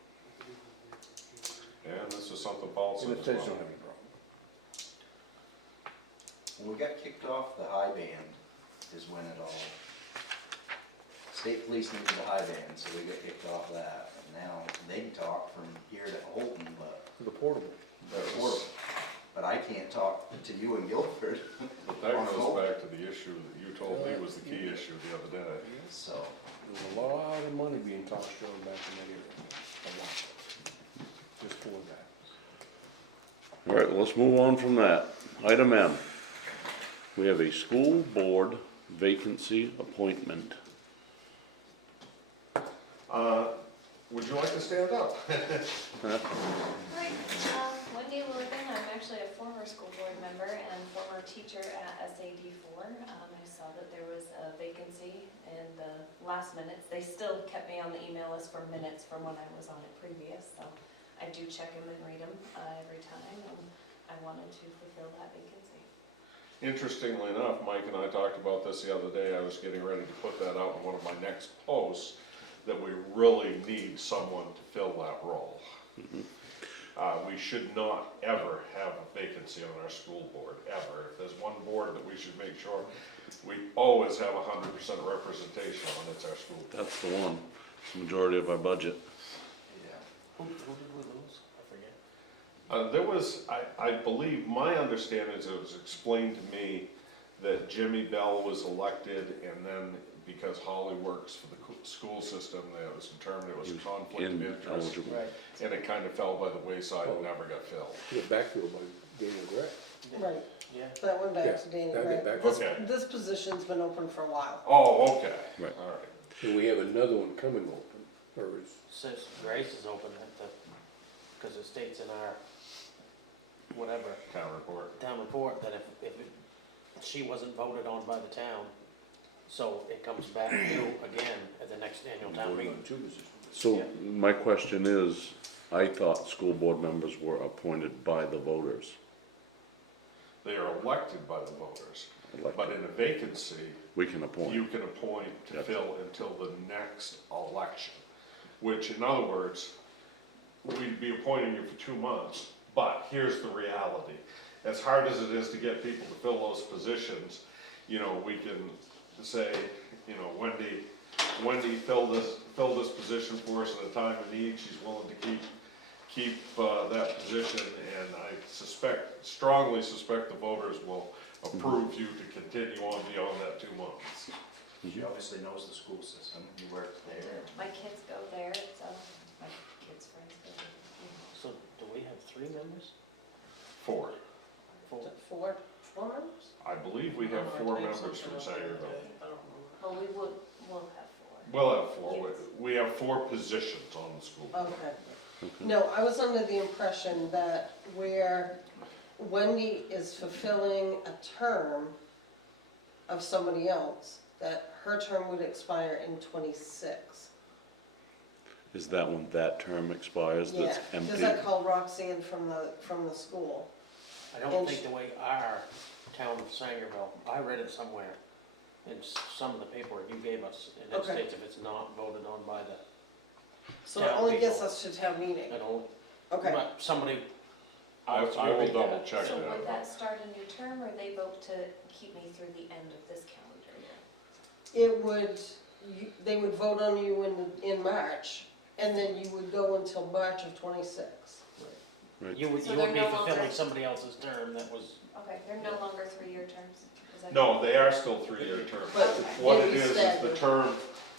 and this is something Paul and said the as feds well. don't have any problems. When we got kicked off the high band is when it all, state police needed the high band, so we got kicked off that. And now they can talk from here to Holton, but The portable. they're horrible. But I can't talk to you in Guilford, But that goes back to the issue that you told me was the key issue the other day. so. There's a lot of money being tossed around back in that area, a lot. Just for that. All right, well, let's move on from that. Item M. We have a school board vacancy appointment. Would you like to stand up? Hi, Wendy Lurgan, I'm actually a former school board member and former teacher at SAD4. I saw that there was a vacancy in the last minutes. They still kept me on the email list for minutes from when I was on it previous, so I do check them and read them every time, and I wanted to fulfill that vacancy. Interestingly enough, Mike and I talked about this the other day. I was getting ready to put that out in one of my next posts, that we really need someone to fill that role. We should not ever have a vacancy on our school board, ever. If there's one board that we should make sure we always have 100% representation on, it's our school board. That's the one. It's the majority of our budget. Who did we lose? I forget. There was, I believe, my understanding is it was explained to me that Jimmy Bell was elected, and then because Holly works for the school system, that was determined it was a conflict of interest. Ineligible. Right. And it kind of fell by the wayside and never got filled. Get backfilled by Daniel Gray. Right, Yeah. that went back Yeah, to Dana, that'd right? get back- This, Okay. this position's been open for a while. Oh, okay. Right. All right. And we have another one coming open, or is, Says Grace is open at the, because it states in our, whatever, Town report. town report that she wasn't voted on by the town, so it comes back due again at the next annual town voting meeting. on two positions. So Yeah. my question is, I thought school board members were appointed by the voters. They are elected by the voters, Like, but in a vacancy, we can appoint. you can appoint to Yep. fill until the next election. Which, in other words, we'd be appointing you for 2 months, but here's the reality. As hard as it is to get people to fill those positions, you know, we can say, you know, Wendy fill this position for us at a time of need. She's willing to keep that position, and I strongly suspect the voters will approve you to continue on beyond that 2 months. She obviously knows the school system, you worked there. My kids go there, so my kids' friends go there. So do we have 3 members? 4. Is Four? it four members? I believe we have 4 members from Sangerville. Well, we'll have 4. We'll have 4. Yes. We have 4 positions on the school. Okay. No, I was under the impression that where Wendy is fulfilling a term of somebody else, that her term would expire in '26. Is that when that term expires, Yeah, that's because empty? I called Roxanne from the school. I don't And think the way our town of Sangerville, I read it somewhere in some of the paperwork you gave us, and it Okay. states if it's not voted on by the, So it Town only gets people. us to town meeting. it only, Okay, but somebody. I will read that. double check So that would out. that start a new term, or they vote to keep me through the end of this calendar year? it would, they would vote on you in March, and then you would go until March of '26. Right. You would, So you would they're be no fulfilling longer- somebody else's term that was, Okay, they're no longer 3-year terms? Is that No, they are still 3-year terms. But What they'd it be is staggered.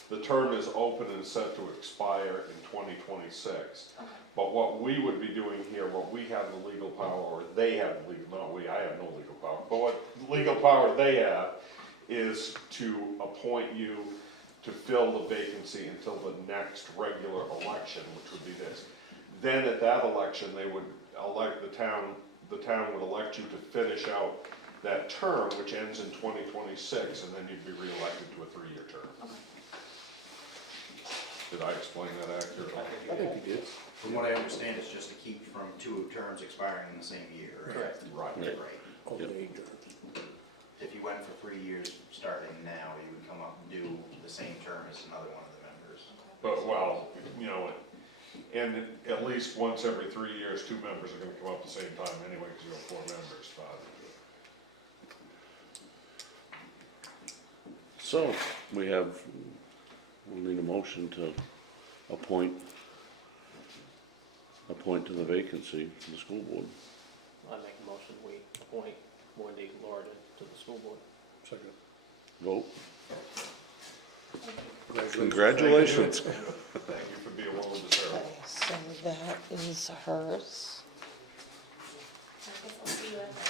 the term is open and set to expire in 2026. Okay. But what we would be doing here, what we have the legal power, or they have the legal, not we, I have no legal power, but what legal power they have is to appoint you to fill the vacancy until the next regular election, which would be this. Then at that election, they would elect the town would elect you to finish out that term, which ends in 2026, and then you'd be reelected to a 3-year term. Okay. Did I explain that accurately? I think you did. From what I understand, it's just to keep from 2 terms expiring in the same year, right? Correct. Right. Right. Oh, Yep. there you go. If you went for 3 years, starting now, you would come up and do the same term as another one of the members. But, well, you know, and at least once every 3 years, 2 members are gonna come up at the same time anyway, because you have 4 members, but. So, we'll need a motion to appoint to the vacancy for the school board. I make a motion, we appoint Wendy Lord to the school board. Second. Vote. Congratulations. Congratulations. Thank you for being willing to serve. Okay, so that is hers. I guess I'll see you at the.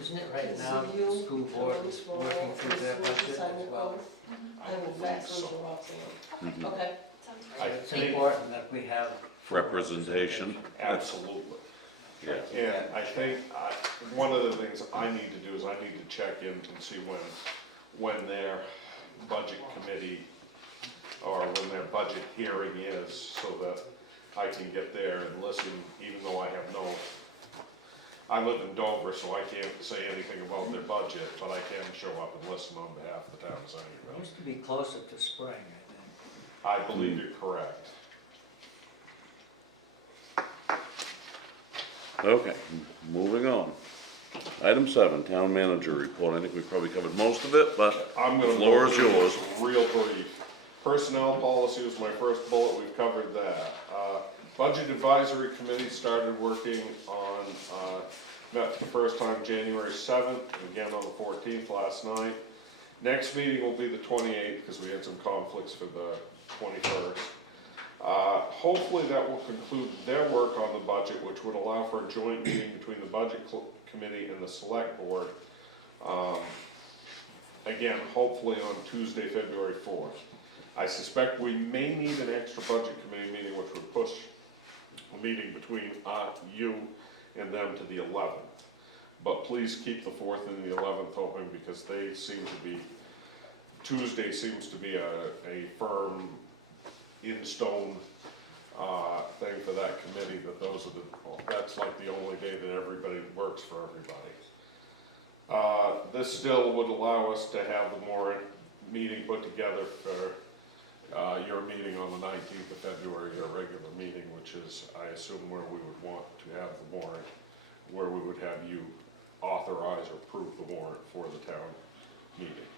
Isn't it right now, the school board is working through their budget as well? I will fax them to Roxanne. Mhm. Okay. It's important that we have. Representation. Absolutely. Yeah. And I think, one of the things I need to do is I need to check in and see when their budget committee, or when their budget hearing is, so that I can get there and listen, even though I have no, I live in Dover, so I can't say anything about their budget, but I can show up and listen on behalf of the town of It Sunnyvale. used to be closer to spring, I think. I believe you're correct. Okay, moving on. Item 7, town manager report. I think we probably covered most of it, but I'm the gonna floor go is through yours. this real brief. Personnel policy was my first bullet, we've covered that. Budget advisory committee started working on, met for the first time January 7th, and again on the 14th last night. Next meeting will be the 28th, because we had some conflicts for the 21st. Hopefully that will conclude their work on the budget, which would allow for a joint meeting between the budget committee and the select board. Again, hopefully on Tuesday, February 4th. I suspect we may need an extra budget committee meeting, which would push a meeting between you and them to the 11th. But please keep the 4th and the 11th open, because they seem to be, Tuesday seems to be a firm, in stone thing for that committee, that that's like the only day that everybody works for everybody. This still would allow us to have the warrant meeting put together for your meeting on the 19th of February, your regular meeting, which is, I assume, where we would want to have the warrant, where we would have you authorize or approve the warrant for the town meeting.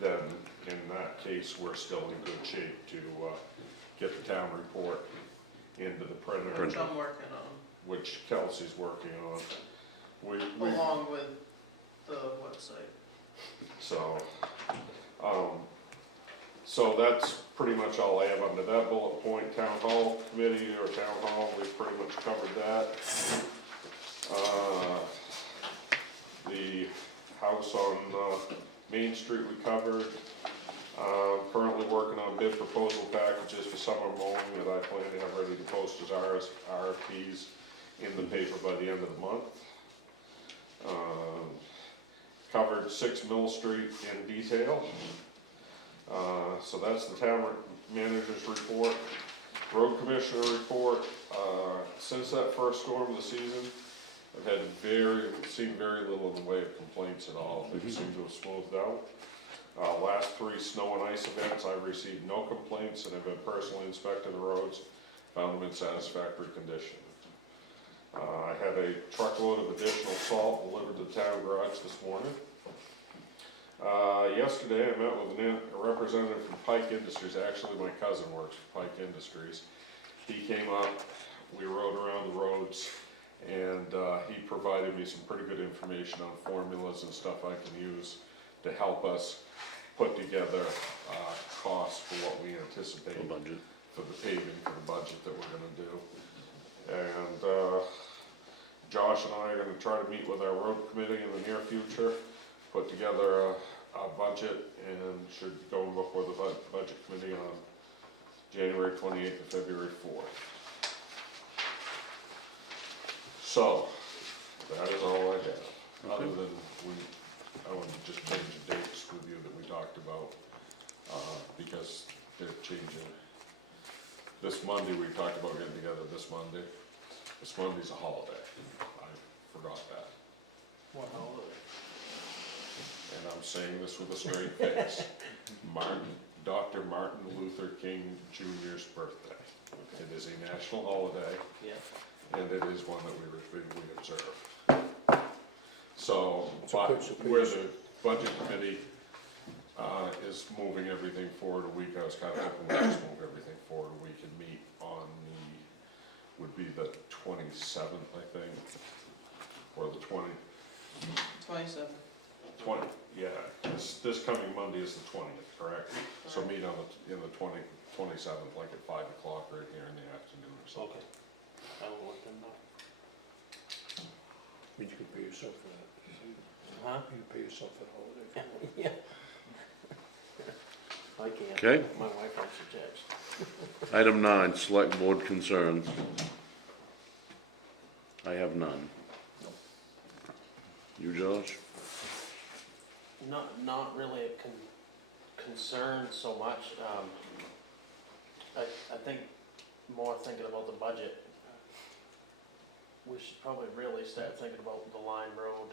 Then, in that case, we're still in good shape to get the town report into the printer, Which I'm working on, which Kelsey's working on. We along with the website. So that's pretty much all I have under that bullet point. Town hall committee, or town hall, we've pretty much covered that. The house on Main Street we covered. Currently working on bid proposal packages for summer mowing that I plan to have ready to post as RFPs in the paper by the end of the month. Covered 6 Mill Street in detail. So that's the town manager's report. Road commissioner report. Since that first storm of the season, I've had seen very little in the way of complaints at all. Things seem to have smoothed out. Last 3 snow and ice events, I've received no complaints, and have been personally inspecting the roads, found them in satisfactory condition. I had a truckload of additional salt delivered to the town garage this morning. Yesterday I met with a representative from Pike Industries. Actually, my cousin works for Pike Industries. He came up, we rode around the roads, and he provided me some pretty good information on formulas and stuff I can use to help us put together costs for what we anticipate The budget. for the paving, for the budget that we're gonna do. And Josh and I are gonna try to meet with our road committee in the near future, put together a budget, and should go before the budget committee on January 28th and February 4th. So, that is all I have, other than I wanted to just change the dates with you that we talked about, because they're changing. This Monday, we talked about getting together this Monday. This Monday's a holiday. I forgot that. What holiday? And I'm saying this with a straight face. Dr. Martin Luther King Jr.'s birthday. It is a national holiday, Yeah. and it is one that we observe. So, but So where the budget committee is moving everything forward a week, I was kind of hoping we'd just move everything forward a week and meet on would be the 27th, I think, or the 27. 20, yeah, this coming Monday is the 20th, correct? So meet on in the 27th, like at 5 o'clock right here in the afternoon or something. Okay. I will let them know. I mean, you can pay yourself for that. Huh? You can pay yourself for the holiday. Yeah. I can't. Okay. My wife writes a text. Item 9, select board concerns. I have none. You, Josh? Not really a concern so much. I think more thinking about the budget. We should probably really start thinking about the Line Road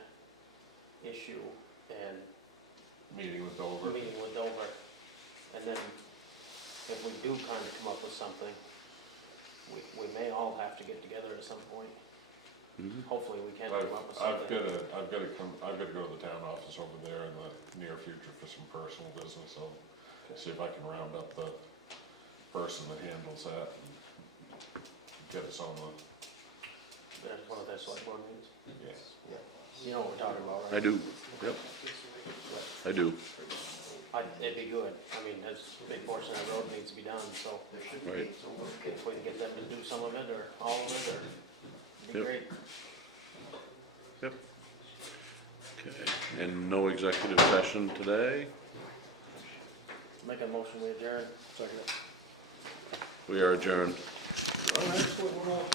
issue and Meeting with Dover. meeting with Dover. And then if we do kind of come up with something, we may all have to get together at some point. Mhm. Hopefully we can I've come up with I've something. got to go to the town office over there in the near future for some personal business. I'll see if I can round up the person that handles that and get us on the, There's one of their select board meetings. yeah. You know what we're talking about, right? I do, yep, I do. It'd be good. I mean, there's a big portion of the road needs to be done, so Right. if we can get them to do some of it or all of it, or, it'd be Yep. great. Yep. Okay, and no executive session today? Make a motion, we adjourn. Second. We are adjourned. Well, that's what we're all